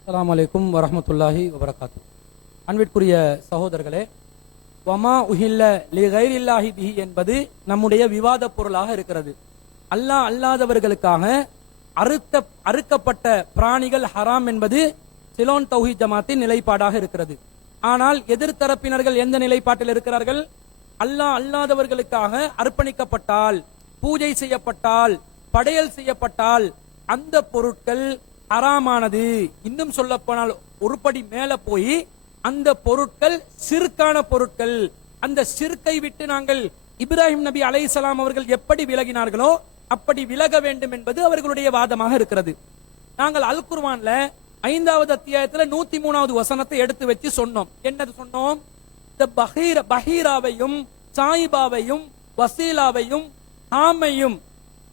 அஸ்ஸலாமு அலைக்கும் வரஹ்மத்துல்லாஹி வபரகாத்து. அன்பிற்குரிய சகோதரர்களே, வமா உஹில்ல லிகைரில்லாஹி பிஹி என்பது நம்முடைய விவாத பொருளாக இருக்கிறது. அல்லாஹ் அல்லாதவர்களுக்காக அறுக்கப்பட்ட பிராணிகள் ஹராம் என்பது சிலோன் தௌஹீத் ஜமாத்தின் நிலைப்பாடாக இருக்கிறது. ஆனால் எதிர்த்தரப்பினர்கள் எந்த நிலைப்பாட்டில் இருக்கிறார்கள்? அல்லாஹ் அல்லாதவர்களுக்காக அர்ப்பணிக்கப்பட்டால், பூஜை செய்யப்பட்டால், படையல் செய்யப்பட்டால் அந்த பொருட்கள் ஹராமானது. இன்னும் சொல்ல போனால் ஒருபடி மேல போய் அந்த பொருட்கள் சிறுக்கான பொருட்கள். அந்த சிறுக்கை விட்டு நாங்கள் இப்ராஹிம் நபி அலைஹிஸ்ஸலாம் அவர்கள் எப்படி விலகினார்களோ அப்படி விலக வேண்டும் என்பது அவர்களுடைய வாதமாக இருக்கிறது. நாங்கள் அல் குர்ஆன்ல 5வது அத்தியாயத்துல 103வது வசனத்தை எடுத்து வச்சு சொன்னோம். என்னது சொன்னோம்? இந்த பஹீராவையும் சாயிபாவையும் வசீலாவையும் ஆமையும்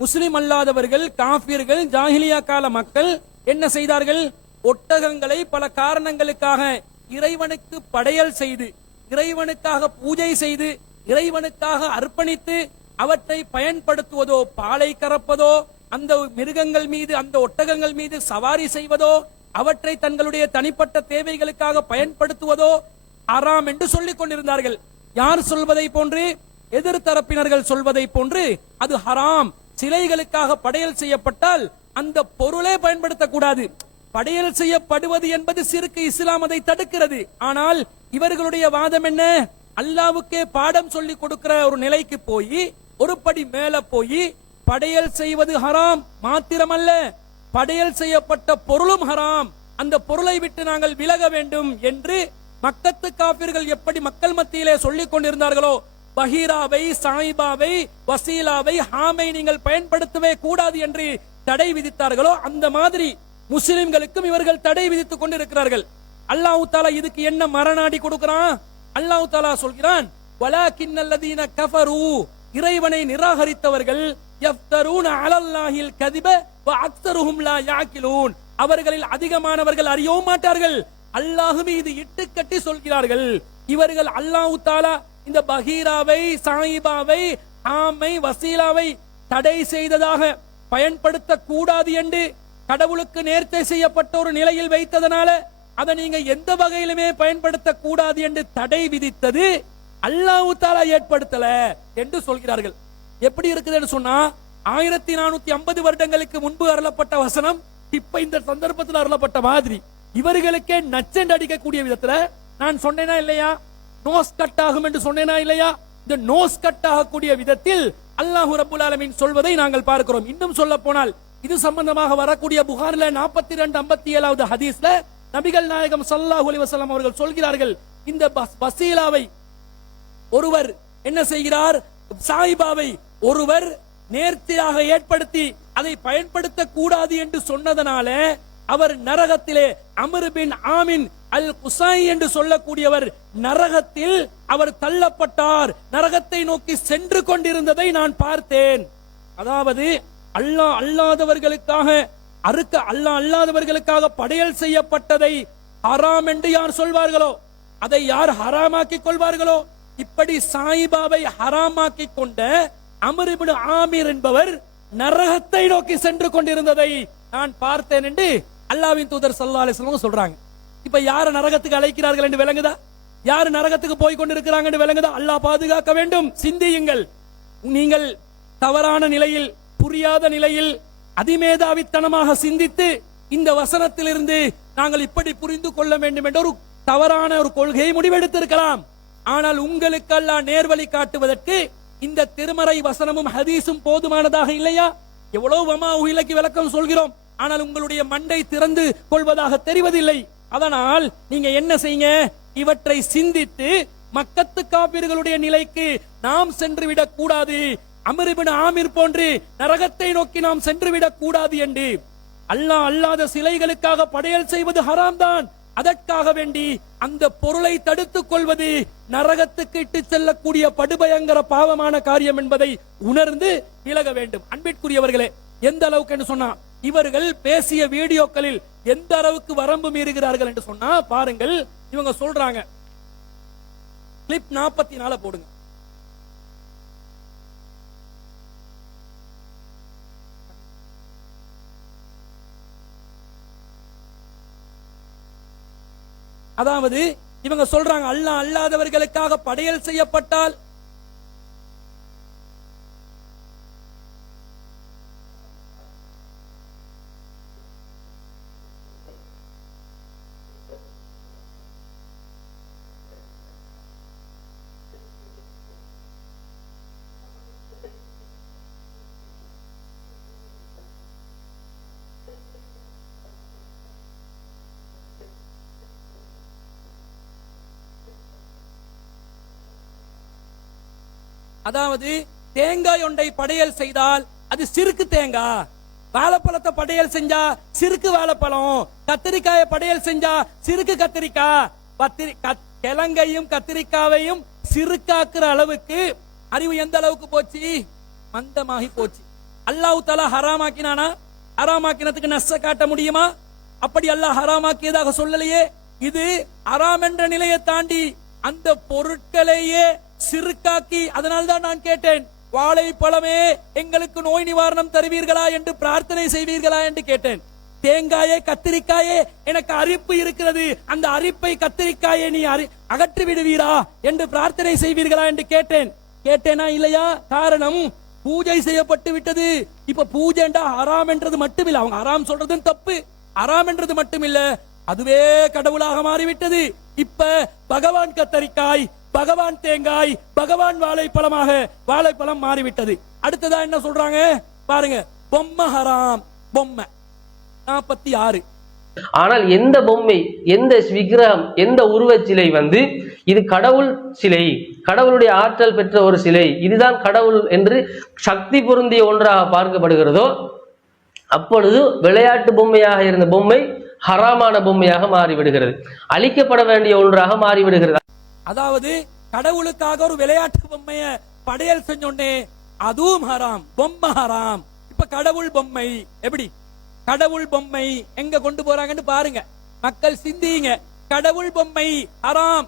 முஸ்லிம் அல்லாதவர்கள், காஃபிர்கள், ஜாஹிலியா கால மக்கள் என்ன செய்தார்கள்? ஒட்டகங்களை பல காரணங்களுக்காக இறைவனுக்கு படையல் செய்து, இறைவனுக்காக பூஜை செய்து, இறைவனுக்காக அர்ப்பணித்து அவற்றை பயன்படுத்துவதோ, பாலை கறப்பதோ, அந்த மிருகங்கள் மீது, அந்த ஒட்டகங்கள் மீது சவாரி செய்வதோ, அவற்றை தங்களுடைய தனிப்பட்ட தேவைகளுக்காக பயன்படுத்துவதோ ஹராம் என்று சொல்லிக் கொண்டிருந்தார்கள். யார் சொல்வதை போன்று? எதிர்த்தரப்பினர்கள் சொல்வதை போன்று அது ஹராம். சிலைகளுக்காக படையல் செய்யப்பட்டால் அந்த பொருளே பயன்படுத்தக்கூடாது. படையல் செய்யப்படுவது என்பது சிறுக்கு. இஸ்லாம் அதை தடுக்கிறது. ஆனால் இவர்களுடைய வாதம் என்ன? அல்லாவுக்கே பாடம் சொல்லி கொடுக்கிற ஒரு நிலைக்கு போய், ஒரு படி மேல போய், படையல் செய்வது ஹராம் மாத்திரமல்ல, படையல் செய்யப்பட்ட பொருளும் ஹராம், அந்த பொருளை விட்டு நாங்கள் விலக வேண்டும் என்று மக்கத்து காபிர்கள் எப்படி மக்கள் மத்தியிலே சொல்லிக் கொண்டிருந்தார்களோ, பஹீராவை, சாயிபாவை, வசீலாவை, ஹாமை நீங்கள் பயன்படுத்தவே கூடாது என்று தடை விதித்தார்களோ, அந்த மாதிரி முஸ்லிம்களுக்கும் இவர்கள் தடை விதித்துக் கொண்டிருக்கிறார்கள். அல்லாஹ் தஆலா இதுக்கு என்ன மரணாடி கொடுக்கிறான்? அல்லாஹ் தஆலா சொல்கிறான், வலாக்கின்னல்லதீன கஃபரு, இறைவனை நிராகரித்தவர்கள், யஃப்தரூன அலல்லாஹில் கதிப வ அக்ஸருஹும் லா யாகிலூன், அவர்களில் அதிகமானவர்கள் அறியவும் மாட்டார்கள், அல்லாஹ் மீது இட்டுக்கட்டி சொல்கிறார்கள். இவர்கள் அல்லாஹ் தஆலா இந்த பஹீராவை, சாயிபாவை, ஆமை, வசீலாவை தடை செய்ததாக பயன்படுத்த கூடாது என்று கடவுளுக்கு நேர்ச்சை செய்யப்பட்ட ஒரு நிலையில் வைத்ததனால அதை நீங்க எந்த வகையிலுமே பயன்படுத்த கூடாது என்று தடை விதித்தது அல்லாஹ் தஆலா ஏற்படுத்தல என்று சொல்கிறார்கள். எப்படி இருக்குதுன்னு சொன்னா, 1450 வருடங்களுக்கு முன்பு அருளப்பட்ட வசனம் இப்ப இந்த சந்தர்ப்பத்தில் அருளப்பட்ட மாதிரி இவர்களுக்கே நச்சென்று அடிக்கக்கூடிய விதத்துல நான் சொன்னேனா இல்லையா? நோஸ் கட் ஆகும் என்று சொன்னேனா இல்லையா? இந்த நோஸ் கட் ஆகக்கூடிய விதத்தில் அல்லாஹ் ரப்பல் ஆலமீன் சொல்வதை நாங்கள் பார்க்கிறோம். இன்னும் சொல்ல போனால் இது சம்பந்தமாக வரக்கூடிய புகாரில 42-57வது ஹதீஸ்ல நபிகள் நாயகம் ஸல்லல்லாஹு அலைஹி வஸல்லம் அவர்கள் சொல்கிறார்கள், இந்த வசீலாவை ஒருவர் என்ன செய்கிறார்? சாயிபாவை ஒருவர் நேர்த்தியாக ஏற்படுத்தி அதை பயன்படுத்த கூடாது என்று சொன்னதனால அவர் நரகத்திலே, அம்ர் பின் ஆமின் அல் குஸாய் என்று சொல்லக்கூடியவர் நரகத்தில் அவர் தள்ளப்பட்டார், நரகத்தை நோக்கி சென்று கொண்டிருந்ததை நான் பார்த்தேன். அதாவது அல்லாஹ் அல்லாதவர்களுக்காக அல்லாஹ் அல்லாதவர்களுக்காக படையல் செய்யப்பட்டதை ஹராம் என்று யார் சொல்வார்களோ, அதை யார் ஹராமாக்கிக் கொள்வார்களோ, இப்படி சாயிபாவை ஹராமாக்கி கொண்ட அம்ர் இப்னு ஆமிர் என்பவர் நரகத்தை நோக்கி சென்று கொண்டிருந்ததை நான் பார்த்தேன் என்று அல்லாஹ்வின் தூதர் ஸல்லல்லாஹு அலைஹி வஸல்லம் சொல்றாங்க. இப்ப யார நரகத்துக்கு அழைக்கிறார்கள் என்று விளங்குதா? யார் நரகத்துக்கு போய் கொண்டிருக்கிறாங்க என்று விளங்குதா? அல்லாஹ் பாதுகாக்க வேண்டும். சிந்தியுங்கள். நீங்கள் தவறான நிலையில், புரியாத நிலையில், அதிமேதாவித்தனமாக சிந்தித்து இந்த வசனத்திலிருந்து நாங்கள் இப்படி புரிந்து கொள்ள வேண்டும் என்ற ஒரு தவறான ஒரு கொள்கையை முடிவெடுத்திருக்கலாம். ஆனால் உங்களுக்கு அல்லாஹ் நேர்வழி காட்டுவதற்கு இந்த திருமறை வசனமும் ஹதீஸும் போதுமானதாக இல்லையா? எவ்வளவு வமா உஹிலக்கு விளக்கம் சொல்கிறோம், ஆனால் உங்களுடைய மண்டை திறந்து கொள்வதாக தெரிவதில்லை. அதனால் நீங்க என்ன செய்யுங்க? இவற்றை சிந்தித்து மக்கத்து காபிர்களுடைய நிலைக்கு நாம் சென்று விடக் கூடாது, அம்ர் இப்னு ஆமிர் போன்று நரகத்தை நோக்கி நாம் சென்று விடக் கூடாது என்று அல்லாஹ் அல்லாத சிலைகளுக்காக படையல் செய்வது ஹராம் தான். அதற்காக வேண்டி அந்த பொருளை தடுத்துக் கொள்வது நரகத்துக்கு இட்டு செல்லக்கூடிய படுபயங்கர பாவமான காரியம் என்பதை உணர்ந்து விலக வேண்டும். அன்பிற்குரியவர்களே, எந்த அளவுக்கு என்று சொன்னா, இவர்கள் பேசிய வீடியோக்களில் எந்த அளவுக்கு வரம்பு மீறுகிறார்கள் என்று சொன்னா பாருங்கள். இவங்க சொல்றாங்க, கிளிப் 44 போடுங்க. அதாவது இவங்க சொல்றாங்க அல்லாஹ் அல்லாதவர்களுக்காக படையல் செய்யப்பட்டால் அதாவது தேங்காய் ஒன்றை படையல் செய்தால் அது சிறுக்கு தேங்காய், வாழைப்பழத்தை படையல் செஞ்சா சிறுக்கு வாழைப்பழம், கத்திரிக்காயை படையல் செஞ்சா சிறுக்கு கத்திரிக்காய், கிழங்கையும் கத்திரிக்காவையும் சிறுக்காக்குற அளவுக்கு அறிவு எந்த அளவுக்கு போச்சு? மந்தமாகி போச்சு. அல்லாஹ் தஆலா ஹராமாக்கினானா? ஹராமாக்கினதுக்கு நஸ்ஸ காட்ட முடியுமா? அப்படி அல்லாஹ் ஹராமாக்கியதாக சொல்லலையே. இது ஹராம் என்ற நிலையை தாண்டி அந்த பொருட்களையே சிறுக்காக்கி, அதனால்தான் நான் கேட்டேன், வாழைப்பழமே எங்களுக்கு நோய் நிவாரணம் தருவீர்களா என்று பிரார்த்தனை செய்வீர்களா என்று கேட்டேன். தேங்காயே கத்திரிக்காயே எனக்கு அரிப்பு இருக்கிறது, அந்த அரிப்பை கத்திரிக்காயை நீ அகற்றி விடுவீரா என்று பிரார்த்தனை செய்வீர்களா என்று கேட்டேன். கேட்டேனா இல்லையா? காரணம், பூஜை செய்யப்பட்டு விட்டது. இப்ப பூஜைண்டா ஹராம் என்றது மட்டுமில்ல, அவங்க ஹராம் சொல்றதும் தப்பு, ஹராம் என்றது மட்டுமில்ல, அதுவே கடவுளாக மாறிவிட்டது. இப்ப பகவான் கத்தரிக்காய், பகவான் தேங்காய், பகவான் வாழைப்பழமாக வாழைப்பழம் மாறிவிட்டது. அடுத்ததா என்ன சொல்றாங்க பாருங்க, பொம்மை ஹராம். பொம்மை 46. ஆனால் எந்த பொம்மை, எந்த விக்கிரகம், எந்த உருவச்சிலை இது கடவுள் சிலை, கடவுளுடைய ஆற்றல் பெற்ற ஒரு சிலை, இதுதான் கடவுள் என்று சக்தி பொருந்திய ஒன்றாக பார்க்கப்படுகிறதோ, அப்பொழுது விளையாட்டு பொம்மையாக இருந்த பொம்மை ஹராமான பொம்மையாக மாறிவிடுகிறது, அழிக்கப்பட வேண்டிய ஒன்றாக மாறிவிடுகிறது. அதாவது கடவுளுக்காக ஒரு விளையாட்டு பொம்மைய படையல் செஞ்சோன்னே அதுவும் ஹராம், பொம்மை ஹராம். இப்ப கடவுள் பொம்மை எப்படி? கடவுள் பொம்மை எங்க கொண்டு போறாங்கன்னு பாருங்க, மக்கள் சிந்திங்க. கடவுள் பொம்மை ஹராம்,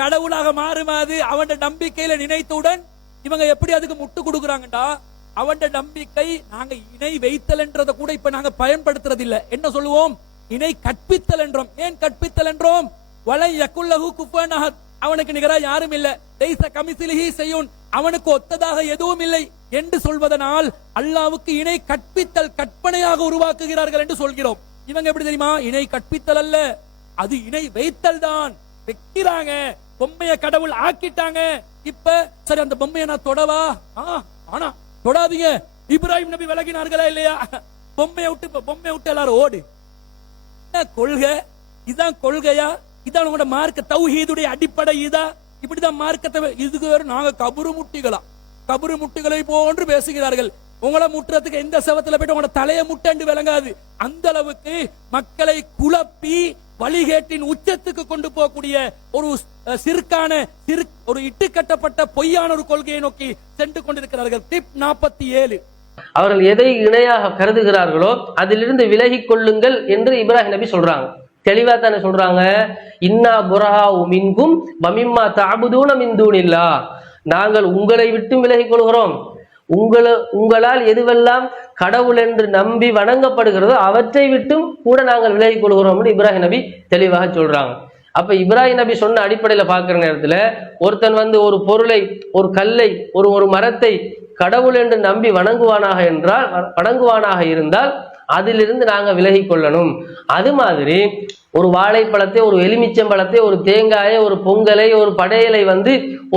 கடவுளாக மாறுமாது அவன் நம்பிக்கையில நினைத்தவுடன் இவங்க எப்படி அதுக்கு முட்டு கொடுக்குறாங்கடா? அவன் நம்பிக்கை, நாங்க இணை வைத்தல் என்றதை கூட இப்ப நாங்க பயன்படுத்துறது இல்ல. என்ன சொல்லுவோம்? இணை கற்பித்தல் என்றோம். ஏன் கற்பித்தல் என்றோம்? வலை யகுல்லஹு குஃபுவன் அஹத், அவனுக்கு நிகரா யாரும் இல்ல, லைஸ கமிஸ்லிஹி ஷைஉன், அவனுக்கு ஒத்ததாக எதுவும் இல்லை என்று சொல்வதனால் அல்லாஹ்வுக்கு இணை கற்பித்தல், கற்பனையாக உருவாக்குகிறார்கள் என்று சொல்கிறோம். இவங்க எப்படி தெரியுமா? இணை கற்பித்தல் அல்ல, அது இணை வைத்தல் தான். வைக்கிறாங்க, பொம்மைய கடவுள் ஆக்கிட்டாங்க. இப்ப சரி, அந்த பொம்மையை நான் தொடவா? ஆனா தொடாதீங்க, இப்ராஹிம் நபி விலகினார்களா இல்லையா? பொம்மையை விட்டு எல்லாரும் ஓடு. என்ன கொள்கை? இதான் கொள்கையா? இதான் உங்களோட மார்க்க தௌஹீதுடைய அடிப்படை? இதா? இப்படிதான் மார்க்கத்தை? இதுக்கு வேற நாங்க கபரு முட்டிகளா? கபரு முட்டிகளை போன்று பேசுகிறார்கள். உங்களை முட்டுறதுக்கு எந்த செவத்துல போயிட்டு உங்களோட தலையை முட்டண்டு விளங்காது. அந்த அளவுக்கு மக்களை குழப்பி வழிகேட்டின் உச்சத்துக்கு கொண்டு போகக்கூடிய ஒரு சிறுக்கான ஒரு இட்டு கட்டப்பட்ட பொய்யான ஒரு கொள்கையை நோக்கி சென்று கொண்டிருக்கிறார்கள். டிப் 47. அவர்கள் எதை இணையாக கருதுகிறார்களோ அதிலிருந்து விலகி கொள்ளுங்கள் என்று இப்ராஹிம் நபி சொல்றாங்க. தெளிவா தானே சொல்றாங்க, இன்னா புரஹாஉ மின்கும் வமிம்மா தஅபுதூன மின் தூனில்லாஹ், நாங்கள் உங்களை விட்டு விலகிக் கொள்கிறோம், உங்களால் எதுவெல்லாம் கடவுள் என்று நம்பி வணங்கப்படுகிறதோ அவற்றை விட்டும் கூட நாங்கள் விலகிக் கொள்கிறோம் இப்ராஹிம் நபி தெளிவாக சொல்றாங்க. அப்ப இப்ராஹிம் நபி சொன்ன அடிப்படையில பார்க்கிற நேரத்துல ஒருத்தன் ஒரு பொருளை, ஒரு கல்லை, ஒரு மரத்தை கடவுள் என்று நம்பி வணங்குவானாக இருந்தால் அதிலிருந்து நாங்க விலகி கொள்ளணும். அது மாதிரி ஒரு வாழைப்பழத்தை, ஒரு எலுமிச்சம்பழத்தை, ஒரு தேங்காயை, ஒரு பொங்கலை, ஒரு படையலை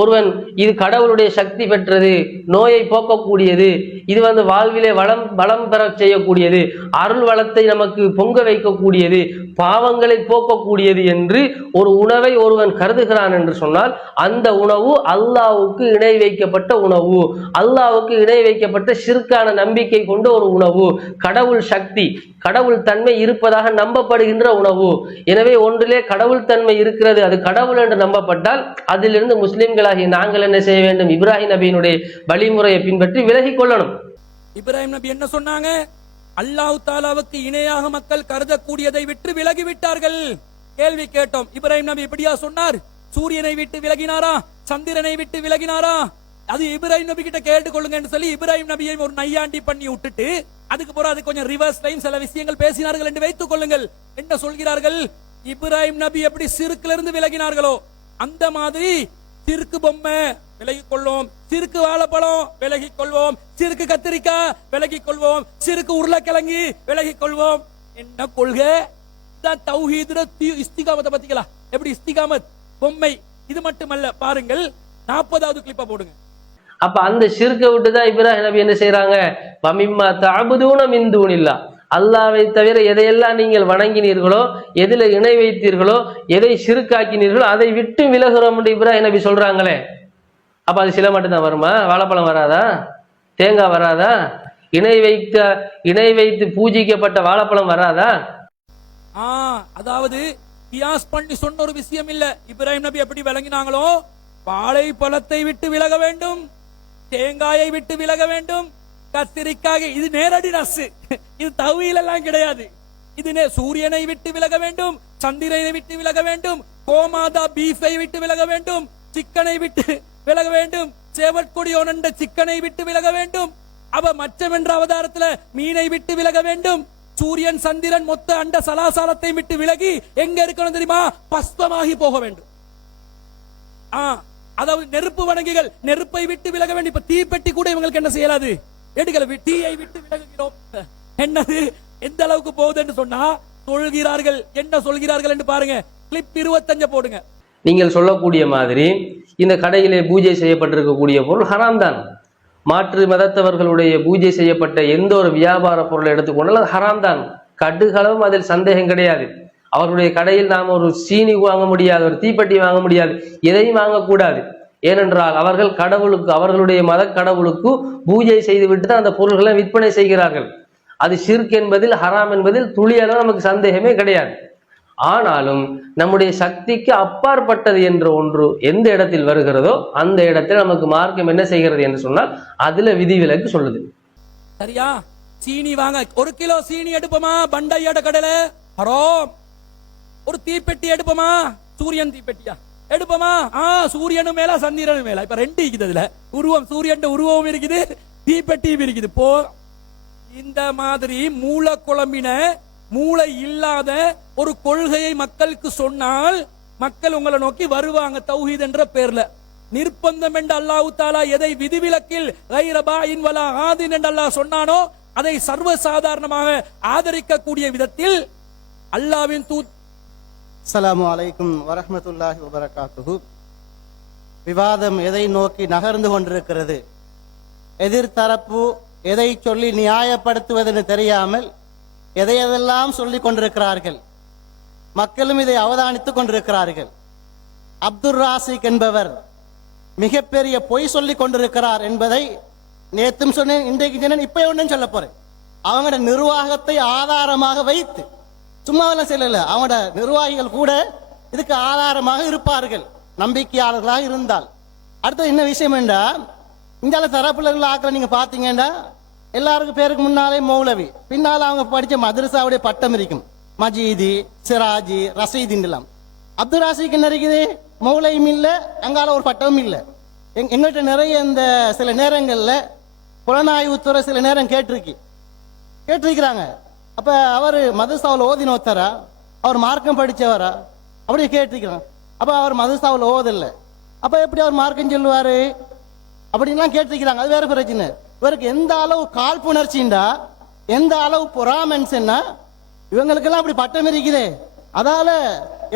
ஒருவன் இது கடவுளுடைய சக்தி பெற்றது, நோயை போக்கக்கூடியது, இது வாழ்விலே வளம் பெற செய்யக்கூடியது, அருள் வளத்தை நமக்கு பொங்க வைக்கக்கூடியது, பாவங்களை போக்கக்கூடியது என்று ஒரு உணவை ஒருவன் கருதுகிறான் என்று சொன்னால் அந்த உணவு அல்லாஹ்வுக்கு இணை வைக்கப்பட்ட உணவு, அல்லாஹ்வுக்கு இணை வைக்கப்பட்ட ஷிர்கான நம்பிக்கை கொண்ட ஒரு உணவு, கடவுள் சக்தி, கடவுள் தன்மை இருப்பதாக நம்பப்படுகின்ற உணவு. எனவே ஒன்றிலே கடவுள் தன்மை இருக்கிறது, அது கடவுள் என்று நம்பப்பட்டால் அதிலிருந்து முஸ்லிம்களாகி நாங்கள் என்ன செய்ய வேண்டும்? இப்ராஹிம் நபியினுடைய வழிமுறையை பின்பற்றி விலகிக் கொள்ளணும். இப்ராஹிம் நபி என்ன சொன்னாங்க? அல்லாஹ் தாலாவுக்கு இணையாக மக்கள் கருதக்கூடியதை விட்டு விலகி விட்டார்கள். கேள்வி கேட்டோம், இப்ராஹிம் நபி எப்படியா சொன்னார்? சூரியனை விட்டு விலகினாரா? சந்திரனை விட்டு விலகினாரா? அது இப்ராஹிம் நபி கிட்ட கேட்டுக்கொள்ளுங்க சொல்லி இப்ராஹிம் நபியை ஒரு நையாண்டி பண்ணி விட்டுட்டு அதுக்கு பிறகு அது கொஞ்சம் ரிவர்ஸ் டைம் சில விஷயங்கள் பேசினார்கள் என்று வைத்துக் கொள்ளுங்கள். என்ன சொல்கிறார்கள்? இப்ராஹிம் நபி எப்படி சிறுக்குல இருந்து விலகினார்களோ அந்த மாதிரி சிறுக்கு பொம்மை விலகிக் கொள்வோம், சிறுக்கு வாழைப்பழம் விலகிக் கொள்வோம், சிறுக்கு கத்திரிக்காய் விலகிக் கொள்வோம், சிறுக்கு உருளைக்கிழங்கு விலகிக் கொள்வோம். என்ன கொள்கை? தௌஹீதுல இஸ்திகாமத்தை பத்திக்கலாம். எப்படி இஸ்திகாமத் பொம்மை. இது மட்டுமல்ல, பாருங்கள் 40வது கிளிப்பை போடுங்க. அப்ப அந்த ஷிர்கை விட்டுதான் இப்ராஹிம் நபி என்ன செய்யறாங்க? வமிம்மா தஅபுதூன மின் தூனில்லா, அல்லாஹ்வை தவிர எதையெல்லாம் நீங்கள் வணங்கினீர்களோ, எதில இணை வைத்தீர்களோ, எதை ஷிர்காக்கினீர்களோ அதை விட்டு விலகுறோம் என்று இப்ராஹிம் நபி சொல்றாங்களே. அப்ப அது சில மட்டும்தான் வருமா? வாழைப்பழம் வராதா? தேங்காய் வராதா? இணை வைத்து பூஜிக்கப்பட்ட வாழைப்பழம் வராதா? அதாவது கியாஸ் பண்ணி சொன்ன ஒரு விஷயம் இல்ல. இப்ராஹிம் நபி எப்படி விளங்கினாங்களோ, வாழைப்பழத்தை விட்டு விலக வேண்டும், தேங்காயை விட்டு விலக வேண்டும், கத்திரிக்காய். இது நேரடி நசு, இது தௌஹீல் எல்லாம் கிடையாது. இது சூரியனை விட்டு விலக வேண்டும், சந்திரனை விட்டு விலக வேண்டும், கோமாதா பீஃபை விட்டு விலக வேண்டும், சிக்கனை விட்டு விலக வேண்டும், சேவற்கொடியோனண்ட சிக்கனை விட்டு விலக வேண்டும். அவ மச்சம் என்ற அவதாரத்துல மீனை விட்டு விலக வேண்டும். சூரியன் சந்திரன் மொத்த அண்ட சலாசாலத்தை விட்டு விலகி எங்க இருக்கணும் தெரியுமா? பஸ்பமாகி போக வேண்டும். அதாவது நெருப்பு வணங்கிகள் நெருப்பை விட்டு விலக வேண்டும். இப்ப தீப்பெட்டி கூட இவங்களுக்கு என்ன செய்யலாது? எடுக்கல, தீயை விட்டு விலகுகிறோம். என்னது எந்த அளவுக்கு போகுது என்று சொன்னா சொல்கிறார்கள். என்ன சொல்கிறார்கள் என்று பாருங்க. கிளிப் 25 போடுங்க. நீங்கள் சொல்லக்கூடிய மாதிரி இந்த கடையிலே பூஜை செய்யப்பட்டிருக்கக்கூடிய பொருள் ஹராம் தான். மாற்று மதத்தவர்களுடைய பூஜை செய்யப்பட்ட எந்த ஒரு வியாபார பொருளை எடுத்துக்கொண்டால் அது ஹராம் தான். கடுகளவும் அதில் சந்தேகம் கிடையாது. அவர்களுடைய கடையில் நாம் ஒரு சீனி வாங்க முடியாது, ஒரு தீப்பெட்டி வாங்க முடியாது, எதையும் வாங்கக்கூடாது. ஏனென்றால் அவர்கள் கடவுளுக்கு, அவர்களுடைய மத கடவுளுக்கு பூஜை செய்துவிட்டு தான் அந்த பொருள்களை விற்பனை செய்கிறார்கள். அது ஷிர்க் என்பதில், ஹராம் என்பதில் துளியளவு நமக்கு சந்தேகமே கிடையாது. ஆனாலும் நம்முடைய சக்திக்கு அப்பாற்பட்டது என்ற ஒன்று எந்த இடத்தில் வருகிறதோ அந்த இடத்தில் நமக்கு மார்க்கம் என்ன செய்கிறது என்று சொன்னால் அதுல விதிவிலக்கு சொல்லுது. சரியா? சீனி வாங்க 1 கிலோ சீனி எடுப்போமா? பண்டையோட கடையில ஹராம். ஒரு தீப்பெட்டி எடுப்போமா? சூரியன் தீப்பெட்டியா எடுப்போமா? சூரியனும் மேல சந்திரனும் மேல. இப்ப 2 இருக்குது. அதுல உருவம், சூரியன் உருவம் இருக்குது, தீப்பெட்டியும் இருக்குது. இந்த மாதிரி மூல குழம்பின மூளை இல்லாத ஒரு கொள்கையை மக்களுக்கு சொன்னால் மக்கள் உங்களை நோக்கி வருவாங்க. தௌஹீத் என்ற பேர்ல நிர்பந்தம் என்று அல்லாஹ் தஆலா எதை விதிவிலக்கில் கைர பாயின் வலா ஆதின் என்று அல்லாஹ் சொன்னானோ அதை சர்வசாதாரணமாக ஆதரிக்கக்கூடிய விதத்தில் அல்லாஹ்வின் அஸ்ஸலாமு அலைக்கும் வரஹ்மத்துல்லாஹி வபரகாத்துஹு. விவாதம் எதை நோக்கி நகர்ந்து கொண்டிருக்கிறது? எதிர்த்தரப்பு எதை சொல்லி நியாயப்படுத்துவதென்று தெரியாமல் எதையெல்லாம் சொல்லிக் கொண்டிருக்கிறார்கள். மக்களும் இதை அவதானித்துக் கொண்டிருக்கிறார்கள். அப்துல் ராசிக் என்பவர் மிகப்பெரிய பொய் சொல்லிக் கொண்டிருக்கிறார் என்பதை நேற்றும் சொன்னேன், இன்றைக்கு சொன்னேன், இப்ப ஒன்றும் சொல்ல போறேன். அவங்களோட நிர்வாகத்தை ஆதாரமாக வைத்து, சும்மாவெல்லாம் சொல்லல, அவங்களோட நிர்வாகிகள் கூட இதுக்கு ஆதாரமாக இருப்பார்கள், நம்பிக்கையாளர்களாக இருந்தால். அடுத்தது என்ன விஷயம் என்றா, இந்த தரப்புல ஆக்களை நீங்க பாத்தீங்கன்னா எல்லாருக்கும் பேருக்கு முன்னாலே மௌலவி, பின்னால் அவங்க படிச்ச மதரசாவுடைய பட்டம் இருக்கும், மஜீதி, சிராஜி, ரசீதின்லாம். அப்துல் ராசிக்கு என்ன இருக்குது? மௌலையும் இல்லை, அங்கால ஒரு பட்டமும் இல்லை. எங்கள்கிட்ட நிறைய இந்த சில நேரங்களில் புலனாய்வுத்துறை சில நேரம் கேட்டிருக்கிறாங்க. அப்ப அவர் மதரசாவில் ஓதினோத்தரா, அவர் மார்க்கம் படிச்சவரா அப்படி கேட்டிருக்கிறாங்க. அப்ப அவர் மதரசாவில் ஓதல்ல, அப்ப எப்படி அவர் மார்க்கம் சொல்லுவாரு அப்படின்லாம் கேட்டிருக்கிறாங்க. அது வேற பிரச்சனை. இவருக்கு எந்த அளவு காழ்ப்புணர்ச்சிண்டா, எந்த அளவு பொறாமன்ஸ்ன்னா, இவங்களுக்கெல்லாம் அப்படி பட்டம் இருக்குது, அதால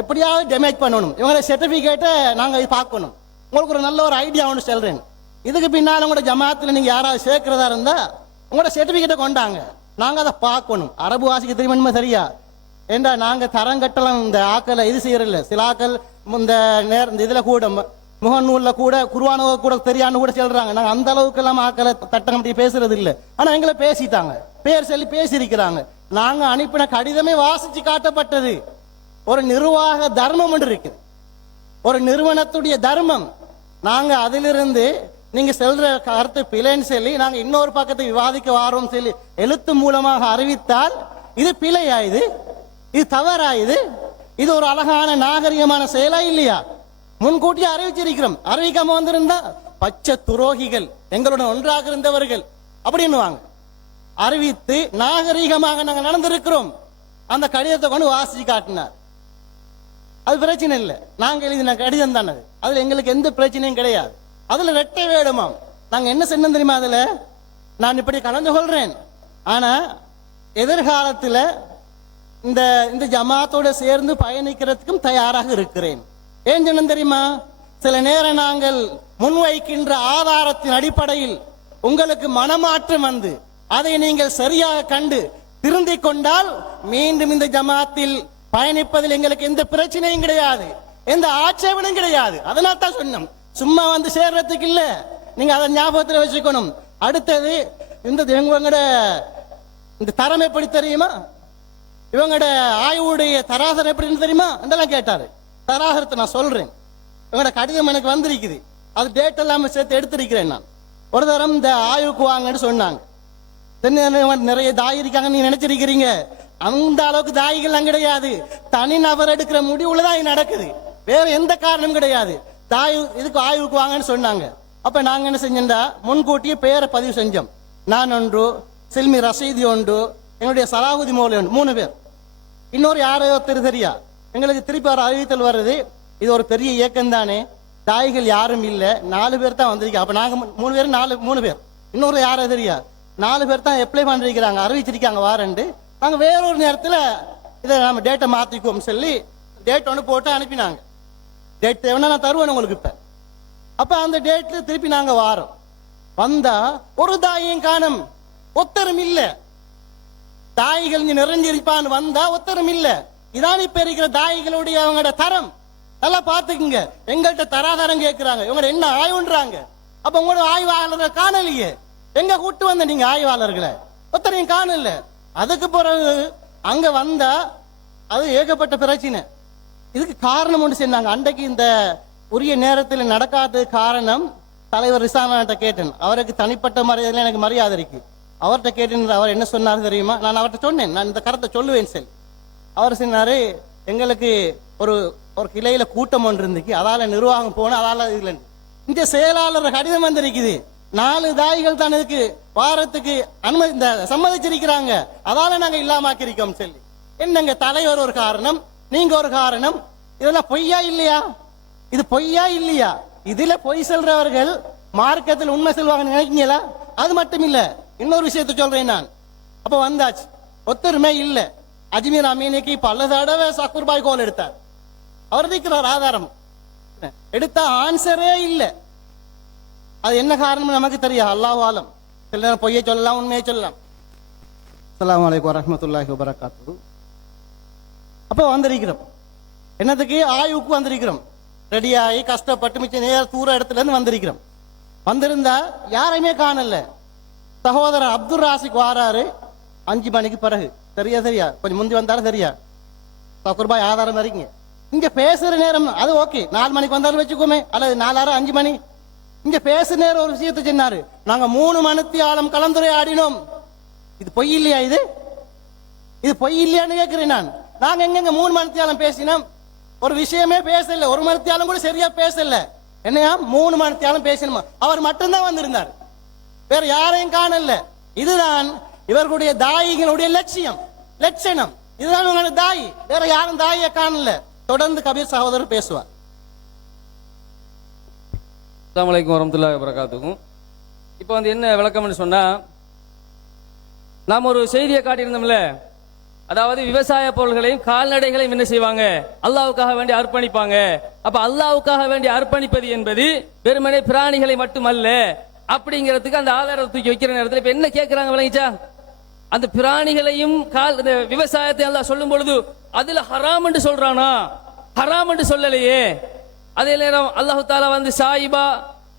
எப்படியாவது டேமேஜ் பண்ணணும், இவங்களோட சர்டிபிகேட்டை நாங்கள் பார்க்கணும். உங்களுக்கு ஒரு நல்ல ஒரு ஐடியா ஒன்று சொல்றேன். இதுக்கு பின்னால் உங்களோட ஜமாத்தில் நீங்க யாராவது சேர்க்கிறதா இருந்தா உங்களோட சர்டிபிகேட்டை கொண்டாங்க, நாங்கள் அதை பார்க்கணும். அரபு வாசிக்க தெரியுமா? சரியா? ஏண்டா நாங்க தரங்கட்டலாம் இந்த ஆக்களை இது செய்யறதில்ல. சில ஆக்கள் இந்த இதுல கூட முகநூல்ல கூட குர்ஆன் கூட தெரியான்னு கூட சொல்றாங்க. நாங்க அந்த அளவுக்கு எல்லாம் ஆக்களை தட்டம் பேசுறது இல்லை. ஆனா எங்களை பேசிட்டாங்க, பேர் சொல்லி பேசியிருக்கிறாங்க. நாங்க அனுப்பின கடிதமே வாசிச்சு காட்டப்பட்டது. ஒரு நிர்வாக தர்மம் ஒன்று இருக்கு, ஒரு நிறுவனத்துடைய தர்மம். நாங்க அதிலிருந்து நீங்க செல்ற கருத்து பிழைன்னு சொல்லி நாங்க இன்னொரு பக்கத்தை விவாதிக்க வாரோம் சொல்லி எழுத்து மூலமாக அறிவித்தால் இது பிழையா? இது தவறாயுது? இது ஒரு அழகான நாகரிகமான செயலா இல்லையா? முன்கூட்டியே அறிவிச்சிருக்கிறோம். அறிவிக்காம வந்திருந்தா பச்சை துரோகிகள், எங்களுடன் ஒன்றாக இருந்தவர்கள் அப்படின்னுவாங்க. அறிவித்து நாகரிகமாக நாங்கள் நடந்திருக்கிறோம். அந்த கடிதத்தை கொண்டு வாசிச்சு காட்டினார். அது பிரச்சனை இல்லை, நாங்க எழுதின கடிதம் தானே அது, அதுல எங்களுக்கு எந்த பிரச்சனையும் கிடையாது. அதுல ரெட்டை வேடுமாம். நாங்க என்ன செய்யணும் தெரியுமா? அதுல நான் இப்படி கலந்து கொள்றேன், ஆனா எதிர்காலத்துல இந்த இந்த ஜமாத்தோட சேர்ந்து பயணிக்கிறதுக்கும் தயாராக இருக்கிறேன். ஏன் சொன்ன தெரியுமா? சில நேரம் நாங்கள் முன்வைக்கின்ற ஆதாரத்தின் அடிப்படையில் உங்களுக்கு மனமாற்றம் வந்து அதை நீங்கள் சரியாக கண்டு திருந்திக் கொண்டால் மீண்டும் இந்த ஜமாத்தில் பயணிப்பதில் எங்களுக்கு எந்த பிரச்சனையும் கிடையாது, எந்த ஆட்சேபனும் கிடையாது. அதனால தான் சொன்னோம், சும்மா வந்து சேர்றதுக்கு இல்ல, நீங்க அதை ஞாபகத்தில் வச்சுக்கணும். அடுத்தது இவங்களோட இந்த தரம் எப்படி தெரியுமா? இவங்களோட ஆய்வுடைய தராசரம் எப்படின்னு தெரியுமா என்றெல்லாம் கேட்டாரு. தராசரத்தை நான் சொல்றேன். இவங்களோட கடிதம் எனக்கு வந்திருக்குது, அது டேட் எல்லாம் சேர்த்து எடுத்திருக்கிறேன். நான் ஒரு தரம் இந்த ஆய்வுக்கு வாங்கன்னு சொன்னாங்க. நிறைய தாய் இருக்காங்க நீங்க நினைச்சிருக்கிறீங்க, அந்த அளவுக்கு தாய்கள் கிடையாது. தனிநபர் எடுக்கிற முடிவுலதான் இது நடக்குது, வேற எந்த காரணமும் கிடையாது. தாய் இதுக்கு ஆய்வுக்கு வாங்கன்னு சொன்னாங்க. அப்ப நாங்க என்ன செஞ்சோம்டா, முன்கூட்டியே பெயரை பதிவு செஞ்சோம். நான் ஒன்று, சில்மி ரசீதி ஒன்று, எங்களுடைய சலாஹுதி மௌலி ஒன்று, 3 பேர். இன்னொரு யாரோ தெரியா எங்களுக்கு திருப்பி ஒரு அறிவித்தல் வருது, இது ஒரு பெரிய இயக்கம் தானே, தாய்கள் யாரும் இல்லை, 4 பேர் தான் வந்திருக்கோம். அப்ப நாங்க 3 பேர் 3 பேர். இன்னொரு யாரோ தெரியா 4 பேர் தான் அப்ளை பண்ணிருக்கிறாங்க, அறிவிச்சிருக்காங்க வாரண்டு. நாங்க வேறொரு நேரத்துல இதை நம்ம டேட்டை மாத்திக்குவோம் சொல்லி டேட் ஒன்று போட்டு அனுப்பினாங்க. டேட் தேவைன்னா நான் தருவேன் உங்களுக்கு இப்ப. அப்ப அந்த டேட்ல திருப்பி நாங்க வாரோம். வந்தா ஒரு தாயும் காணும், ஒத்தரும் இல்ல. தாய்கள் நிறைஞ்சிருப்பான்னு வந்தா ஒத்தரும் இல்ல. இதான் இப்ப இருக்கிற தாய்களுடைய அவங்களோட தரம். நல்லா பாத்துக்குங்க, எங்கள்கிட்ட தராதரம் கேட்கிறாங்க, இவங்க என்ன ஆய்வுன்றாங்க. அப்ப உங்களோட ஆய்வாளர்களை காணலையே, எங்க கூட்டு வந்த நீங்க ஆய்வாளர்களை? ஒத்தரையும் காணல. அதுக்கு பிறகு அங்க வந்தா அது ஏகப்பட்ட பிரச்சனை. இதுக்கு காரணம் ஒன்று சொன்னாங்க. அன்றைக்கு இந்த உரிய நேரத்தில் நடக்காத காரணம் தலைவர் ரிசானாட்ட கேட்டேன். அவருக்கு தனிப்பட்ட மரியாதையில் எனக்கு மரியாதை இருக்கு. அவர்கிட்ட கேட்டேன், அவர் என்ன சொன்னார் தெரியுமா? நான் அவர்கிட்ட சொன்னேன், நான் இந்த கருத்தை சொல்லுவேன் சரி. அவர் சொன்னாரு, எங்களுக்கு ஒரு ஒரு கிளையில கூட்டம் ஒன்று இருந்துச்சு, அதால நிர்வாகம் போன, அதால இதுல இந்த செயலாளர் கடிதம் வந்திருக்குது, 4 தாய்கள் தான் இதுக்கு வாரத்துக்கு அனுமதி இந்த சம்மதிச்சிருக்கிறாங்க, அதால நாங்க இல்லாமக்கிருக்கோம் சொல்லி. என்னங்க தலைவர் ஒரு காரணம், நீங்க ஒரு காரணம், இதெல்லாம் பொய்யா இல்லையா? இது பொய்யா இல்லையா? இதுல பொய் சொல்றவர்கள் மார்க்கத்தில் உண்மை சொல்வாங்க நினைக்கிறீங்களா? அது மட்டும் இல்ல, இன்னொரு விஷயத்த சொல்றேன் நான். அப்ப வந்தாச்சு, ஒத்தருமே இல்ல. அஜ்மீர் அமீனுக்கு பல தடவை சக்குர் பாய் கோல் எடுத்தார். அவர் இருக்கிறார் ஆதாரம், எடுத்த ஆன்சரே இல்ல. அது என்ன காரணம் நமக்கு தெரியும், அல்லாஹ் ஆலம். சில நேரம் பொய்யை சொல்லலாம், உண்மையை சொல்லலாம். அஸ்ஸலாமு அலைக்கும் வரஹ்மத்துல்லாஹி வபரகாத்துஹு. அப்போ வந்திருக்கிறோம், என்னத்துக்கு? ஆய்வுக்கு வந்திருக்கிறோம். ரெடியாகி கஷ்டப்பட்டு மிச்ச நேர தூர இடத்துல இருந்து வந்திருக்கிறோம். வந்திருந்தா யாரையுமே காணல. சகோதரர் அப்துல் ராசிக் வாராரு 5 மணிக்கு பிறகு. சரியா கொஞ்சம் முந்தி வந்தாலும் சரியா ரூபாய் ஆதாரம் வரீங்க. இங்க பேசுற நேரம் அது ஓகே, 4 மணிக்கு வந்தாலும் வச்சுக்கோமே, அல்லது 4 5 மணி. இங்க பேசுற நேரம் ஒரு விஷயத்தை சொன்னாரு, நாங்க 3 மணித்தியாலம் கலந்துரையாடினோம். இது பொய் இல்லையா? இது பொய் இல்லையான்னு கேட்கிறேன் நான். நாங்க எங்க 3 மணித்தியாலம் பேசினோம்? ஒரு விஷயமே பேசல, 1 மணித்தியாலம் கூட சரியா பேசல. என்னையா 3 மணித்தியாலம் பேசணுமா? அவர் மட்டும்தான் வந்திருந்தார், வேற யாரையும் காணல. இதுதான் இவர்களுடைய தாயிகளுடைய லட்சணம். இதுதான் உங்களோட தாய், வேற யாரும் தாயை காணல. தொடர்ந்து கபீர் சகோதரர் பேசுவார். அஸ்ஸலாமு அலைக்கும் வரஹ்மத்துல்லாஹி வபரகாத்துஹு. இப்போ என்ன விளக்கம்னு சொன்னா, நாம் ஒரு செய்தியை காட்டியிருந்தோம்ல, அதாவது விவசாய பொருள்களையும் கால்நடைகளையும் என்ன செய்வாங்க? அல்லாஹ்வுக்காக வேண்டி அர்ப்பணிப்பாங்க. அப்ப அல்லாஹ்வுக்காக வேண்டி அர்ப்பணிப்பது என்பது வெறுமனே பிராணிகளை மட்டுமல்ல அப்படிங்கிறதுக்கு அந்த ஆதாரத்தை தூக்கி வைக்கிற நேரத்தில் இப்ப என்ன கேட்கிறாங்க விளங்கிச்சா? அந்த பிராணிகளையும் விவசாயத்தை அல்லாஹ் சொல்லும் பொழுது அதுல ஹராம் என்று சொல்றானா? ஹராம் என்று சொல்லலையே. அதே நேரம் அல்லாஹு தாலா சாயிபா,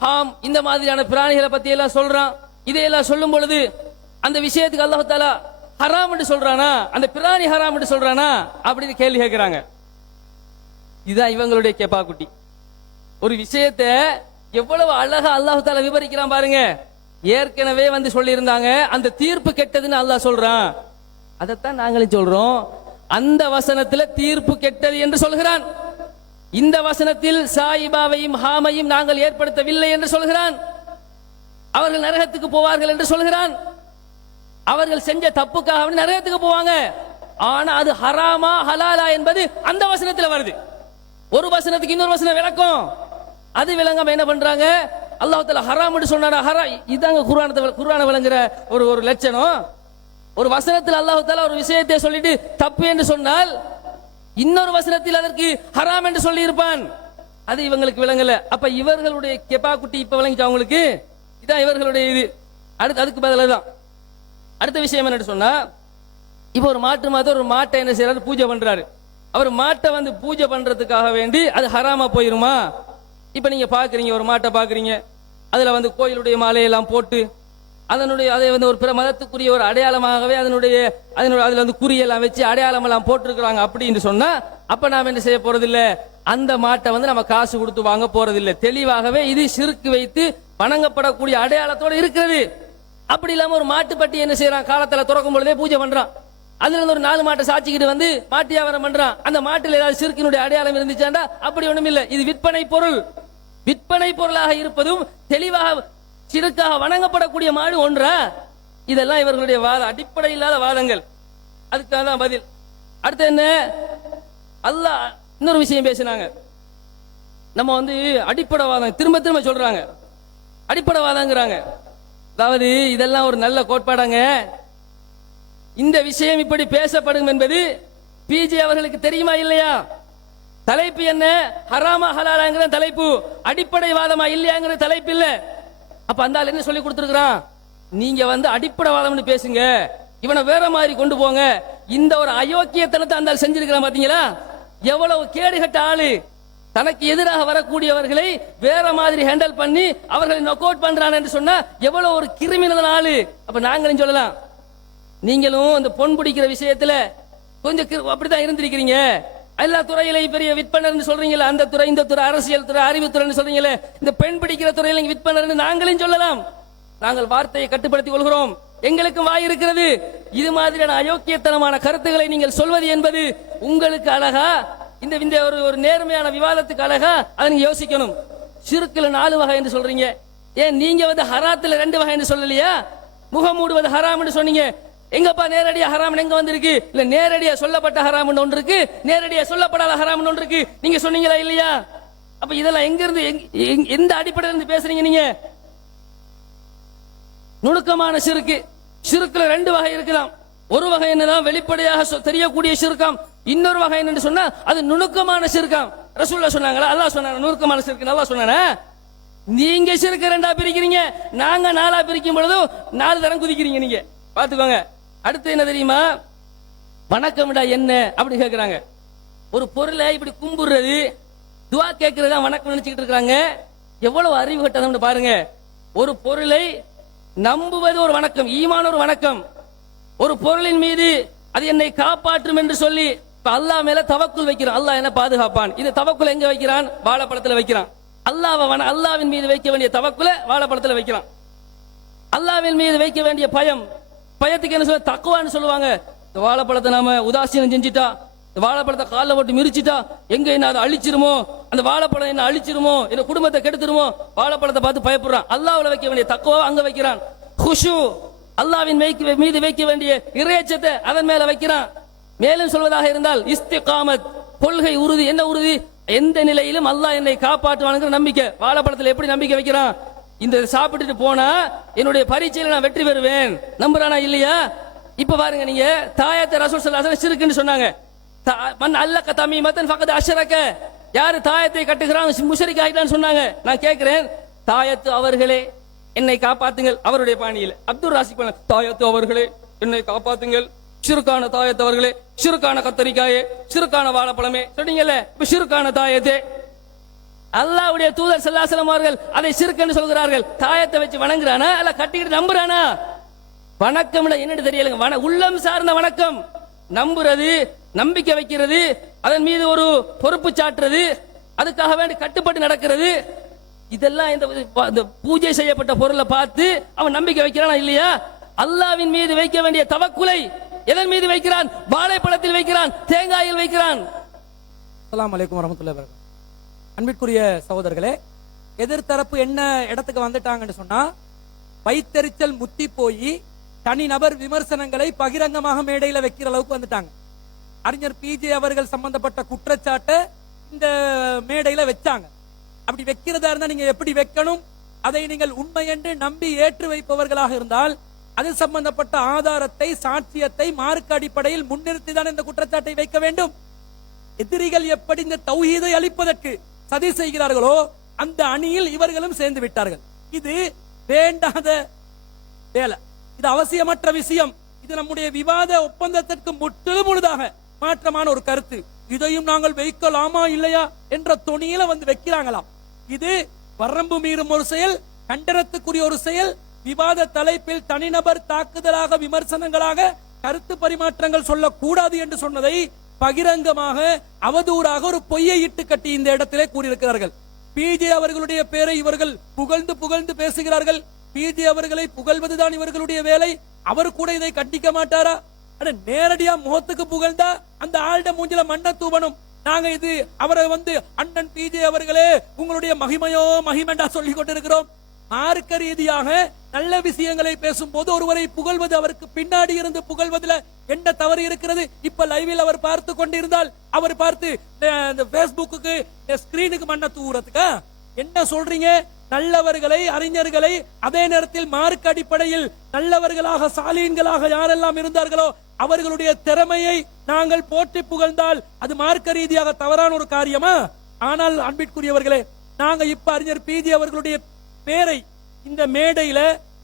ஹாம் இந்த மாதிரியான பிராணிகளை பத்தி எல்லாம் சொல்றான். இதையெல்லாம் சொல்லும் பொழுது அந்த விஷயத்துக்கு அல்லாஹு தாலா ஹராம் என்று சொல்றானா? அந்த பிராணி ஹராம் என்று சொல்றானா அப்படின்னு கேள்வி கேட்கிறாங்க. இதுதான் இவங்களுடைய கேப்பாக்குட்டி. ஒரு விஷயத்தை எவ்வளவு அழகா அல்லாஹு தாலா விவரிக்கிறான் பாருங்க. ஏற்கனவே சொல்லி இருந்தாங்க, அந்த தீர்ப்பு கெட்டதுன்னு அல்லாஹ் சொல்றான். அதைத்தான் நாங்களும் சொல்றோம். அந்த வசனத்துல தீர்ப்பு கெட்டது என்று சொல்கிறான். இந்த வசனத்தில் சாயிபாவையும் ஹாமையும் நாங்கள் ஏற்படுத்தவில்லை என்று சொல்கிறான். அவர்கள் நரகத்துக்கு போவார்கள் என்று சொல்கிறான். அவர்கள் செஞ்ச தப்புக்காக நரகத்துக்கு போவாங்க. ஆனா அது ஹராமா ஹலாலா என்பது அந்த வசனத்தில் வருது. ஒரு வசனத்துக்கு இன்னொரு வசனம் விளக்கம். அது விளங்காம என்ன பண்றாங்க? அல்லாஹ் தஆலா ஹராம்னு சொன்னாரா? இதாங்க குர்ஆனை விளங்குற ஒரு லட்சணம். ஒரு வசனத்தில் அல்லாஹ் தஆலா ஒரு விஷயத்தை சொல்லிட்டு தப்பு என்று சொன்னால் இன்னொரு வசனத்தில் அதற்கு ஹராம் என்று சொல்லி இருப்பான். அது இவங்களுக்கு விளங்கல. அப்ப இவர்களுடைய கெபாக்குட்டி இப்ப விளங்கிச்சு அவங்களுக்கு. இதான் இவர்களுடைய இது. அதுக்கு பதிலாக தான் அடுத்த விஷயம் என்னன்னு சொன்னா, இப்ப ஒரு ஒரு மாட்டை என்ன செய்யறாரு? பூஜை பண்றாரு. அவர் மாட்டை வந்து பூஜை பண்றதுக்காக வேண்டி அது ஹராமா போயிருமா? இப்ப நீங்க பாக்குறீங்க, ஒரு மாட்டை பாக்குறீங்க, அதுல வந்து கோயிலுடைய மாலையெல்லாம் போட்டு அதை வந்து ஒரு பிற மதத்துக்குரிய ஒரு அடையாளமாகவே அதுல வந்து குறியெல்லாம் வச்சு அடையாளம் எல்லாம் போட்டிருக்கிறாங்க அப்படின்னு சொன்னா, அப்ப நாம என்ன செய்ய போறதில்லை? அந்த மாட்டை வந்து நம்ம காசு கொடுத்து வாங்க போறதில்லை. தெளிவாகவே இது ஷிர்க் வைத்து வணங்கப்படக்கூடிய அடையாளத்தோட இருக்கிறது. அப்படி இல்லாம ஒரு மாட்டுப்பட்டி என்ன செய்யறான்? காலத்துல திறக்கும் பொழுதே பூஜை பண்றான். அதுல இருந்து ஒரு 4 மாட்டை சாட்சிக்கிட்டு வந்து மாட்டு வியாபாரம் பண்றான். அந்த மாட்டில் ஏதாவது ஷிர்க்கினுடைய அடையாளம் இருந்துச்சாண்டா அப்படி ஒண்ணும் இல்லை. இது விற்பனை பொருளாக இருப்பதும் தெளிவாக ஷிர்க்காக வணங்கப்படக்கூடிய மாடு ஒன்றா? இதெல்லாம் இவர்களுடைய வாதம், அடிப்படை இல்லாத வாதங்கள். அதுக்காக தான் பதில். அடுத்து என்ன? அல்லாஹ் இன்னொரு விஷயம் பேசினாங்க. நம்ம வந்து அடிப்படைவாதம் திரும்ப சொல்றாங்க. அடிப்படைவாதங்கிறாங்க. அதாவது இதெல்லாம் ஒரு நல்ல கோட்பாடாங்க. இந்த விஷயம் இப்படி பேசப்படும் என்பது பிஜே அவர்களுக்கு தெரியுமா இல்லையா? தலைப்பு என்ன? ஹராமா ஹலாலாங்கிற தலைப்பு. அடிப்படைவாதமா இல்லையாங்கிற தலைப்பு இல்ல. அப்ப அந்த ஆள் என்ன சொல்லி கொடுத்திருக்கிறான்? நீங்க வந்து அடிப்படைவாதம்னு பேசுங்க, இவனை வேற மாதிரி கொண்டு போங்க. இந்த ஒரு அயோக்கியத்தனத்தை அந்த ஆள் செஞ்சிருக்கிறான். பாத்தீங்களா எவ்வளவு கேடுகட்ட ஆளு? தனக்கு எதிராக வரக்கூடியவர்களை வேற மாதிரி ஹேண்டில் பண்ணி அவர்களை நொக் அவுட் பண்றான் என்று சொன்னா எவ்வளவு ஒரு கிரிமினல் ஆளு. அப்ப நாங்களும் சொல்லலாம், நீங்களும் அந்த பொன் பிடிக்கிற விஷயத்துல கொஞ்சம் அப்படித்தான் இருந்திருக்கிறீங்க. எல்லா துறையிலையும் பெரிய விற்பனர் சொல்றீங்களா? அந்த துறை, இந்த துறை, அரசியல் துறை, அறிவுத்துறை சொல்றீங்களே, இந்த பெண் பிடிக்கிற துறையில விற்பனர் நாங்களும் சொல்லலாம். நாங்கள் வார்த்தையை கட்டுப்படுத்திக் கொள்கிறோம். எங்களுக்கும் வாய் இருக்கிறது. இது மாதிரியான அயோக்கியத்தனமான கருத்துக்களை நீங்கள் சொல்வது என்பது உங்களுக்கு அழகா? இந்த ஒரு நேர்மையான விவாதத்துக்கு அழகா? அதை நீங்க யோசிக்கணும். ஷிர்க்ல 4 வகை என்று சொல்றீங்க. ஏன் நீங்க வந்து ஹராத்துல 2 வகை என்று சொல்லலையா? முகம் மூடுவது ஹராம் என்று சொன்னீங்க. எங்கப்பா நேரடியா ஹராம் எங்க வந்திருக்கு? இல்ல நேரடியா சொல்லப்பட்ட ஹராம் ஒன்று இருக்கு, நேரடியா சொல்லப்படாத ஹராம் ஒன்று இருக்கு. நீங்க சொன்னீங்களா இல்லையா? அப்ப இதெல்லாம் எங்க இருந்து, எந்த அடிப்படையில இருந்து பேசுறீங்க நீங்க? நுணுக்கமான ஷிர்க்ல 2 வகை இருக்கலாம். ஒரு வகை என்னதான் வெளிப்படையாக தெரியக்கூடிய ஷிர்காம். இன்னொரு வகை என்னன்னு சொன்னா அது நுணுக்கமான ஷிர்காம். ரசூலுல்லாஹ் சொன்னாங்களா? அல்லாஹ் சொன்னாங்க நுணுக்கமான ஷிர்க். அல்லாஹ் சொன்னானே. நீங்க ஷிர்க் 2ஆ பிரிக்கிறீங்க, நாங்க 4ஆ பிரிக்கும் பொழுது 4 தரம் குதிக்கிறீங்க. நீங்க பாத்துக்கோங்க. அடுத்து என்ன தெரியுமா? வணக்கம்டா என்ன அப்படி கேட்கிறாங்க. ஒரு பொருளை இப்படி கும்பிடுறது, துவா கேட்கறது தான் வணக்கம் நினைச்சுக்கிட்டு இருக்காங்க. எவ்வளவு அறிவு கட்டணும்னு பாருங்க. ஒரு பொருளை நம்புவது ஒரு வணக்கம், ஈமான ஒரு வணக்கம். ஒரு பொருளின் மீது அது என்னை காப்பாற்றும் என்று சொல்லி அல்லாஹ் மேல தவக்குல் வைக்கிறான். அல்லாஹ் என்ன பாதுகாப்பான். இந்த தவக்குல் எங்க வைக்கிறான்? வாழைப்பழத்துல வைக்கிறான். அல்லாஹ்வின் மீது வைக்க வேண்டிய தவக்குல வாழைப்பழத்துல வைக்கிறான். அல்லாஹ்வின் மீது வைக்க வேண்டிய பயத்துக்கு என்ன சொல்ல? தக்குவான்னு சொல்லுவாங்க. இந்த வாழைப்பழத்தை நாம உதாசீனம் செஞ்சுட்டா, இந்த வாழைப்பழத்தை காலில் போட்டு மிரிச்சிட்டா எங்க என்ன அதை அழிச்சிருமோ, அந்த வாழைப்பழம் என்ன அழிச்சிருமோ, என்ன குடும்பத்தை கெடுத்துருமோ, வாழைப்பழத்தை பார்த்து பயப்படுறான். அல்லாஹ்வுல வைக்க வேண்டிய தக்குவா அங்க வைக்கிறான். குஷு அல்லாஹ்வின் மீது வைக்க வேண்டிய இறையச்சத்தை அதன் மேல வைக்கிறான். மேலும் சொல்வதாக இருந்தால் இஸ்திகாமத், கொள்கை உறுதி. என்ன உறுதி? எந்த நிலையிலும் அல்லாஹ் என்னை காப்பாற்றுவானுங்கிற நம்பிக்கை. வாழைப்பழத்தில் எப்படி நம்பிக்கை வைக்கிறான்? இந்த சாப்பிட்டுட்டு போனா என்னுடைய பரீட்சையில நான் வெற்றி பெறுவேன். நம்புறானா இல்லையா? இப்ப பாருங்க, நீங்க தாயத்தை ரசூல் ஸல்லல்லாஹு அலைஹி வஸல்லம் ஷிர்க்னு சொன்னாங்க. மன் அல்லக தமீமத்தன் ஃபகத் அஷ்ரக, யாரு தாயத்தை கட்டுகிறான் முஷ்ரிக் ஆயிட்டான்னு சொன்னாங்க. நான் கேட்கிறேன், தாயத்து அவர்களே என்னை காப்பாத்துங்கள். அவருடைய பாணியில் அப்துல் ராசிக் பண்ண, தாயத்து அவர்களே என்னை காப்பாத்துங்கள். ஷிர்கான தாயத்து அவர்களே, ஷிர்கான கத்தரிக்காயே, ஷிர்கான வாழைப்பழமே சொன்னீங்கல்ல, இப்ப ஷிர்கான தாயத்தே. அல்லாஹ்வுடைய தூதர் ஸல்லல்லாஹு அலைஹி வஸல்லம் அவர்கள் அதை ஷிர்க் என்று சொல்கிறார்கள். தாயத்தை வச்சு வணங்குறானா அல்ல கட்டிக்கிட்டு நம்புறானா? வணக்கம் என்னன்னு தெரியலங்க. உள்ளம் சார்ந்த வணக்கம், நம்புறது, நம்பிக்கை வைக்கிறது, அதன் மீது ஒரு பொறுப்பு சாட்டுறது, அதுக்காக வேண்டி கட்டுப்பட்டு நடக்கிறது. இதெல்லாம் இந்த பூஜை செய்யப்பட்ட பொருளை பார்த்து அவன் நம்பிக்கை வைக்கிறானா இல்லையா? அல்லாஹ்வின் மீது வைக்க வேண்டிய தவக்குலை எதன் மீது வைக்கிறான்? வாழைப்பழத்தில் வைக்கிறான், தேங்காயில் வைக்கிறான். அஸ்ஸலாமு அலைக்கும் வரஹ்மத்துல்லாஹி வபரகாத்துஹு. அன்பிற்குரிய சகோதரர்களே, எதிர்த்தரப்பு என்ன இடத்துக்கு வந்துட்டாங்கன்னு சொன்னா, வைத்தறிச்சல் முத்தி போய் தனிநபர் விமர்சனங்களை பகிரங்கமாக மேடையில வைக்கிற அளவுக்கு வந்துட்டாங்க. அறிஞர் பிஜே அவர்கள் சம்பந்தப்பட்ட குற்றச்சாட்டை இந்த மேடையில வச்சாங்க. அப்படி வைக்கிறதா இருந்தா நீங்க எப்படி வைக்கணும், அதை நீங்கள் உண்மை என்று நம்பி ஏற்று வைப்பவர்களாக இருந்தால் அது சம்பந்தப்பட்ட ஆதாரத்தை, சாட்சியத்தை மார்க்க அடிப்படையில் முன்னிறுத்தி தான் இந்த குற்றச்சாட்டை வைக்க வேண்டும். எதிரிகள் எப்படி இந்த தௌஹீதை அளிப்பதற்கு சதி செய்கிறார்களோ அந்த அணியில் இவர்களும் சேர்ந்து விட்டார்கள். இது வேண்டாத வேலை, இது அவசியமற்ற விஷயம், இது நம்முடைய விவாத ஒப்பந்தத்திற்கு முழுதாக மாற்றமான ஒரு கருத்து. இதையும் நாங்கள் வைக்கலாமா இல்லையா என்ற தொனியில வந்து வைக்கிறாங்களாம். இது வரம்பு மீறும் ஒரு செயல், கண்டனத்துக்குரிய ஒரு செயல். விவாத தலைப்பில் தனிநபர் தாக்குதலாக, விமர்சனங்களாக கருத்து பரிமாற்றங்கள் சொல்லக்கூடாது என்று சொன்னதை பகிரங்கமாக அவதூறாக ஒரு பொய்யை இட்டு கட்டி இந்த இடத்திலே கூறியிருக்கிறார்கள். பிஜே அவர்களுடைய பேரை இவர்கள் புகழ்ந்து புகழ்ந்து பேசுகிறார்கள். பிஜே அவர்களை புகழ்வதுதான் இவர்களுடைய வேலை. அவர் கூட இதை கண்டிக்க மாட்டாரா? நேரடியா முகத்துக்கு புகழ்ந்தா அந்த ஆள்ட மூஞ்சில மண்ண தூவணும். நாங்க இது அவரை வந்து அண்ணன் பிஜே அவர்களே உங்களுடைய மகிமையோ மகிமெண்டா சொல்லி கொண்டிருக்கிறோம். மார்க்க ரீதியாக நல்ல விஷயங்களை பேசும் போது ஒருவரை புகழ்வது, அவருக்கு பின்னாடி இருந்து புகழ்வதில் என்ன தவறு இருக்கிறது? இப்ப லைவில் அவர் பார்த்து கொண்டிருந்தால் அவர் பார்த்து பேஸ்புக்கு ஸ்கிரீனுக்கு மண்ண தூரத்துக்கா என்ன சொல்றீங்க? நல்லவர்களை, அறிஞர்களை, அதே நேரத்தில் மார்க்க அடிப்படையில் நல்லவர்களாக, சாலீன்களாக யாரெல்லாம் இருந்தார்களோ அவர்களுடைய திறமையை நாங்கள் போற்றி புகழ்ந்தால் அது மார்க்க ரீதியாக தவறான ஒரு காரியமா? ஆனால் அன்பிற்குரியவர்களே, நாங்க இப்ப அறிஞர் பிஜே அவர்களுடைய பேரை இந்த மேடையில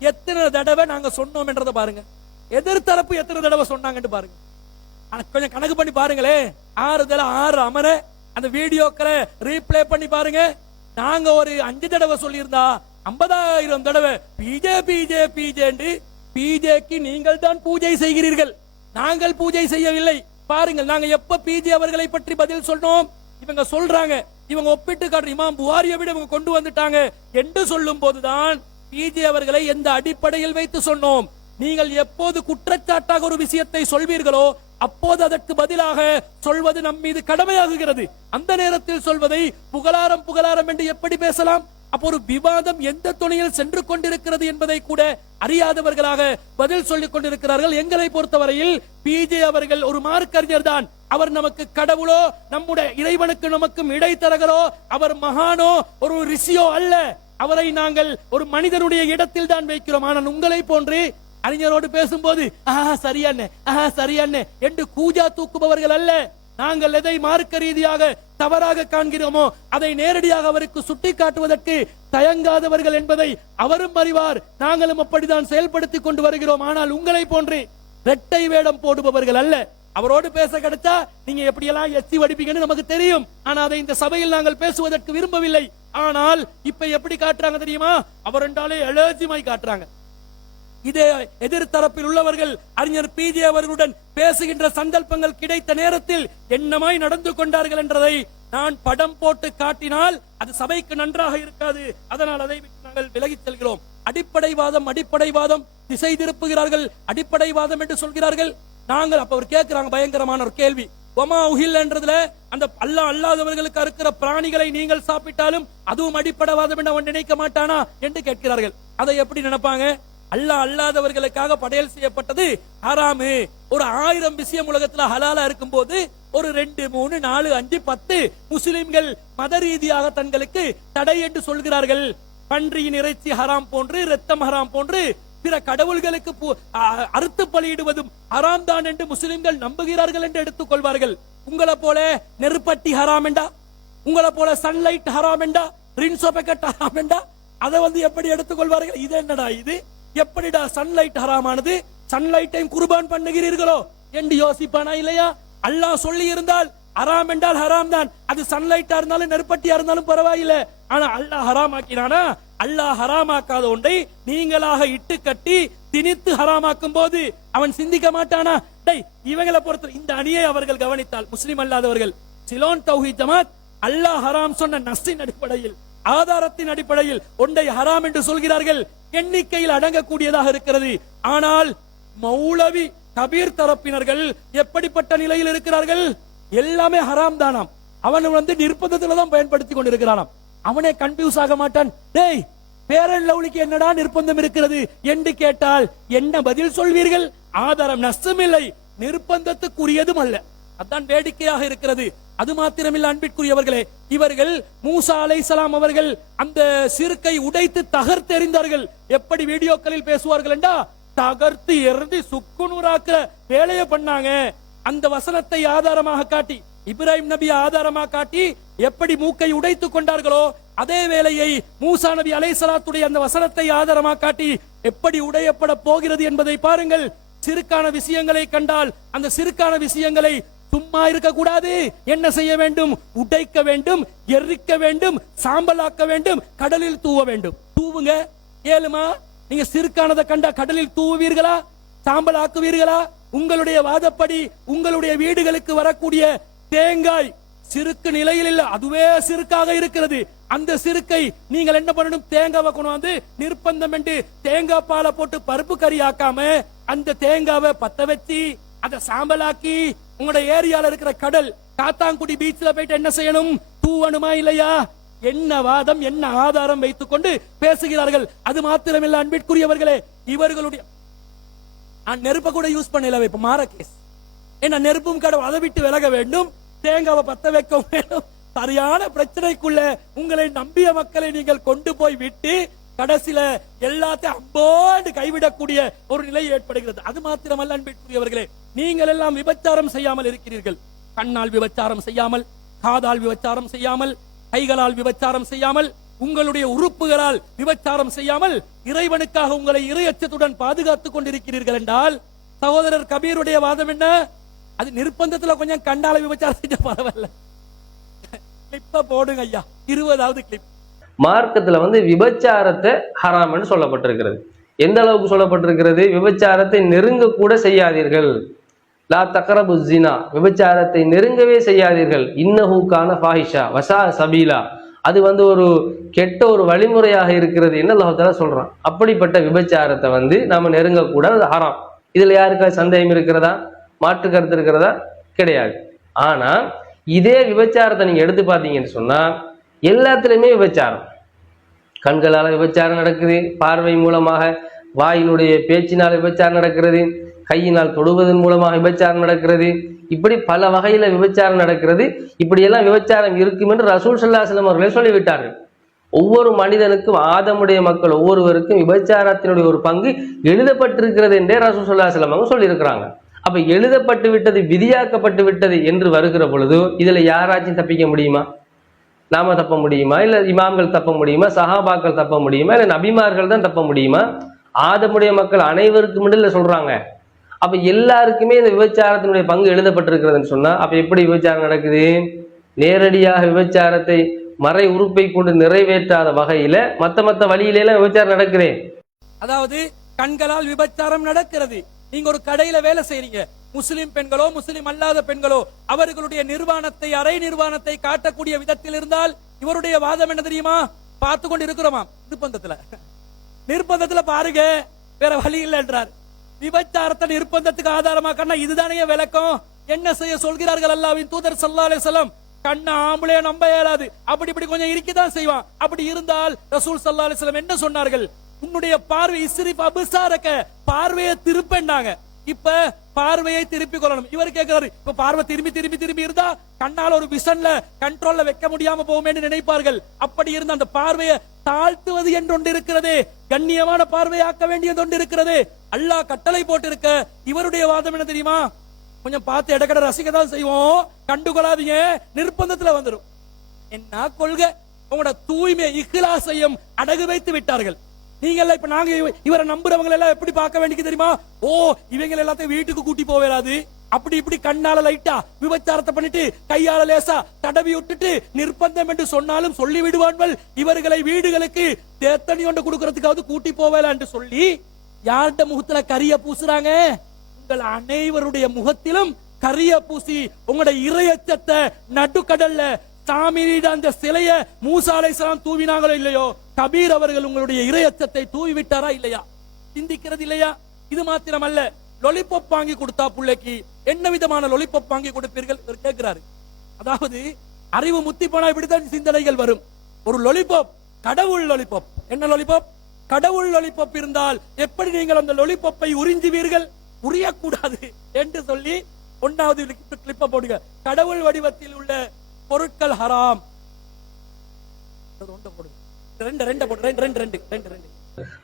எத்தனை தடவை நாங்க சொன்னோம் என்றதை பாருங்க. எதிர்த்தரப்பு எத்தனை தடவை சொன்னாங்கன்னு பாருங்க. கொஞ்சம் கணக்கு பண்ணி பாருங்களே. 6 அமர அந்த வீடியோக்களை ரீப்ளே பண்ணி பாருங்க. நாங்க ஒரு 5 தடவை சொல்லியிருந்தா 50,000 தடவை பிஜே பிஜே பிஜே. பிஜேக்கு நீங்கள் தான் பூஜை செய்கிறீர்கள், நாங்கள் பூஜை செய்யவில்லை. பாருங்கள், நாங்க எப்ப பிஜே அவர்களை பற்றி பதில் சொன்னோம்? இவங்க சொல்றாங்க, இவங்க ஒப்பிட்டு காட்டுற இமாம் புகாரியை விட இவங்க கொண்டு வந்துட்டாங்க என்று சொல்லும் போதுதான் பிஜே அவர்களை எந்த அடிப்படையில் வைத்து சொன்னோம்? நீங்கள் எப்போது குற்றச்சாட்டாக ஒரு விஷயத்தை சொல்வீர்களோ அப்போது அதற்கு பதிலாக சொல்வது நம் மீது கடமையாகுகிறது. அந்த நேரத்தில் சொல்வதை புகழாரம் புகழாரம் என்று எப்படி பேசலாம்? அப்போ ஒரு விவாதம் எந்த துணையில் சென்று கொண்டிருக்கிறது என்பதை கூட அறியாதவர்களாக பதில் சொல்லிக் கொண்டிருக்கிறார்கள். எங்களை பொறுத்தவரையில் பிஜே அவர்கள் ஒரு மார்க்கறிஞர் தான். அவர் நமக்கு கடவுளோ, நம்முடைய இறைவனுக்கு நமக்கும் இடைத்தரகரோ, அவர் மகானோ, ஒரு ரிஷியோ அல்ல. அவரை நாங்கள் ஒரு மனிதனுடைய இடத்தில் தான் வைக்கிறோம். ஆனால் உங்களை போன்று அறிஞரோடு பேசும்போது சரியானே என்று கூஜா தூக்குபவர்கள் அல்ல. நாங்கள் எதை மார்க்க ரீதியாக தவறாக காண்கிறோமோ அதை நேரடியாக அவருக்கு சுட்டி காட்டுவதற்கு தயங்காதவர்கள் என்பதை அவரும் அறிவார். நாங்களும் அப்படித்தான் செயல்படுத்திக் கொண்டு வருகிறோம். ஆனால் உங்களை போன்று இரட்டை வேடம் போடுபவர்கள் அல்ல. அவரோடு பேச கிடைச்சா நீங்க எப்படி எல்லாம் எச்சி வடிப்பீங்கன்னு நமக்கு தெரியும். ஆனா அதை இந்த சபையில் நாங்கள் பேசுவதற்கு விரும்பவில்லை. ஆனால் இப்ப எப்படி காட்டுறாங்க தெரியுமா? அவர் என்றாலே அலர்ஜிமாய் காட்டுறாங்க. இதே எதிர்த்தரப்பில் உள்ளவர்கள் அறிஞர் பிஜே அவர்களுடன் பேசுகின்ற சந்தர்ப்பங்கள் கிடைத்த நேரத்தில் என்னமாய் நடந்து கொண்டார்கள் என்றதை நான் படம் போட்டு காட்டினால் அது சபைக்கு நன்றாக இருக்காது. அதனால் அதை நாங்கள் விலகிச் செல்கிறோம். அடிப்படைவாதம் திசை திருப்புகிறார்கள். அடிப்படைவாதம் என்று சொல்கிறார்கள். நாங்கள் அப்ப அவர் கேட்கிறாங்க பயங்கரமான ஒரு கேள்வி. ஒமா உஹில் என்றதுல அந்த அல்லாஹ் அல்லாதவர்களுக்கு இருக்கிற பிராணிகளை நீங்கள் சாப்பிட்டாலும் அதுவும் அடிப்படைவாதம் என்று அவன் நினைக்க மாட்டானா என்று கேட்கிறார்கள். அதை எப்படி நினைப்பாங்க? அல்லாஹ் அல்லாதவர்களுக்காக படையல் செய்யப்பட்டது ஹராமு. ஒரு 1000 விஷயம் உலகத்துல ஹலாலா இருக்கும் போது ஒரு 2, 3, 4, 5, 10 முஸ்லிம்கள் மத ரீதியாக தங்களுக்கு தடை என்று சொல்கிறார்கள். பன்றியின் இறைச்சி ஹராம் போன்று, ரத்தம் ஹராம் போன்று பிற கடவுள்களுக்கு அறுத்து பலியிடுவதும் ஹராம் தான் என்று முஸ்லிம்கள் நம்புகிறார்கள் என்று எடுத்துக் கொள்வார்கள். உங்களை போல நெருப்பட்டி ஹராம் என்றா, உங்களை போல சன்லைட் ஹராம் என்றா, ரின்சோ பேக்கெட் ஹராம் என்றா, அதை வந்து எப்படி எடுத்துக்கொள்வார்கள்? இது என்னடா இது? எப்படிடா சன்லைட் ஹராமானது? சன்லைட்டையும் குர்பான் பண்ணுகிறீர்களோ என்று யோசிப்பானா இல்லையா? அல்லாஹ் சொல்லி இருந்தால் ஹராம் என்றால் ஹராம் தான். அது சன்லைட்டா இருந்தாலும் நெருப்பட்டியா இருந்தாலும் பரவாயில்லை. ஆனா அல்லாஹ் ஹராம் ஆக்கினானா? அல்லாஹ் ஹராமாக்காத ஒன்றை நீங்களாக இட்டு கட்டி திணித்து ஹராமாக்கும் போது அவன் சிந்திக்க மாட்டானா? இவங்களை பொறுத்த இந்த அணியை அவர்கள் கவனித்தால், முஸ்லிம் அல்லாதவர்கள் சிலோன் தௌஹீத் ஜமாத் அல்லாஹ் ஹராம் சொன்ன நஸ்ஸின் அடிப்படையில், ஆதாரத்தின் அடிப்படையில் ஒன்றை ஹராம் என்று சொல்கிறார்கள். எண்ணிக்கையில் அடங்கக்கூடியதாக இருக்கிறது. ஆனால் மௌலவி கபீர் தரப்பினர்கள் எப்படிப்பட்ட நிலையில் இருக்கிறார்கள்? எல்லாமே ஹராம் தானாம். அவன் வந்து நிர்பந்தத்துல தான் பயன்படுத்தி கொண்டிருக்கிறானாம். அவனே கன்ஃபியூஸ் ஆக மாட்டான். டேய், பேரன் லவ்லிக்கு என்னடா நிர்பந்தம் இருக்கிறது என்று கேட்டால் என்ன பதில் சொல்வீர்கள்? ஆதாரம் நஷ்டம் இல்லை, நிர்பந்தத்துக்குரியதும் அல்ல. அதான் வேடிக்கையாக இருக்கிறது. அது மாத்திரமில்ல அன்பிற்குரியவர்களே, இவர்கள் மூசா அலைஹிஸ்ஸலாம் அவர்கள் அந்த சிறுக்கை உடைத்து தகர்த்தெறிந்தார்கள். எப்படி வீடியோக்களில் பேசுவார்கள் என்றா, தகர்த்து எறிந்து சுக்குநூறாக்குற வேலையை பண்ணாங்க. அந்த வசனத்தை ஆதாரமாக காட்டி, இப்ராஹிம் நபி ஆதாரமாக காட்டி எப்படி மூக்கை உடைத்துக் கொண்டார்களோ, அதே வேளையை மூசா நபி அலைஹிஸ்ஸலாத்துடைய அந்த வசனத்தை ஆதாரமாக காட்டி எப்படி உடையப்பட போகிறது என்பதை பாருங்கள். சிறுக்கான விஷயங்களை கண்டால் அந்த சிறுக்கான விஷயங்களை சும்மா இருக்க கூடாது. என்ன செய்ய வேண்டும்? உடைக்க வேண்டும், எரிக்க வேண்டும், சாம்பலாக்க வேண்டும், கடலில் தூவ வேண்டும். தூவுங்க, ஏழுமா? நீங்க சிறுக்கானதை கண்டா கடலில் தூவுவீர்களா? சாம்பல் ஆக்குவீர்களா? உங்களுடைய வாதப்படி உங்களுடைய வீடுகளுக்கு வரக்கூடிய தேங்காய் சிறுக்கு நிலையில் இல்ல, அதுவே சிறுக்காக இருக்கிறது. அந்த சிறுக்கை நீங்கள் என்ன பண்ணணும்? தேங்காவை கொண்டு வந்து நிர்பந்தம் என்று தேங்காய் பாலை போட்டு பருப்பு கறி ஆக்காம அந்த தேங்காவை பத்த வச்சு அதை சாம்பலாக்கி உங்களுடைய ஏரியால இருக்கிற கடல் காத்தாங்குடி பீச்ல போயிட்டு என்ன செய்யணும்? தூவணுமா இல்லையா? என்ன வாதம், என்ன ஆதாரம் வைத்துக் கொண்டு பேசுகிறார்கள்? அது மாத்திரமில்ல அன்பிற்குரியவர்களே, இவர்களுடைய நெருப்ப கூட யூஸ் பண்ணல. இப்ப மாற கேஸ் என்ன, நெருப்பும் கடவுள், அதை விட்டு விலக வேண்டும், தேங்காவை பத்த வைக்க வேண்டும். சரியான பிரச்சனைக்குள்ள உங்களை நம்பிய மக்களை நீங்கள் கொண்டு போய் விட்டு கடைசியில எல்லாத்தையும் அம்போடு கைவிடக்கூடிய ஒரு நிலை ஏற்படுகிறது. அது மாத்திரமல்ல அன்பிற்குரியவர்களே, நீங்கள் எல்லாம் விபச்சாரம் செய்யாமல் இருக்கிறீர்கள். கண்ணால் விபச்சாரம் செய்யாமல், காதால் விபச்சாரம் செய்யாமல், கைகளால் விபச்சாரம் செய்யாமல், உங்களுடைய உறுப்புகளால் விபச்சாரம் செய்யாமல் இறைவனுக்காக உங்களை இறையச்சத்துடன் பாதுகாத்துக் கொண்டிருக்கிறீர்கள் என்றால், சகோதரர் கபீருடைய வாதம் என்ன? அது நிர்பந்தத்துல கொஞ்சம் கண்டால விபச்சாரம் செஞ்ச பரவாயில்ல, கிளிப்ப போடுங்க ஐயா, 20வது கிளிப். மார்க்கத்துல விபச்சாரத்தை ஹராம்னு சொல்லப்பட்டிருக்கிறது. எந்த அளவுக்கு சொல்லப்பட்டிருக்கிறது? விபச்சாரத்தை நெருங்க கூட செய்யாதீர்கள். லா தக்ரபு ஸினா, விபச்சாரத்தை நெருங்கவே செய்யாதீர்கள். இன்னஹு கான ஃபாஹிஷா வஸா சபீலா, அது ஒரு கெட்ட ஒரு வழிமுறையாக இருக்கிறது என்ன அல்லாஹ் தஆலா சொல்றான். அப்படிப்பட்ட விபச்சாரத்தை நாம நெருங்க கூட, அது ஹராம். இதுல யாருக்காவது சந்தேகம் இருக்கிறதா? மாற்று கருத்து இருக்கிறதா? கிடையாது. ஆனா இதே விபச்சாரத்தை நீங்க எடுத்து பார்த்தீங்கன்னு சொன்னா எல்லாத்துலயுமே விபச்சாரம். கண்களால விபச்சாரம் நடக்குது, பார்வை மூலமாக, வாயினுடைய பேச்சினால் விபச்சாரம் நடக்கிறது, கையினால் தொடுவதன் மூலமாக விபச்சாரம் நடக்கிறது, இப்படி பல வகையில விபச்சாரம் நடக்கிறது. இப்படியெல்லாம் விபச்சாரம் இருக்கும் என்று ரசூல் ஸல்லல்லாஹு அலைஹி வஸல்லம் அவர்களே சொல்லிவிட்டார்கள். ஒவ்வொரு மனிதனுக்கும், ஆதமுடைய மக்கள் ஒவ்வொருவருக்கும் விபச்சாரத்தினுடைய ஒரு பங்கு எழுதப்பட்டிருக்கிறது என்றே ரசூல் ஸல்லல்லாஹு அலைஹி வஸல்லம் அவங்க சொல்லியிருக்கிறாங்க. அப்ப எழுதப்பட்டு விட்டது, விதியாக்கப்பட்டு விட்டது என்று வருகிற பொழுது இதுல யாராச்சும் தப்பிக்க முடியுமா? நாம தப்ப முடியுமா? இல்ல இமாம்கள் தப்ப முடியுமா? சஹாபாக்கள் தப்ப முடியுமா? இல்ல நபிமார்கள் தான் தப்ப முடியுமா? ஆதமுடைய மக்கள் அனைவருக்கும் இல்ல சொல்றாங்க. அப்ப எல்லாருக்குமே இந்த விபச்சாரத்தினுடைய பங்கு எழுதப்பட்டிருக்கிறதுன்னு சொன்னா அப்ப எப்படி விபச்சாரம் நடக்குது? நேரடியாக விபச்சாரத்தை மறை உறுப்பை கொண்டு நிறைவேற்றாத வகையில மத்த வழியில எல்லாம் விபச்சாரம் நடக்குது. அதாவது கண்களால் விபச்சாரம் நடக்கிறது. நீங்க ஒரு கடையில வேலை செய்றீங்க, முஸ்லிம் பெண்களோ முஸ்லிம் அல்லாத பெண்களோ அவர்களுடைய நிர்வாணத்தை, அரை நிர்வாணத்தை காட்டக்கூடிய விதத்தில் இருந்தால் இவருடைய வாதம் என்ன தெரியுமா? பார்த்து கொண்டு இருக்கிறோமா? நிர்பந்தத்துல பாருங்க, வேற வழி இல்லை என்றார். விபச்சாரத்தை நிர்பந்தத்துக்கு ஆதாரமாக்கன்னா இதுதானே விளக்கம். என்ன செய்ய சொல்கிறார்கள் அல்லாஹ்வின் தூதர் ஸல்லல்லாஹு அலைஹி வஸல்லம்? கண்ண ஆம்பளை நம்ப இயலாது, அப்படி இப்படி கொஞ்சம் இருக்கதான் செய்வான். அப்படி இருந்தால் ரசூல் ஸல்லல்லாஹு அலைஹி வஸல்லம் என்ன சொன்னார்கள்? உன்னுடைய பார்வை இஸ்ரிஃப் அப்சாரக, பார்வையை திருப்பண்டாங்க. இப்ப பார்வையை திருப்பி கொள்ளணும். இவர் கேட்கிறாரு, இப்ப பார்வை திரும்பி திரும்பி திரும்பி இருந்தா கண்ணால் ஒரு விஷன்ல கண்ட்ரோல்ல வைக்க முடியாம போகும்னு நினைப்பார்கள். அப்படி இருந்த அந்த பார்வையை தாழ்த்துவது என்று ஒன்று இருக்கிறது, கண்ணியமான பார்வையாக்க வேண்டியது ஒன்று இருக்கிறது. அல்லாஹ் கட்டளை போட்டு இருக்க. இவருடைய வாதம் என்ன தெரியுமா? கொஞ்சம் பார்த்து இடக்கட ரசிக்க தான் செய்வோம், கண்டுகொள்ளாதீங்க, நிர்பந்தத்துல வந்துடும். என்ன கொள்கை? உங்களோட தூய்மை இஹ்லாஸையும் அடகு வைத்து விட்டார்கள். நீங்க எல்லாம் இப்ப நாங்க இவரை நம்புறவங்க எல்லாம் எப்படி பார்க்க வேண்டியது தெரியுமா? ஓ, இவங்க எல்லாத்தையும் வீட்டுக்கு கூட்டி போவேராது, அப்படி இப்படி கண்ணால லைட்டா விபச்சாரத்தை பண்ணிட்டு கையால லேசா தடவி விட்டுட்டு நிர்பந்தம் என்று சொன்னாலும் சொல்லி விடுவார்கள். இவர்களை வீடுகளுக்கு தேத்தனி ஒன்று கொடுக்கறதுக்காவது கூட்டி போவேலா என்று சொல்லி யார்கிட்ட முகத்துல கரிய பூசுறாங்க? உங்கள் அனைவருடைய முகத்திலும் கரிய பூசி உங்களுடைய இறையச்சத்தை நடுக்கடல்ல சாமியிட அந்த சிலைய மூசா அலைஹிஸ்ஸலாம் தூவினாங்களோ இல்லையோ, கபீர் அவர்கள் உங்களுடைய இறையச்சத்தை தூவி விட்டாரா இல்லையா? சிந்திக்கிறது இல்லையா? இது மாத்திரமல்ல, லொலிபப் வாங்கி கொடுத்தா பிள்ளைக்கு என்ன விதமான லொலிபப் வாங்கி கொடுப்பீர்கள் கேட்கிறாரு. அதாவது அறிவு முத்தி போனா இப்படித்தான் சிந்தனைகள் வரும். ஒரு லொலிபப், கடவுள் லொலிபப். என்ன லொலிபப்? கடவுள் லொலிபப் இருந்தால் எப்படி நீங்கள் அந்த லொலிபப்பை உறிஞ்சுவீர்கள்? உரியக்கூடாது என்று சொல்லி ஒன்னாவது கிளிப்ப போடுங்க. கடவுள் வடிவத்தில் உள்ள பொருட்கள் ஹராம்.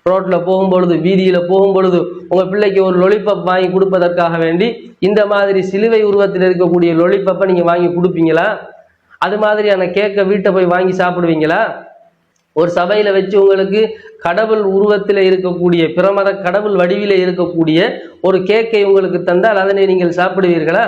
ரோட்ல போகும்பொழுது, வீதியில போகும்பொழுது உங்க பிள்ளைக்கு ஒரு லொலிபப் வாங்கி கொடுப்பதற்காக வேண்டி இந்த மாதிரி சிலுவை உருவத்தில் இருக்கக்கூடிய லொலிபப்பை நீங்க வாங்கி கொடுப்பீங்களா? அது மாதிரியான கேக்க வீட்டை போய் வாங்கி சாப்பிடுவீங்களா? ஒரு சபையில வச்சு உங்களுக்கு கடவுள் உருவத்தில் இருக்கக்கூடிய பிரமத கடவுள் வடிவில இருக்கக்கூடிய ஒரு கேக்கை உங்களுக்கு தந்தால் அதனை நீங்கள் சாப்பிடுவீர்களா?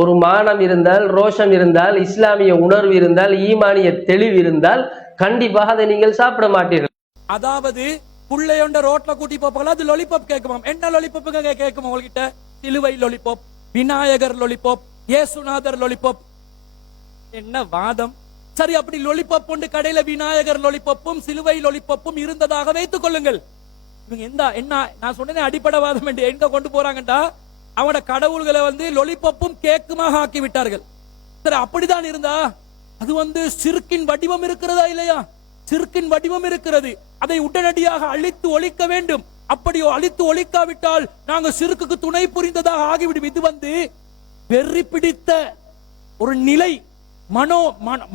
ஒரு மானம் இருந்தால், ரோஷம் இருந்தால், இஸ்லாமிய உணர்வு இருந்தால், ஈமானிய தெளிவு இருந்தால் கண்டிப்பாக அதை நீங்கள் சாப்பிட மாட்டீர்கள். அதாவது புள்ளையொண்ட ரோட்ல கூட்டி போப்பாங்களா, அது லொலிபப் கேட்குமாம். என்ன லொலிபப்புங்க கேட்குமா உங்ககிட்ட? சிலுவை லொலிபப், விநாயகர் லொலிபப், இயேசுநாதர் லொலிபப். என்ன வாதம்? சரி, அப்படி லொலிபப் கொண்டு கடையில விநாயகர் லொலிபப்பும் சிலுவை லொலிபப்பும் இருந்ததாக வைத்துக் கொள்ளுங்கள். இவங்க என்ன நான் சொன்னேன் அடிப்படைவாதம் என்று எங்க கொண்டு போறாங்கடா, அவனோட கடவுள்களை லொலிபப்பும் கேக்குமாக ஆக்கி விட்டார்கள். சரி, அப்படிதான் இருந்தா அது சிறுக்கின் வடிவம் இருக்கிறதா இல்லையா? சிறுக்கின் வடிவம் இருக்கிறது. அதை உடனடியாக அழித்து ஒழிக்க வேண்டும். அப்படியோ அழித்து ஒழிக்காவிட்டால் நாங்க சிறுக்குக்கு துணை புரிந்ததாக ஆகிவிடும். இது வெறி பிடித்த ஒரு நிலை,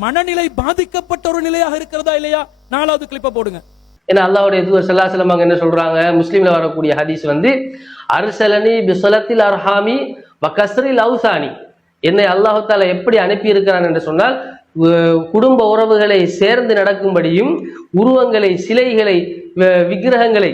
மனநிலை பாதிக்கப்பட்ட ஒரு நிலையாக இருக்கிறதா இல்லையா? 4வது கிளிப்ப போடுங்க. ஏன்னா அல்லாஹ்வுடைய தூதர் ஸல்லல்லாஹு அலைஹி வஸல்லம் என்ன சொல்றாங்க? முஸ்லிம்ல வரக்கூடிய ஹதீஸ் அர்சலனி பிஸலத்தில் அர்ஹாமி வகஸ்ரில் அவுசானி. என்னை அல்லாஹ் தஆலா எப்படி அனுப்பி இருக்கிறான் என்று சொன்னால், குடும்ப உறவுகளை சேர்ந்து நடக்கும்படியும், உருவங்களை, சிலைகளை, விக்கிரகங்களை,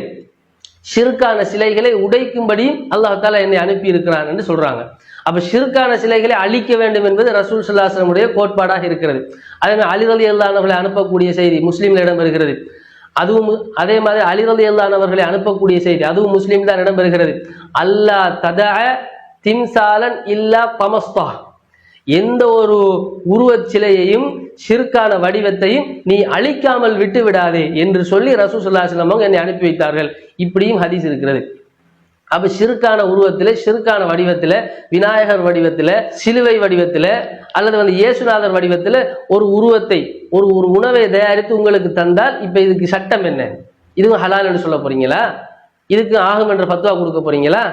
ஷிர்கான சிலைகளை உடைக்கும்படியும் அல்லாஹ் தஆலா என்னை அனுப்பி இருக்கிறான் என்று சொல்றாங்க. அப்ப ஷிர்கான சிலைகளை அழிக்க வேண்டும் என்பது ரசூல் ஸல்லல்லாஹு அலைஹி வஸல்லம் உடைய கோட்பாடாக இருக்கிறது. அதே மாதிரி அலி ரலியல்லாஹு அன்ஹு அவர்களை அனுப்பக்கூடிய செய்தி முஸ்லிம்ல இடம்பெறுகிறது. அதுவும் அதே மாதிரி அலி ரலியல்லாஹு அன்ஹு அவர்களை அனுப்பக்கூடிய செய்தி அதுவும் முஸ்லிம் தான் இடம்பெறுகிறது. அல்லா ததஅ திம்சாலன் இல்லா பமஸ்தா. எந்த ஒரு உருவச் சிலையையும் ஷிர்கான வடிவத்தையும் நீ அழிக்காமல் விட்டு விடாதே என்று சொல்லி ரசூல் ஸல்லல்லாஹு அலைஹி வஸல்லம் என்னை அனுப்பி வைத்தார்கள். இப்படியும் ஹதீஸ் இருக்கிறது. அப்ப ஷிர்கான உருவத்தில, ஷிர்கான வடிவத்தில, விநாயகர் வடிவத்தில, சிலுவை வடிவத்தில அல்லது இயேசுநாதர் வடிவத்தில ஒரு உருவத்தை, ஒரு உணவை தயாரித்து உங்களுக்கு தந்தால் இப்ப இதுக்கு சட்டம் என்ன? இதுவும் ஹலால் என்று சொல்ல போறீங்களா? இதுக்கு ஆகும் என்ற ஃபத்வா கொடுக்க போறீங்களா?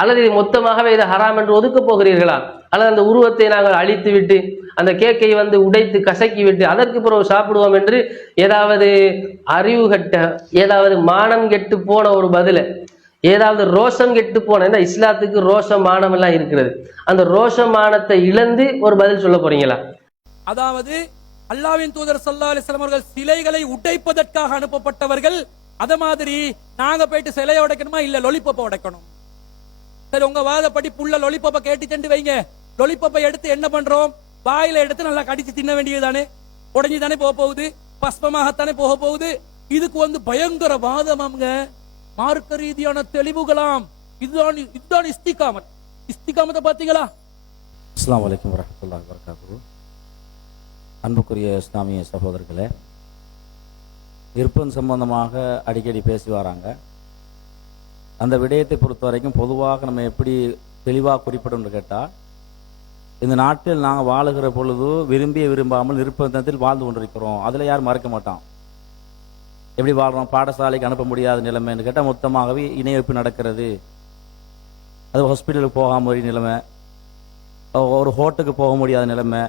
அல்லது இது மொத்தமாகவே இதை ஹராம் என்று ஒதுக்க போகிறீர்களா? அல்லது அந்த உருவத்தை நாங்கள் அழித்து விட்டு அந்த கேக்கை உடைத்து கசக்கி விட்டு அதற்கு பிறகு சாப்பிடுவோம் என்று ஏதாவது அறிவு கட்ட, ஏதாவது மானம் கெட்டு போன ஒரு பதில, ஏதாவது ரோஷம் கெட்டு போன, இஸ்லாத்துக்கு ரோஷம் மானம் எல்லாம் இருக்கிறது, அந்த ரோஷம் மானத்தை இழந்து ஒரு பதில் சொல்ல போறீங்களா? அதாவது அல்லாஹ்வின் தூதர் ஸல்லல்லாஹு அலைஹி வஸல்லம் அவர்கள் சிலைகளை உடைப்பதற்காக அனுப்பப்பட்டவர்கள். அத மாதிரி நாங்க போயிட்டு சிலையை உடைக்கணுமா? இல்ல லொலிபப்பை உடைக்கணும். சரி, உங்க வாதப்படி புள்ள லொலிபப்பை கேட்டுட்டு வைங்க. லொலிபப்பை எடுத்து என்ன பண்றோம்? வாயில எடுத்து நல்லா கடிச்சு தின்ன வேண்டியதுதானே? உடஞ்சி தானே போக போகுது, பஸ்பமாகத்தானே போக போகுது. இதுக்கு பயங்கர வாதமாங்க, மார்க்க ரீதியான தெளிவுகளாம். இதுதான் இஸ்திகாமத். இஸ்திகாமத்தை பாத்தீங்களா? அஸ்ஸலாமு அலைக்கும் வரஹ்மத்துல்லாஹி வபரகாத்துஹு. அன்புக்குரிய இஸ்லாமிய சகோதரர்களே, விருப்பம் சம்பந்தமாக அடிக்கடி பேசி வராங்க. அந்த விடயத்தை பொறுத்த வரைக்கும் பொதுவாக நம்ம எப்படி தெளிவாக குறிப்பிடணும்னு கேட்டால், இந்த நாட்டில் நாங்கள் வாழுகிற பொழுது விரும்பிய விரும்பாமல் நிர்பந்தத்தில் வாழ்ந்து கொண்டிருக்கிறோம். அதில் யாரும் மறக்க மாட்டான். எப்படி வாழ்கிறோம்? பாடசாலைக்கு அனுப்ப முடியாத நிலைமைன்னு கேட்டால் மொத்தமாகவே இணையப்பு நடக்கிறது. அது ஹாஸ்பிட்டலுக்கு போகாமல் ஒரு நிலைமை, ஒரு ஹோட்டலுக்கு போக முடியாத நிலைமை,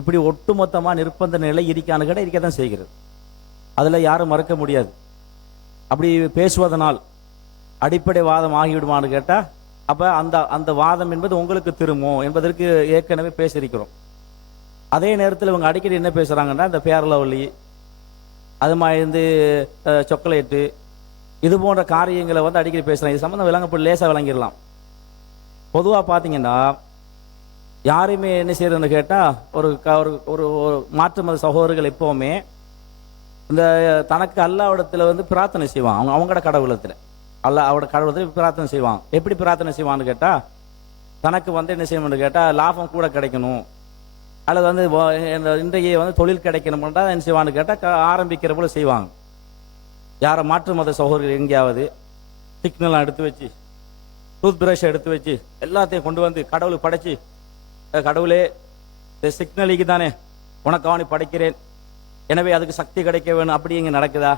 இப்படி ஒட்டுமொத்தமாக நிர்பந்த நிலை இருக்கான்னு கேட்டால் இருக்க தான் செய்கிறது. அதில் யாரும் மறக்க முடியாது. அப்படி பேசுவதனால் அடிப்படை வாதம் ஆகிவிடுமான்னு கேட்டால், அப்போ அந்த வாதம் என்பது உங்களுக்கு திரும்பும் என்பதற்கு ஏற்கனவே பேசியிருக்கிறோம். அதே நேரத்தில் இவங்க அடிக்கடி என்ன பேசுகிறாங்கன்னா, இந்த பேரலவலி, அது மாதிரி சாக்லேட்டு, இது போன்ற காரியங்களை அடிக்கடி பேசுகிறாங்க. இது சம்மந்தம் விளங்கப்பட்டு லேசாக விளங்கிடலாம். பொதுவாக பார்த்தீங்கன்னா யாருமே என்ன செய்யறதுன்னு கேட்டால், ஒரு மாற்று மத சகோதரர்கள் எப்போவுமே இந்த தனக்கு அல்லாஹ்விடத்தில் பிரார்த்தனை செய்வான். அவங்களோட கடவுளத்தில், அவரோட கடவுளத்தில் பிரார்த்தனை செய்வான். எப்படி பிரார்த்தனை செய்வான்னு கேட்டால், தனக்கு என்ன செய்யணும்னு கேட்டால் லாபம் கூட கிடைக்கணும், அல்லது இன்றைய தொழில் கிடைக்கணும்ன்றா என்ன செய்வான்னு கேட்டால் ஆரம்பிக்கிற போல செய்வாங்க. யாரை மாற்று மத சகோதரர்கள் எங்கேயாவது சிக்னலாம் எடுத்து வச்சு, டூத் பிரஷ் எடுத்து வச்சு எல்லாத்தையும் கொண்டு கடவுளுக்கு படைச்சி, கடவுளே இந்த சிக்னலுக்கு தானே உனக்காவணி படைக்கிறேன், எனவே அதுக்கு சக்தி கிடைக்க வேணும், அப்படி இங்கே நடக்குதா?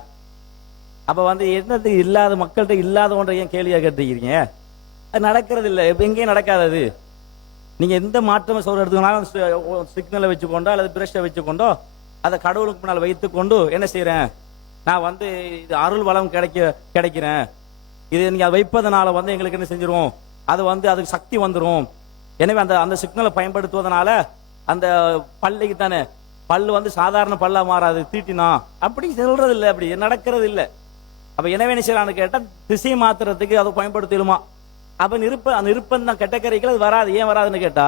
அப்போ என்னது இல்லாத மக்கள்கிட்ட இல்லாத ஒன்றை ஏன் கேள்வியாக கேட்டுக்கிறீங்க? அது நடக்கிறது இல்லை, எங்கேயும் நடக்காது. நீங்க எந்த மாற்றம் சொல்ற எடுத்துக்கனாலும் சிக்னலை வச்சுக்கொண்டோ அல்லது பிரஷை வச்சுக்கொண்டோ அதை கடவுளுக்கு முன்னால் வைத்துக்கொண்டு என்ன செய்யறேன், நான் வந்து இது அருள் வளம் கிடைக்கிறேன், இது நீங்க அதை வைப்பதனால வந்து எங்களுக்கு என்ன செஞ்சிரும், அது வந்து அதுக்கு சக்தி வந்துடும். எனவே அந்த அந்த சிக்னலை பயன்படுத்துவதனால அந்த பல்லைக்கு தானே பல்லு வந்து சாதாரண பல்லா மாறாது, தீட்டினா அப்படி சொல்றது இல்லை, அப்படி நடக்கிறது இல்லை. அப்ப எனவே என்ன செய்யறான்னு கேட்டா திசை மாத்துறதுக்கு அதை பயன்படுத்திடுமா. அப்ப நிருப்பம் தான் கெட்டக்கரைகள் அது வராது. ஏன் வராதுன்னு கேட்டா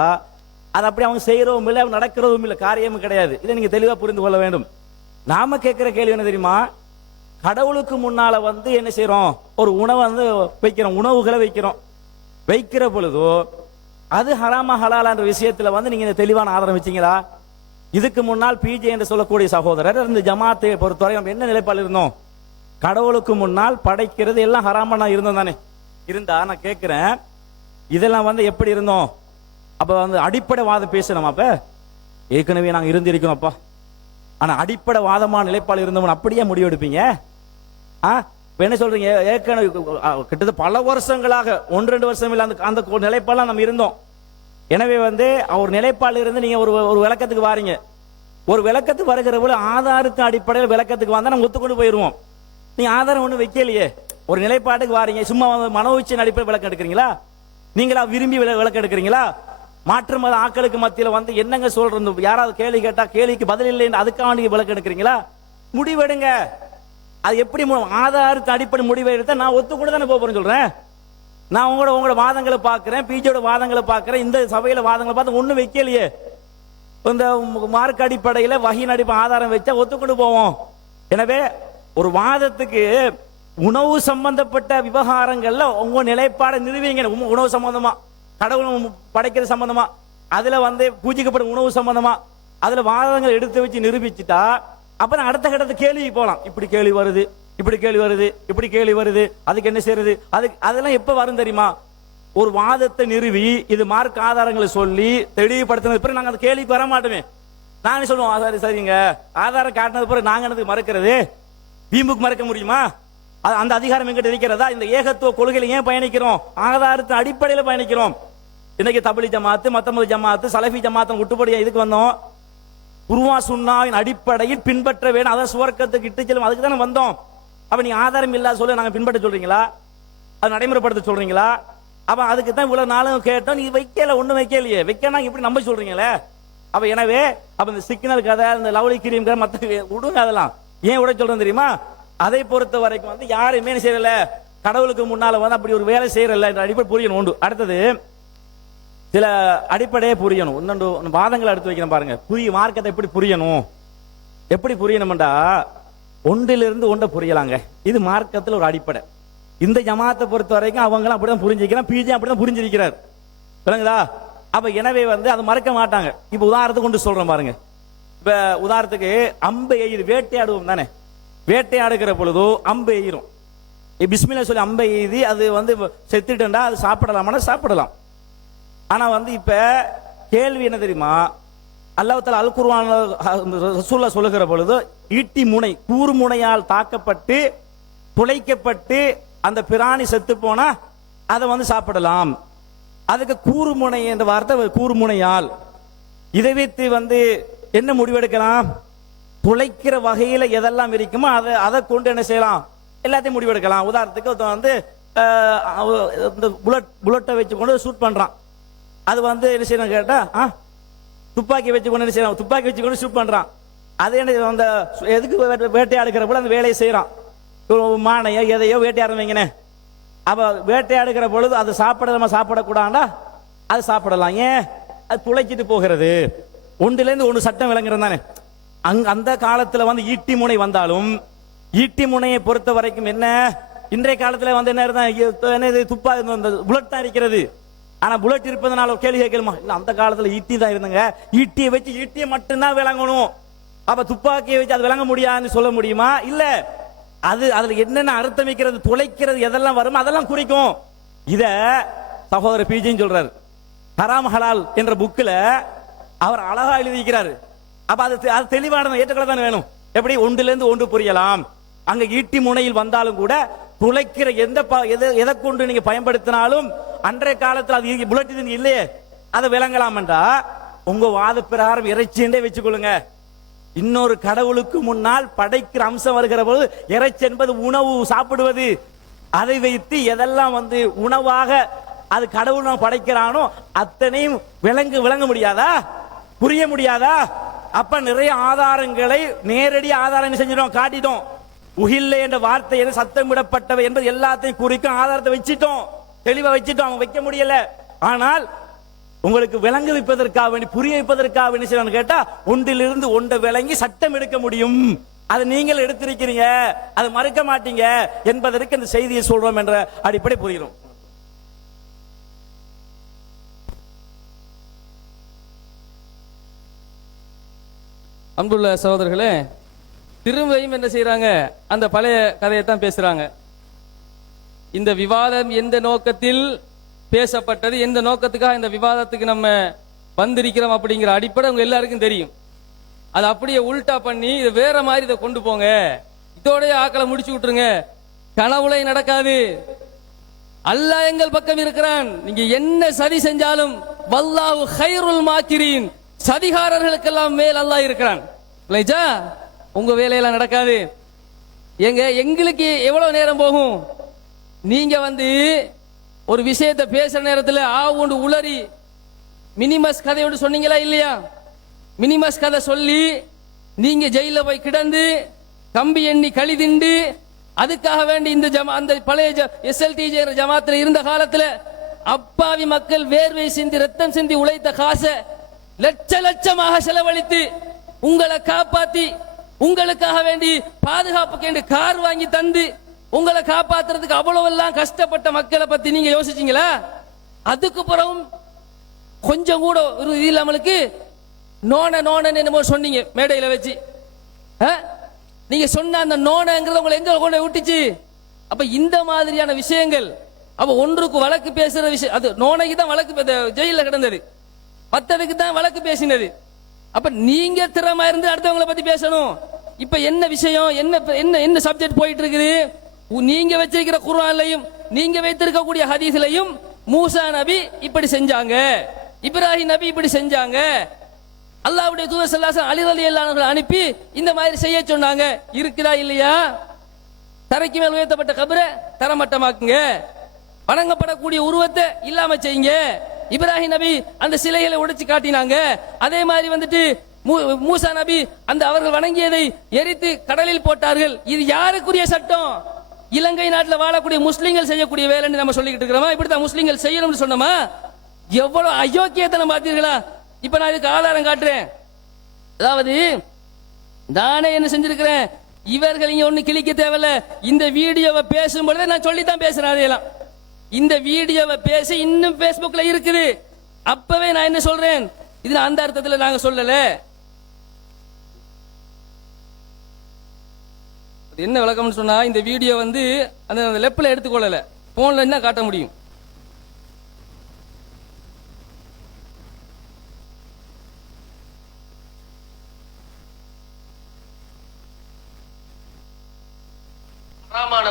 அது அப்படி அவங்க செய்யறவும் இல்லை, நடக்கிறதும் இல்லை, காரியமும் கிடையாது. இதை நீங்க தெளிவா புரிந்து கொள்ள வேண்டும். நாம கேட்கிற கேள்வி என்ன தெரியுமா, கடவுளுக்கு முன்னால வந்து என்ன செய்யறோம், ஒரு உணவை வந்து வைக்கிறோம், உணவுகளை வைக்கிற பொழுதோ அது ஹராமா ஹலாலான்ற விஷயத்துல வந்து நீங்க இந்த தெளிவான ஆதாரம் வச்சீங்களா? இதுக்கு முன்னால் பிஜே என்று சொல்லக்கூடிய சகோதரர் இந்த ஜமாத்தை பொறுத்தவரை நம்ம என்ன நிலைப்பாடு இருந்தோம், கடவுளுக்கு முன்னால் படைக்கிறது எல்லாம் ஹராமா இருந்தோம் தானே. இருந்தா நான் கேட்கிறேன், இதெல்லாம் வந்து எப்படி இருந்தோம்? அப்ப வந்து அடிப்படை வாதம் பேசணும். அப்ப ஏற்கனவே நாங்க இருந்திருக்கிறோம்ப்பா, ஆனா அடிப்படை வாதமான நிலைப்பாடு இருந்தவன் அப்படியே முடிவெடுப்பீங்க? என்ன சொல்றீங்க, ஏற்கனவே கிட்டத்தட்ட பல வருஷங்களாக 1-2 வருஷம் இல்லை அந்த நிலைப்பாடுலாம் நம்ம இருந்தோம். எனவே வந்து ஒரு நிலைப்பாடு இருந்து நீங்க ஒரு விளக்கத்துக்கு வாரீங்க. ஒரு விளக்கத்துக்கு வருகிற போல ஆதாரத்து அடிப்படையில் விளக்கத்துக்கு வந்தா நம்ம ஒத்துக்கொண்டு போயிருவோம். நீங்க ஆதாரம் ஒண்ணு வைக்கலையே, ஒரு நிலைப்பாட்டுக்கு வாரீங்க, சும்மா மனோச்சின் அடிப்படையில் விளக்கம் எடுக்கிறீங்களா? நீங்களா விரும்பி விளக்கம் எடுக்கிறீங்களா? மாற்று மத ஆக்களுக்கு மத்தியில வந்து என்னங்க சொல்றது, யாராவது கேள்வி கேட்டா கேள்விக்கு பதில் இல்லைன்னு அதுக்காக நீங்க விளக்கம் எடுக்கிறீங்களா? முடிவெடுங்க. அது எப்படி ஆதாரத்து அடிப்படை முடிவை எடுத்தா நான் ஒத்துக்கூட தானே போறேன்னு சொல்றேன். நான் உங்களோட வாதங்களை பார்க்கிறேன், பிஜேட வாதங்களை பார்க்கிறேன், இந்த சபையில வாதங்களை பார்த்து ஒண்ணும் வைக்கலையே. இந்த மார்க் அடிப்படையில வகையின் அடிப்படை ஆதாரம் வச்சா ஒத்துக்கொண்டு போவோம். எனவே ஒரு வாதத்துக்கு உணவு சம்பந்தப்பட்ட விவகாரங்கள்ல உங்க நிலைப்பாடை நிறுவீங்க. உணவு சம்பந்தமா, கடவுள் படைக்கிறது சம்பந்தமா, அதுல வந்து பூஜிக்கப்படும் உணவு சம்பந்தமா அதுல வாதங்கள் எடுத்து வச்சு நிரூபிச்சுட்டா அப்புறம் அடுத்த கட்டத்தை கேள்வி போலாம். இப்படி கேள்வி வருது, இப்படி கேள்வி வருது, இப்படி கேள்வி வருது, அதுக்கு என்ன செய்யறது, அதெல்லாம் எப்ப வரும் தெரியுமா? ஒரு வாதத்தை நிறுவி இது மார்க் ஆதாரங்களை சொல்லி தெளிவுபடுத்தினது பிறகு நாங்க அந்த கேள்விக்கு வர மாட்டோமே. நாங்க சொல்லுவோம் சரி சரிங்க, ஆதாரம் காட்டினது பிறகு நாங்க எனக்கு மறுக்கிறது, வீம்புக்கு மறுக்க முடியுமா? அந்த அதிகாரம் எங்கிட்ட இருக்கிறதா? இந்த ஏகத்துவ கொள்கையில ஏன் பயணிக்கிறோம்? ஆதாரத்தின் அடிப்படையில் பயணிக்கிறோம். இன்னைக்கு தபிலி ஜமாத்து, மத்தமது ஜமாத்து, சலஃபி ஜமாத்து விட்டுப்படியா இதுக்கு வந்தோம். குர்ஆன் சுன்னாவின் அடிப்படையில் பின்பற்ற வேணும், அதை சுவர்க்கத்துக்கு இட்டு செல்லும், அதுக்கு தானே வந்தோம். அப்ப நீங்க ஆதாரம் இல்லாத சொல்ல நாங்க பின்பற்ற சொல்றீங்களா? அது நடைமுறைப்படுத்த சொல்றீங்களா? அப்ப அதுக்கு தான் இவ்வளவு நாளும் கேட்டோம். நீ வைக்கல, ஒண்ணு வைக்கலையே, வைக்கனா இப்படி நம்ப சொல்றீங்களே. அப்ப எனவே அப்ப இந்த சிக்னல் கதை, இந்த லவ்லி கிரீம் கதை மத்த விடுங்க. அதெல்லாம் ஏன் விட சொல்றேன் தெரியுமா? அதை பொறுத்த வரைக்கும் வந்து யாருமே செய்யல, கடவுளுக்கு முன்னால வந்து அப்படி ஒரு வேலை செய்யறல என்ற அடிப்படை புரியணும். உண்டு. அடுத்தது சில அடிப்படையே புரியணும். இன்னொன்று வாதங்களை எடுத்து வைக்கிறேன் பாருங்க. மார்க்கத்தை எப்படி புரியணும், எப்படி புரியணும்டா ஒன்றிலிருந்து ஒன்றை புரியலாங்க. இது மார்க்கத்தில் ஒரு அடிப்படை. இந்த ஜமாத்தை பொறுத்த வரைக்கும் அவங்களும் அப்படிதான் புரிஞ்சிக்கிறான், பிஜே அப்படிதான் புரிஞ்சிருக்கிறார். விளங்குதா? அப்ப எனவே வந்து அதை மறக்க மாட்டாங்க. இப்ப உதாரணத்துக்கு கொண்டு சொல்றேன் பாருங்க. இப்ப உதாரணத்துக்கு அம்பு எய்து வேட்டையாடுவோம் தானே, வேட்டையாடுகிற பொழுதோ அம்பு எய்கிறோம், பிஸ்மில்லா சொல்லி அம்பை எய்தி அது வந்து செத்துட்டா அது சாப்பிடலாமா? சாப்பிடலாம். ஆனா வந்து இப்ப கேள்வி என்ன தெரியுமா, அல்லாஹ் தஆலா அல் குர்ஆன் ரசூலுல்லாஹ் சொல்லுகிற பொழுது ஈட்டி முனை கூறு முனையால் தாக்கப்பட்டு துளைக்கப்பட்டு அந்த பிராணி செத்து போனா அதை வந்து சாப்பிடலாம். அதுக்கு கூறு முனை என்ற வார்த்தை கூறு முனையால். இதை வைத்து வந்து என்ன முடிவெடுக்கலாம்? துளைக்கிற வகையில எதெல்லாம் இருக்குமோ அதை கொண்டு என்ன செய்யலாம், எல்லாத்தையும் முடிவெடுக்கலாம். உதாரணத்துக்கு வந்து புல்லட்டை வச்சு கொண்டு ஷூட் பண்றான், அது வந்து என்ன செய்யணும் கேட்டா துப்பாக்கி வச்சு கொண்டு என்ன செய்யலாம், துப்பாக்கி வச்சு கொண்டு ஷூட் பண்றான். அது என்ன அந்த எதுக்கு வேட்டையாடுகிற போல அந்த வேலையை செய்யறான், மானையோ எதையோ வேட்டையாடுவீங்கன்னு. அப்ப வேட்டையாடுகிற பொழுது அது சாப்பிடக்கூடாண்டா அது சாப்பிடலாம். ஏன்? அது துளைச்சிட்டு போகிறது. ஒன்றிலிருந்து ஒன்று சட்டம் விளங்குறது தானே. அந்த காலத்துல வந்து ஈட்டி முனை வந்தாலும் ஈட்டி முனையை பொறுத்த வரைக்கும் என்ன, இன்றைய காலத்துல வந்து என்ன துப்பா புல்லட் தான் இருக்கிறது. ஆனா புல்லட் இருப்பதனால கேள்வி கேட்கலுமா? இல்ல, அந்த காலத்துல ஈட்டி தான் இருந்தாங்க, ஈட்டியை வச்சு ஈட்டியை மட்டும்தான் விளங்கணும். அப்ப துப்பாக்கியை வச்சு அது விளங்க முடியாதுன்னு சொல்ல முடியுமா? இல்ல, அதுல என்னென்ன அர்த்தம் வைக்கிறது, துளைக்கிறது எதெல்லாம் வரும் அதெல்லாம் குறிக்கும். இத சகோதரர் பிஜின்னு சொல்றாரு. ஹராம் ஹலால் என்ற புக்ல அவர் அழகா எழுதிக்கிறாரு. அப்ப அது தெளிவான ஏற்றுக்கொள்ள தானே வேணும். எப்படி ஒன்றிலிருந்து ஒன்று புரியலாம். அங்க ஈட்டி முனையில் வந்தாலும் கூட துளைக்கிற எதை கொண்டு நீங்க பயன்படுத்தினாலும் அன்றைய காலத்தில் அது புல்லட் இல்லையே, அதை விளங்கலாம்டா உங்க வாத பிரகாரம் இறைச்சின்றே வச்சுக்கொள்ளுங்க. இன்னொரு கடவுளுக்கு முன்னால் படைக்கிற அம்சம் வருகிற போது இறைச்சி என்பது உணவு சாப்பிடுவது, அதை வைத்து எதெல்லாம் உணவாக அது கடவுள் நான் படைக்கிறானோ அத்தனையும் விளங்க முடியாதா, புரிய முடியாதா? அப்ப நிறைய ஆதாரங்களை நேரடி ஆதாரம் செஞ்சிட்டோம், காட்டிட்டோம். உகில்லை என்ற வார்த்தை என சத்தம் விடப்பட்டவை என்பது எல்லாத்தையும் குறிக்கும் ஆதாரத்தை வச்சிட்டோம், தெளிவா வச்சிட்டோம். அவங்க வைக்க முடியல. ஆனால் உங்களுக்கு விளங்க வைப்பதற்காக வேண்டி, புரிய வைப்பதற்காக வேண்டி செய்யணும்னு கேட்டா ஒன்றிலிருந்து ஒன்றை விளங்கி சட்டம் எடுக்க முடியும். அதை நீங்கள் எடுத்திருக்கிறீங்க, அதை மறுக்க மாட்டீங்க என்பதற்கு இந்த செய்தியை சொல்றோம் என்ற அடிப்படை புரிகிறோம். அன்புள்ள சகோதரர்களே, திரும்பியும் என்ன செய்யறாங்க, அந்த பழைய கதையை தான் பேசுறாங்க. இந்த விவாதம் எந்த நோக்கத்தில் பேசப்பட்டது, எந்த நோக்கத்துக்காக இந்த விவாதத்துக்கு நம்ம வந்திருக்கிறோம் அப்படிங்கிற அடிப்படை உங்க எல்லாருக்கும் தெரியும். அதை அப்படியே உல்டா பண்ணி இதை வேற மாதிரி இதை கொண்டு போங்க, இதோடைய ஆக்களை முடிச்சு விட்டுருங்க, கனவுளை நடக்காது. அல்லாஹ் எங்கள் பக்கம் இருக்கிறான், நீங்க என்ன சதி செஞ்சாலும் வல்லாஹு கைருல் மாக்கிரீன், சதிகாரர்களுக்கெல்லாம் மேல் அல்லாஹ் இருக்கிறான். உங்க வேலையெல்லாம் நடக்காது. எங்களுக்கு எவ்வளவு நேரம் போகும்? நீங்க ஒரு விஷயத்தை பேசுற நேரத்தில் ஆவுண்டு உளறி மினிமஸ் கதையோடு சொன்னீங்களா இல்லையா? மினிமஸ் கதை சொல்லி நீங்க ஜெயில போய் கிடந்து கம்பி எண்ணி களி திண்டு அதுக்காக வேண்டி இந்த அந்த பழைய SLTJ ஜமாத்துல இருந்த காலத்துல அப்பாவி மக்கள் வேர்வை சிந்தி ரத்தம் சிந்தி உழைத்த காசை லட்ச லட்சமாக செலவழித்து உங்களை காப்பாத்தி உங்களுக்காக வேண்டி பாதுகாப்புக்கு கார் வாங்கி தந்து உங்களை காப்பாத்துறதுக்கு அவ்வளவு எல்லாம் கஷ்டப்பட்ட மக்களை பத்தி நீங்க யோசிச்சீங்களா? அதுக்கு பிறகும் கொஞ்சம் கூட ஒரு இது இல்லாமலுக்கு நோனன்னு என்னமோ சொன்னீங்க மேடையில வச்சு. நீங்க சொன்ன அந்த நோனங்கிறத உங்களை எங்க கொண்டு விட்டுச்சு? அப்ப இந்த மாதிரியான விஷயங்கள், அப்ப ஒன்றுக்கு வழக்கு பேசுற விஷயம், அது நோனைக்கு தான் வழக்கு ஜெயில கிடந்தது, பத்ததுக்கு தான் வழக்கு பேசினது. அப்ப நீங்க திறமா இருந்து அடுத்தவங்களை பத்தி பேசணும். இப்ப என்ன விஷயம், என்ன என்ன சப்ஜெக்ட் போயிட்டு இருக்குது? நீங்க வச்சிருக்கிற குர்ஆன்லயும் நீங்க வைத்திருக்கக்கூடிய ஹதீஸ்லயும் மூசா நபி இப்படி செஞ்சாங்க, இப்ராஹிம் நபி இப்படி செஞ்சாங்க, அல்லாஹ்வுடைய தூதர் ஸல்லல்லாஹு அலைஹி வஸல்லம் அலி ரலியல்லாஹு அன்ஹு அனுப்பி இந்த மாதிரி செய்ய சொன்னாங்க. இருக்குதா இல்லையா? தரைக்கு மேல் உயர்த்தப்பட்ட கபரை தரமட்டமாக்குங்க, வணங்கப்படக்கூடிய உருவத்தை இல்லாம செய்யுங்க. இப்ராஹிம் நபி அந்த சிலைகளை உடைச்சு காட்டினாங்க. அதே மாதிரி மூசா நபி அந்த அவர்கள் வணங்கியதை எரித்து கடலில் போட்டார்கள். இது யாருக்குரிய சட்டம்? இலங்கை நாட்டில் வாழக்கூடிய முஸ்லிம்கள் செய்யக்கூடிய வேலைன்னு நம்ம சொல்லிக்கிட்டு இருக்கிறோமா? இப்படித்தான் முஸ்லிம்கள் செய்யணும்னு சொன்னோமா? எவ்வளவு அயோக்கியத்தனம் பார்த்தீர்களா? இப்ப நான் இதுக்கு ஆதாரம் காட்டுறேன். அதாவது நானே என்ன செஞ்சிருக்கிறேன், இவர்கள் இங்க ஒண்ணு கிழிக்க தேவையில்ல. இந்த வீடியோவை பேசும்பொழுதே நான் சொல்லித்தான் பேசுறேன். அதையெல்லாம் இந்த வீடியோவை பேசி இன்னும் பேஸ்புக்ல இருக்குது. அப்பவே நான் என்ன சொல்றேன், இது அந்த அர்த்தத்தில் நாங்க சொல்லல. என்ன விளக்கம்னு சொன்னா, இந்த வீடியோ அந்த லெப்ல எடுத்துக்கொள்ளல, போன்ல என்ன காட்ட முடியும்?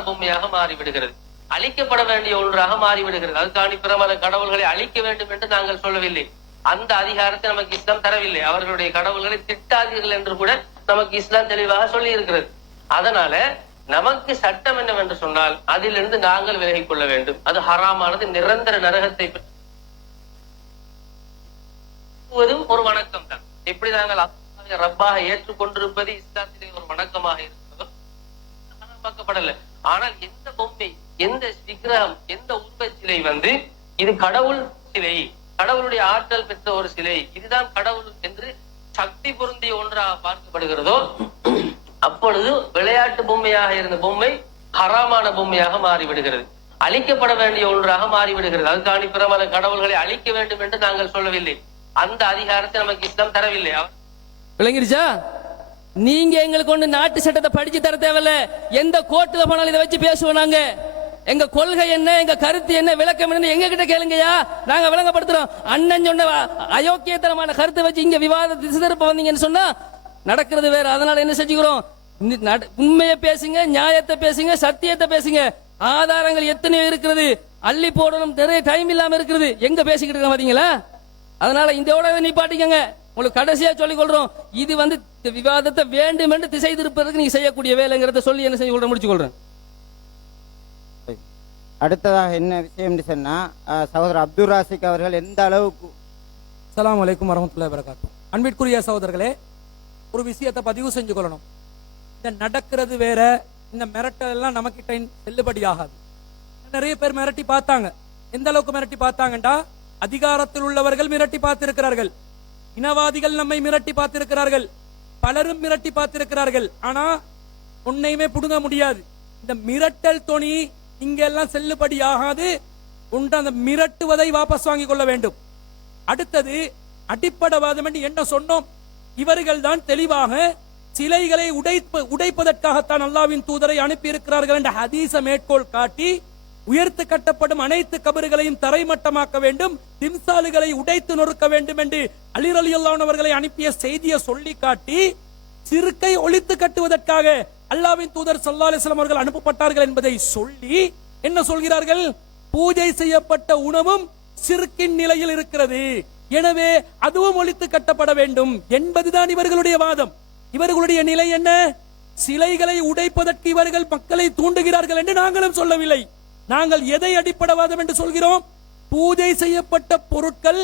பொம்மையாக மாறிவிடுகிறது, அழிக்கப்பட வேண்டிய ஒன்றாக மாறிவிடுகிறது. அதுக்காண்டி பிரபல கடவுள்களை அழிக்க வேண்டும் என்று நாங்கள் சொல்லவில்லை. அந்த அதிகாரத்தை நமக்கு இஸ்லாம் தரவில்லை. அவர்களுடைய கடவுள்களை திட்டாதீர்கள் என்று கூட நமக்கு இஸ்லாம் தெளிவாக சொல்லி இருக்கிறது. அதனால நமக்கு சட்டம் என்னவென்று சொன்னால் அதிலிருந்து நாங்கள் விலகிக் கொள்ள வேண்டும். அது ஹராமானது, நிரந்தர நரகத்தை ஒரு வணக்கம் தான். எப்படி நாங்கள் ரப்பாக ஏற்றுக்கொண்டிருப்பது இஸ்லாத்திலே ஒரு வணக்கமாக இருக்கிறதோ ஹராமாக்கப்படல. ஆனால் எந்த பொம்மை, எந்த விக்கிரகம், எந்த உருவ சிலை இது கடவுள் சிலை, கடவுளுடைய ஆற்றல் பெற்ற ஒரு சிலை, இதுதான் கடவுள் என்று சக்தி பொருந்திய ஒன்றாக பார்க்கப்படுகிறதோ அப்பொழுது விளையாட்டு பொம்மையாக இருந்த பொம்மை ஹராமான பொம்மையாக மாறிவிடுகிறது, அழிக்கப்பட வேண்டிய ஒன்றாக மாறிவிடுகிறது. அதுக்காண்டி பிரபல கடவுள்களை அழிக்க வேண்டும் என்று நாங்கள் சொல்லவில்லை. அந்த அதிகாரத்தை நமக்கு இஸ்லாம் தரவில்லை. விளங்கிருச்சா? நீங்க எங்களுக்கு ஒண்ணு நாட்டு சட்டத்தை படிச்சு தர தேவையில்ல. எந்த கோர்ட்டுல போனாலும் இதை வச்சு பேசுவோம். நாங்க எங்க கொள்கை என்ன, எங்க கருத்து என்ன, விளக்கம் என்ன எங்க கிட்ட கேளுங்கயா, நாங்க விளங்கப்படுத்துறோம். அண்ணன் சொன்ன அயோக்கியத்தனமான கருத்தை வச்சு இங்க விவாத திசை திருப்ப வந்தீங்கன்னு சொன்னா நடக்கிறது வேற. அதனால என்ன செஞ்சுக்கிறோம், உண்மையை பேசுங்க, நியாயத்தை பேசுங்க, சத்தியத்தை பேசுங்க. ஆதாரங்கள் எத்தனையோ இருக்கிறது, அள்ளி போடணும், நிறைய டைம் இல்லாம இருக்கிறது. எங்க பேசிக்கிட்டு இருக்க பாத்தீங்களா? அதனால இதோட நிப்பாட்டிக்கங்க. உங்களுக்கு கடைசியா சொல்லிக் கொள்றோம், இது வந்து இந்த விவாதத்தை வேண்டும் என்று திசை திருப்பதற்கு நீங்க செய்யக்கூடிய வேலைங்கிறத சொல்லி என்ன செய்ய முடிச்சு கொள்றேன். அடுத்ததாக என்ன விஷயம் சொன்னா, சகோதரர் அப்துல் ராசிக் அவர்கள் எந்த அளவுக்கு. அஸ்ஸலாமு அலைக்கும் வரஹ்மத்துல்லாஹி வபரகாத்துஹு. அன்பிற்குரிய சகோதரர்களே, ஒரு விஷயத்தை பதிவு செஞ்சு கொள்ளணும். இந்த நடக்கிறது வேற, இந்த மிரட்டல் எல்லாம் நமக்கிட்ட செல்லுபடியாகாது. நிறைய பேர் மிரட்டி பார்த்தாங்க. எந்த அளவுக்கு மிரட்டி பார்த்தாங்கண்டா, அதிகாரத்தில் உள்ளவர்கள் மிரட்டி பார்த்திருக்கிறார்கள், இனவாதிகள் நம்மை மிரட்டி பார்த்திருக்கிறார்கள், பலரும் மிரட்டி பார்த்திருக்கிறார்கள். ஆனா உன்னையுமே புடுங்க முடியாது. இந்த மிரட்டல் தொனி இங்கெல்லாம் செல்லுபடியாகாது. ஒன்று அந்த மிரட்டுவதை வாபஸ் வாங்கிக் கொள்ள வேண்டும். அடுத்தது அடிப்படைவாதம் என்று என்ன சொன்னோம்? இவர்கள் தான் தெளிவாக சிலைகளை உடைப்பதற்காகத்தான் அல்லாஹ்வின் தூதரை அனுப்பி இருக்கிறார்கள் என்ற ஹதீஸை மேற்கோள் காட்டி, உயர்த்து கட்டப்படும் அனைத்து கபறுகளையும் தரைமட்டமாக்க வேண்டும், திம்சாலுகளை உடைத்து நொறுக்க வேண்டும் என்று அலி ரலியல்லாஹு அன்ஹு அவர்களை அனுப்பிய செய்தியை சொல்லி காட்டி, சிறுக்கை ஒழித்து கட்டுவதற்காக அல்லாஹ்வின் தூதர் ஸல்லல்லாஹு அலைஹி வஸல்லம் அவர்கள் அனுப்பப்பட்டார்கள் என்பதை சொல்லி என்ன சொல்கிறார்கள்? பூஜை செய்யப்பட்ட உணவும் சிறுக்கின் நிலையில் இருக்கிறது, எனவே அதுவும் ஒழித்து கட்டப்பட வேண்டும் என்பதுதான் இவர்களுடைய வாதம். இவர்களுடைய நிலை என்ன? சிலைகளை உடைப்பதற்கு இவர்கள் மக்களை தூண்டுகிறார்கள் என்று நாங்களும் சொல்லவில்லை. நாங்கள் எதை அடிப்படைவாதம் என்று சொல்கிறோம்? பூஜை செய்யப்பட்ட பொருட்கள்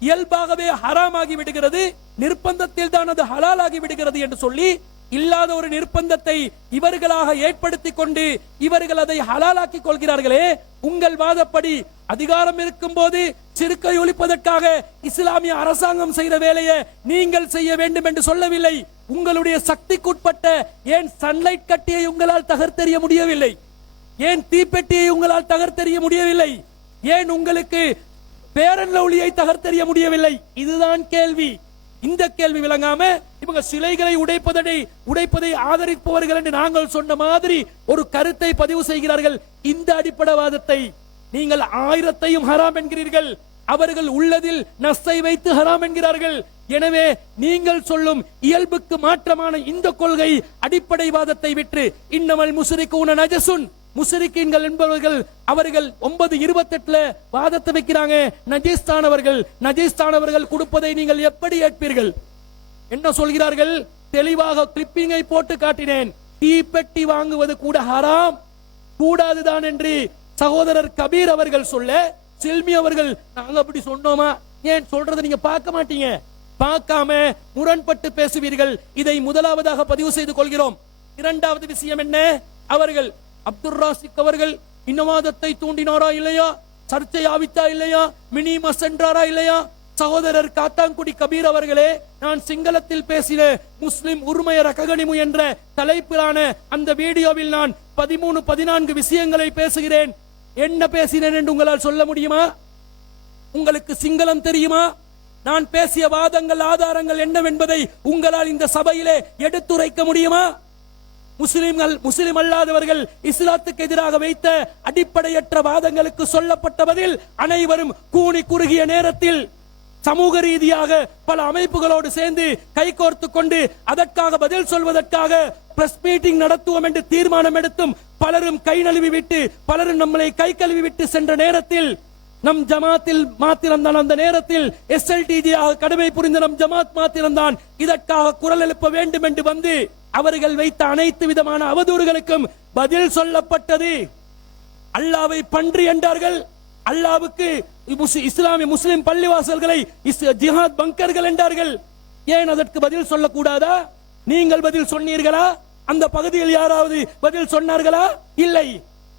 இயல்பாகவே ஹராமாகி விடுகிறது, நிர்பந்தத்தில் தான் அது ஹலாலாகி விடுகிறது என்று சொல்லி, இல்லாத ஒரு நிர்பந்தத்தை இவர்களாக ஏற்படுத்திக் கொண்டு இவர்கள் அதை ஹலாலாக்கிக் கொள்கிறார்களே. உங்கள் வாதப்படி அதிகாரம் இருக்கும் போது சிறுக்கை ஒழிப்பதற்காக இஸ்லாமிய அரசாங்கம் செய்த வேலையை நீங்கள் செய்ய வேண்டும் என்று சொல்லவில்லை. உங்களுடைய சக்திக்குட்பட்ட ஏன் சன்லைட் கட்டியை உங்களால் தகர்த்தெறிய முடியவில்லை? ஏன் தீப்பெட்டியை உங்களால் தகர்த்தெறிய முடியவில்லை? ஏன் உங்களுக்கு பேரன் லவ்லியை தகர்த்தெறிய முடியவில்லை? இதுதான் கேள்வி. இந்த கேள்வி விளங்காம இவங்க சிலைகளை உடைப்பதை ஆதரிப்பவர்கள் என்று நாங்கள் சொன்ன மாதிரி ஒரு கருத்தை பதிவு செய்கிறார்கள். இந்த அடிப்படைவாதத்தை நீங்கள் 1000ஐயும் ஹராம் என்கிறீர்கள், அவர்கள் உள்ளதில் நஸ்ஸை வைத்து ஹராம் என்கிறார்கள். எனவே நீங்கள் சொல்லும் இயல்புக்கு மாற்றமான இந்த கொள்கை அடிப்படைவாதத்தை விட்டு, இன்னமல் முஸ்ரிகூன நஜசுன், முஸ்ரிக்கீன்கள் என்பவர்கள் அவர்கள் 9:28 வாதத்தை வைக்கிறாங்க. நஜீஸ்தானவர்கள் கொடுப்பதை நீங்கள் எப்படி ஏற்பீர்கள்? என்ன சொல்கிறார்கள்? தெளிவாக கிளிப்பிங்கை போட்டு காட்டினேன். தீப்பெட்டி வாங்குவது கூட ஹராம், கூடாதுதான் என்று சகோதரர் கபீர் அவர்கள் சொல்ல, சில்மி அவர்கள் நாங்க அப்படி சொன்னோமா? ஏன் சொல்றதை நீங்க பார்க்க மாட்டீங்க? பார்க்காம முரண்பட்டு பேசுவீர்கள். இதை முதலாவதாக பதிவு செய்து கொள்கிறோம். இரண்டாவது விஷயம் என்ன? அவர்கள் அப்துல் ராசிக் அவர்கள் இனவாதத்தை தூண்டினாரா இல்லையா? சர்ச்சை ஆவித்தா இல்லையா? மினிமஸ் என்றாரா இல்லையா? சகோதரர் காத்தாங்குடி கபீர் அவர்களே, நான் சிங்களத்தில் பேசின முஸ்லிம் உரிமைய ரககணிமு என்ற தலைப்பிலான அந்த வீடியோவில் நான் 13-14 விஷயங்களை பேசுகிறேன். என்ன பேசினேன் என்று உங்களால் சொல்ல முடியுமா? உங்களுக்கு சிங்களம் தெரியுமா? நான் பேசிய வாதங்கள் ஆதாரங்கள் என்னவென்பதை உங்களால் இந்த சபையிலே எடுத்துரைக்க முடியுமா? முஸ்லிம் அல்லாதவர்கள் இஸ்லாத்துக்கு எதிராக வைத்த அடிப்படையற்ற வாதங்களுக்கு சொல்லப்பட்ட பதில் அனைவரும் கூனி குறுகிய நேரத்தில் சமூக ரீதியாக பல அமைப்புகளோடு சேர்ந்து கைகோர்த்து கொண்டு அதற்காக பதில் சொல்வதற்காக பிரஸ் மீட்டிங் நடத்துவோம் என்று தீர்மானம் எடுத்தும் பலரும் கை நழுவி விட்டு, பலரும் நம்மளை கை கழுவி விட்டு சென்ற நேரத்தில் நம் ஜமாத்தில் மாத்திரம்தான், அந்த நேரத்தில் SLTG கடமை புரிந்த நம் ஜமாத் மாத்திரம்தான் இதற்காக குரல் எழுப்ப வேண்டும் என்று வந்து அவர்கள் வைத்த அனைத்து விதமான அவதூறுகளுக்கும் பதில் சொல்லப்பட்டது. அல்லாவை பன்றி என்றார்கள், அல்லாவுக்கு இஸ்லாமிய முஸ்லிம் பள்ளிவாசல்களை ஜிஹாத் பங்கர்கள் என்றார்கள். ஏன் அதற்கு பதில் சொல்லக்கூடாதா? நீங்கள் பதில் சொன்னீர்களா? அந்த பகுதியில் யாராவது பதில் சொன்னார்களா? இல்லை.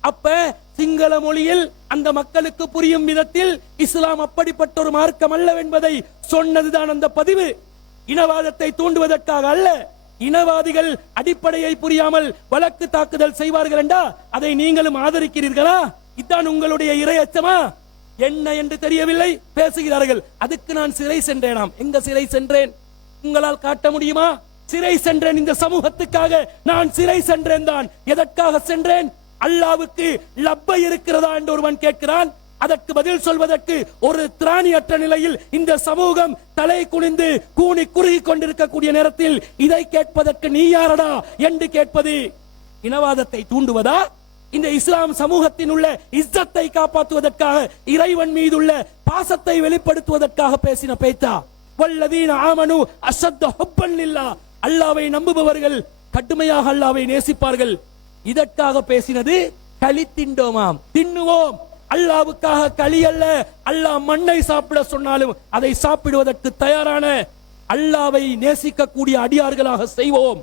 அப்ப சிங்கள மொழியில் அந்த மக்களுக்கு புரியும் விதத்தில் இஸ்லாம் அப்படிப்பட்ட ஒரு மார்க்கம் அல்லவென்பதை சொன்னதுதான் அந்த பதிவு. இனவாதத்தை தூண்டுவதற்காக அல்ல. இனவாதிகள் அடிப்படையை புரியாமல் வழக்கு தாக்குதல் செய்வார்கள் என்றா அதை நீங்களும் ஆதரிக்கிறீர்களா? இதுதான் உங்களுடைய இறையச்சமா? என்ன என்று தெரியவில்லை, பேசுகிறார்கள். அதுக்கு நான் சிறை சென்றேனாம். எங்க சிறை சென்றேன்? உங்களால் காட்ட முடியுமா? சிறை சென்றேன், இந்த சமூகத்துக்காக நான் சிறை சென்றேன் தான். எதற்காக சென்றேன்? அல்லாவுக்கு லப்பை இருக்கிறதா என்று ஒருவன் கேட்கிறான். அதற்கு பதில் சொல்வதற்கு ஒரு திராணியற்ற நிலையில் இந்த சமூகம் தலை குனிந்து கூனி குறுகி கொண்டிருக்கக்கூடிய நேரத்தில் இதை கேட்பதற்கு நீ யாரடா என்று கேட்பது இனவாதத்தை தூண்டுவதா? இந்த இஸ்லாம் சமூகத்தின் உள்ள இஸ்ஸத்தை காப்பாற்றுவதற்காக, இறைவன் மீதுள்ள பாசத்தை வெளிப்படுத்துவதற்காக பேசின பேச்சா? வல்லதீன ஆமனு அஷத்த ஹுப்பன் லில்லாஹ், அல்லாஹ்வை நம்புபவர்கள் கடுமையாக அல்லாஹ்வை நேசிப்பார்கள். இதற்காக பேசினது களி திண்டோமாம், தின்னுவோம். அல்லாஹ்வுக்காக களி அல்ல, அல்லாஹ் மண்ணை சாப்பிட சொன்னாலும் அதை சாப்பிடுவதற்கு தயாரான, அல்லாஹ்வை நேசிக்கக்கூடிய அடியார்களாக செய்வோம்.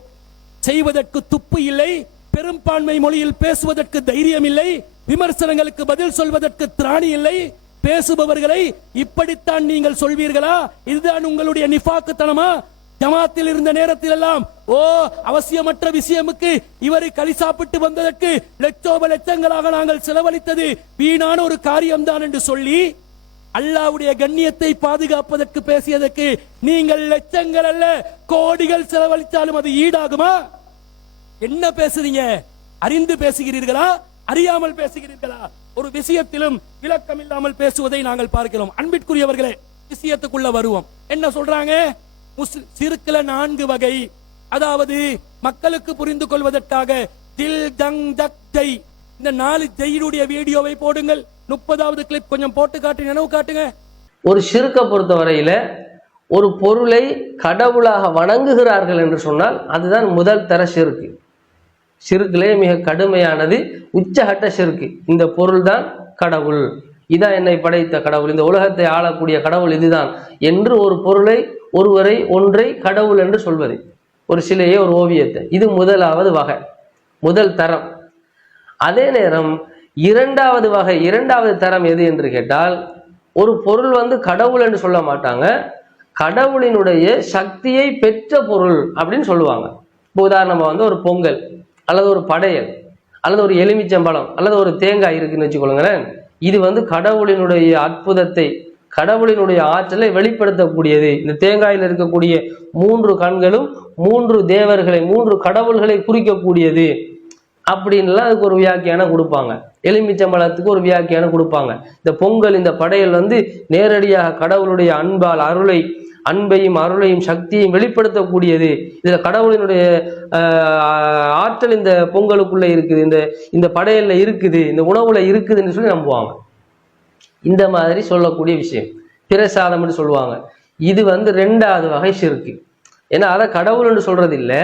செய்வதற்கு துப்பு இல்லை, பெரும்பான்மை மொழியில் பேசுவதற்கு தைரியம் இல்லை, விமர்சனங்களுக்கு பதில் சொல்வதற்கு திராணி இல்லை. பேசுபவர்களை இப்படித்தான் நீங்கள் சொல்வீர்களா? இதுதான் உங்களுடைய நிஃபாக்குத்தனமா? ஜமாத்தில் இருந்த நேரத்தில் எல்லாம் அவசியமற்ற விஷயமுக்கு இவரை களி சாப்பிட்டு வந்ததற்கு லட்சோப லட்சங்களாக நாங்கள் செலவழித்தது வீணான ஒரு காரியம்தான் என்று சொல்லி அல்லாஹ்வுடைய கண்ணியத்தை பாதுகாப்பதற்கு பேசியதற்கு நீங்கள் லட்சங்கள் அல்ல கோடிகள் செலவழித்தாலும் அது ஈடாகுமா? என்ன பேசுறீங்க? அறிந்து பேசுகிறீர்களா, அறியாமல் பேசுகிறீர்களா? ஒரு விஷயத்திலும் விளக்கம் இல்லாமல் பேசுவதை நாங்கள் பார்க்கிறோம். அன்பிற்குரியவர்களே, விஷயத்துக்குள்ள வருவோம். என்ன சொல்றாங்க? சிறுக்குல 4 வகை, அதாவது மக்களுக்கு புரிந்து கொள்வதற்காக தில் ஜங் ஜக் ஜை, இந்த 4 ஜெயிலுடைய வீடியோவை போடுங்கள். 30வது கிளிப் கொஞ்சம் போட்டு காட்டு, நினைவு காட்டுங்க. ஒரு ஷிர்கை பொறுத்தவரையில ஒரு பொருளை கடவுளாக வணங்குகிறார்கள் என்று சொன்னால் அதுதான் முதல் தர ஷிர்கு. ஷிர்கிலே மிக கடுமையானது உச்சகட்ட ஷிர்கு. இந்த பொருள் தான் கடவுள், இதான் என்னை படைத்த கடவுள், இந்த உலகத்தை ஆளக்கூடிய கடவுள் இதுதான் என்று ஒரு பொருளை, ஒருவரை, ஒன்றை கடவுள் என்று சொல்வது. ஒரு சிலையை, ஒரு ஓவியத்தை, இது முதலாவது வகை, முதல் தரம். அதே நேரம் இரண்டாவது வகை, இரண்டாவது தரம் எது என்று கேட்டால், ஒரு பொருள் கடவுள் என்று சொல்ல மாட்டாங்க, கடவுளினுடைய சக்தியை பெற்ற பொருள் அப்படின்னு சொல்லுவாங்க. இப்போ உதாரணமா ஒரு பொங்கல் அல்லது ஒரு படையல் அல்லது ஒரு எலுமிச்சம்பழம் அல்லது ஒரு தேங்காய் இருக்குன்னு வச்சுக்கொள்ளுங்களேன். இது கடவுளினுடைய அற்புதத்தை, கடவுளினுடைய ஆற்றலை வெளிப்படுத்தக்கூடியது. இந்த தேங்காயில் இருக்கக்கூடிய 3 கண்களும் 3 தேவர்களை, 3 கடவுள்களை குறிக்கக்கூடியது அப்படின்லாம் அதுக்கு ஒரு வியாக்கியானம் கொடுப்பாங்க. எலுமிச்சம்பழத்துக்கு ஒரு வியாக்கியானம் கொடுப்பாங்க. இந்த பொங்கல், இந்த படையல் நேரடியாக கடவுளுடைய அன்பால் அன்பையும் அருளையும் சக்தியையும் வெளிப்படுத்தக்கூடியது. இதுல கடவுளினுடைய ஆற்றல் இந்த பொங்கலுக்குள்ள இருக்குது, இந்த படையல்ல இருக்குது, இந்த உணவுல இருக்குதுன்னு சொல்லி நம்புவாங்க. இந்த மாதிரி சொல்லக்கூடிய விஷயம் பிரசாதம் என்று சொல்லுவாங்க. இது 2வது வகை ஷிர்கு. ஏன்னா அதை கடவுள் என்று சொல்றது இல்லை,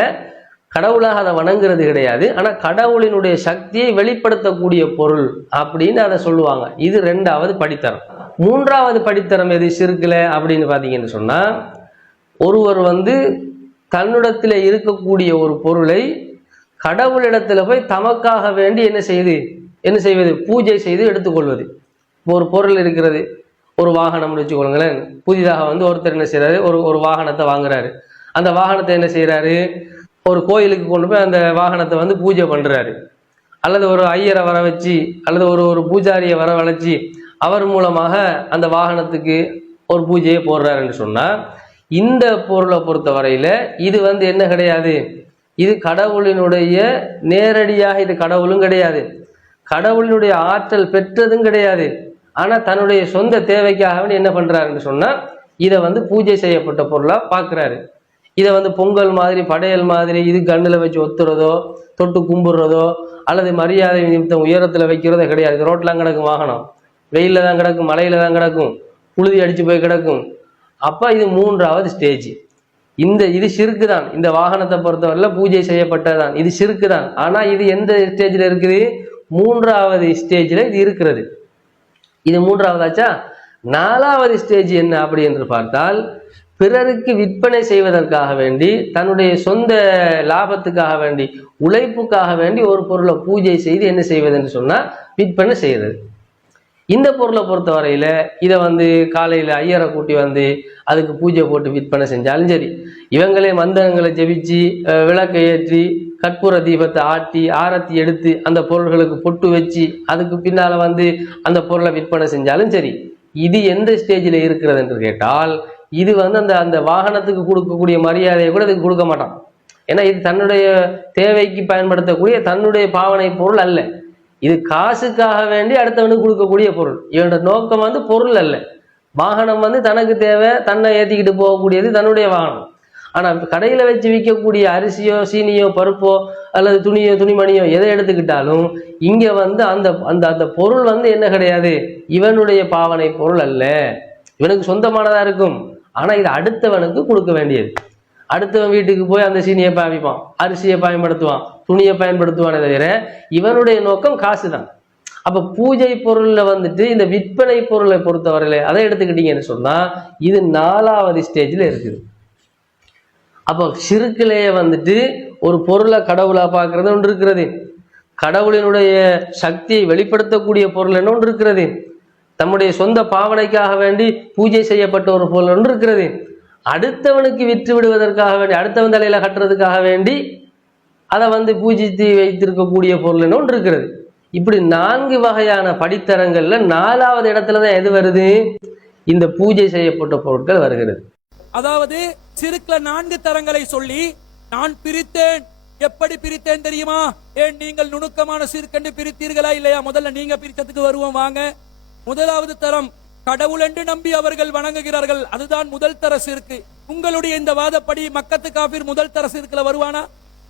கடவுளாக அதை வணங்குறது கிடையாது, ஆனா கடவுளினுடைய சக்தியை வெளிப்படுத்தக்கூடிய பொருள் அப்படின்னு அதை சொல்லுவாங்க. இது 2வது படித்தரம். 3வது படித்தரம் எது ஷிர்குல அப்படின்னு பாத்தீங்கன்னு சொன்னா, ஒருவர் தன்னிடத்தில் இருக்கக்கூடிய ஒரு பொருளை கடவுளிடத்துல போய் தமக்காக வேண்டி என்ன செய்வது, பூஜை செய்து எடுத்துக்கொள்வது. ஒரு பொருள் இருக்கிறது, ஒரு வாகனம் வச்சுக்கொள்ளுங்களேன். புதிதாக ஒருத்தர் என்ன செய்யறாரு, ஒரு வாகனத்தை வாங்குறாரு. அந்த வாகனத்தை என்ன செய்யறாரு, ஒரு கோயிலுக்கு கொண்டு போய் அந்த வாகனத்தை பூஜை பண்றாரு. அல்லது ஒரு ஐயரை வர வச்சு அல்லது ஒரு பூஜாரியை வரவழைச்சி அவர் மூலமாக அந்த வாகனத்துக்கு ஒரு பூஜையை போடுறாருன்னு சொன்னா, இந்த பொருளை பொறுத்த வரையில இது என்ன கிடையாது, இது கடவுளினுடைய நேரடியாக, இது கடவுளும் கிடையாது, கடவுளினுடைய ஆற்றல் பெற்றதும் கிடையாது. ஆனா தன்னுடைய சொந்த தேவைக்காக என்ன பண்றாருன்னு சொன்னா, இதை பூஜை செய்யப்பட்ட பொருளா பாக்குறாரு. இதை பொங்கல் மாதிரி, படையல் மாதிரி இது கண்ணுல வச்சு ஒத்துறதோ, தொட்டு கும்பிடுறதோ அல்லது மரியாதை நிமித்தம் உயரத்துல வைக்கிறதோ கிடையாது. ரோட்லாம் கிடக்கும், வாகனம் வெயில தான் கிடக்கும், மழையில தான் கிடக்கும், புழுதி அடிச்சு போய் கிடக்கும். அப்ப இது 3வது ஸ்டேஜ். இது ஷிர்கு தான். இந்த வாகனத்தை பொறுத்தவரையில பூஜை செய்யப்பட்டதான், இது ஷிர்கு தான். ஆனா இது எந்த ஸ்டேஜ்ல இருக்குது, 3வது ஸ்டேஜ்ல இது இருக்கிறது. இது 3வதாச்சா. 4வது ஸ்டேஜ் என்ன அப்படி என்று பார்த்தால், பிறருக்கு விற்பனை செய்வதற்காக வேண்டி, தன்னுடைய சொந்த லாபத்துக்காக வேண்டி, உழைப்புக்காக வேண்டி ஒரு பொருளை பூஜை செய்து என்ன செய்வது என்று சொன்னா விற்பனை செய்யறது. இந்த பொருளை பொறுத்த வரையில இதை காலையில ஐயரை கூட்டி அதுக்கு பூஜை போட்டு விற்பனை செஞ்சாலும் சரி, இவங்களே மந்திரங்களை ஜெபிச்சு விளக்கை ஏற்றி கற்பூர தீபத்தை ஆட்டி ஆரத்தி எடுத்து அந்த பொருள்களுக்கு பொட்டு வச்சு அதுக்கு பின்னால அந்த பொருளை விற்பனை செஞ்சாலும் சரி, இது எந்த ஸ்டேஜில் இருக்கிறது என்று கேட்டால், இது அந்த வாகனத்துக்கு கொடுக்கக்கூடிய மரியாதையை கூட இதுக்கு கொடுக்க மாட்டான். ஏன்னா இது தன்னுடைய தேவைக்கு பயன்படுத்தக்கூடிய தன்னுடைய பாவனை பொருள் அல்ல. இது காசுக்காக வேண்டி அடுத்தவனுக்கு கொடுக்கக்கூடிய பொருள். இவனோட நோக்கம் பொருள் அல்ல. வாகனம் தனக்கு தேவை, தன்னை ஏற்றிக்கிட்டு போகக்கூடியது தன்னுடைய வாகனம். ஆனா கடையில வச்சு விற்கக்கூடிய அரிசியோ சீனியோ பருப்போ அல்லது துணியோ துணிமணியோ எதை எடுத்துக்கிட்டாலும் இங்க வந்து அந்த அந்த அந்த பொருள் வந்து என்ன கிடையாது, இவனுடைய பாவனை பொருள் அல்ல, இவனுக்கு சொந்தமானதா இருக்கும். ஆனா இது அடுத்தவனுக்கு கொடுக்க வேண்டியது. அடுத்தவன் வீட்டுக்கு போய் அந்த சீனியை பாவிப்பான், அரிசியை பயன்படுத்துவான், துணியை பயன்படுத்துவானே தவிர இவனுடைய நோக்கம் காசு தான். அப்ப பூஜை பொருள்ல வந்துட்டு இந்த விற்பனை பொருளை பொறுத்தவரையில அதை எடுத்துக்கிட்டீங்கன்னு சொன்னா இது 4வது ஸ்டேஜ்ல இருக்குது. அப்போ ஷிர்கிலேயே வந்துட்டு ஒரு பொருளை கடவுளா பார்க்கறது ஒன்று இருக்கிறது, கடவுளினுடைய சக்தியை வெளிப்படுத்தக்கூடிய பொருள் என்ன ஒன்று இருக்கிறது, தம்முடைய சொந்த பாவனைக்காக வேண்டி பூஜை செய்யப்பட்ட ஒரு பொருள் ஒன்று இருக்கிறது, அடுத்தவனுக்கு விற்று விடுவதற்காக வேண்டி அடுத்தவன் தலையில கட்டுறதுக்காக வேண்டி அதை வந்து பூஜித்து வைத்திருக்கக்கூடிய பொருள் என்ன ஒன்று இருக்கிறது. இப்படி 4 வகையான படித்தரங்கள்ல 4வது இடத்துலதான் எது வருது, இந்த பூஜை செய்யப்பட்ட பொருட்கள் வருகிறது. அதாவது சிறுக்குல 4 தரங்களை சொல்லி நான் பிரித்தேன். எப்படி பிரித்தேன் தெரியுமா? ஏன் நீங்கள் நுணுக்கமான சிறுக்கண்டு பிரித்தீர்களா இல்லையா? முதல்ல நீங்க பிரித்ததுக்கு வருவோம் வாங்க. முதலாவது தரம் கடவுள் என்று நம்பி அவர்கள் வணங்குகிறார்கள், அதுதான் முதல் தர சிறுக்கு. உங்களுடைய இந்த வாதப்படி மக்கத்து காபிர் முதல் தர சிறுக்குல வருவானா?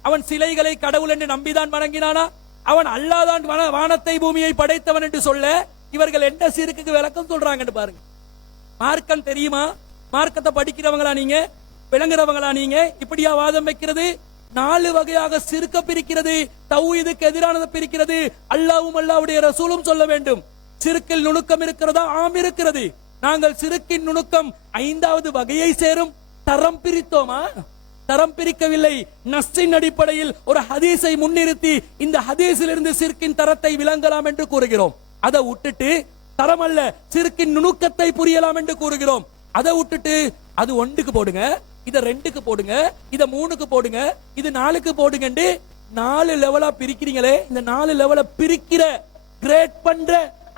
அவன் சிலைகளை கடவுள் என்று நம்பிதான் வணங்கினானா? அவன் அல்லாதான் வானத்தை பூமியை படைத்தவன் என்று சொல்ல இவர்கள் என்ன சிறுக்கு விளக்கம் சொல்றாங்கன்னு பாருங்க. மார்க்கம் தெரியுமா? மார்க்கத்தை படிக்கிறவங்களா நீங்க, விளங்குறவங்களா நீங்க? இப்படியா வாதம் வைக்கிறது? 4 வகையாக சிறுக்க பிரிக்கிறது, தௌஹீதுக்கு எதிரானதை பிரிக்கிறது. அல்லாஹ்வும் அல்லாஹ்வுடைய ரசூலும் சொல்ல வேண்டும். சிறுக்கில் நுணுக்கம் இருக்கிறதா? ஆம் இருக்கிறது. நாங்கள் சிறுக்கின் நுணுக்கம் 5வது வகையை சேரும் தரம் பிரித்தோமா? தரம் பிரிக்கவில்லை. நஸ்ஸின் அடிப்படையில் ஒரு ஹதீஸை முன்னிறுத்தி இந்த ஹதீஸிலிருந்து சிறுக்கின் தரத்தை விளங்கலாம் என்று கூறுகிறோம். அதை விட்டுட்டு தரம் அல்ல சிறுக்கின் நுணுக்கத்தை புரியலாம் என்று கூறுகிறோம். அதை விட்டுட்டு அது 1க்கு போடுங்க, இத 2க்கு போடுங்க, இத 3க்கு போடுங்க, இது 4க்கு போடுங்க, 4 லெவலா பிரிக்கிறீங்களே. இந்த 4 லெவல பிரிக்கிற கிரேட் பண்ற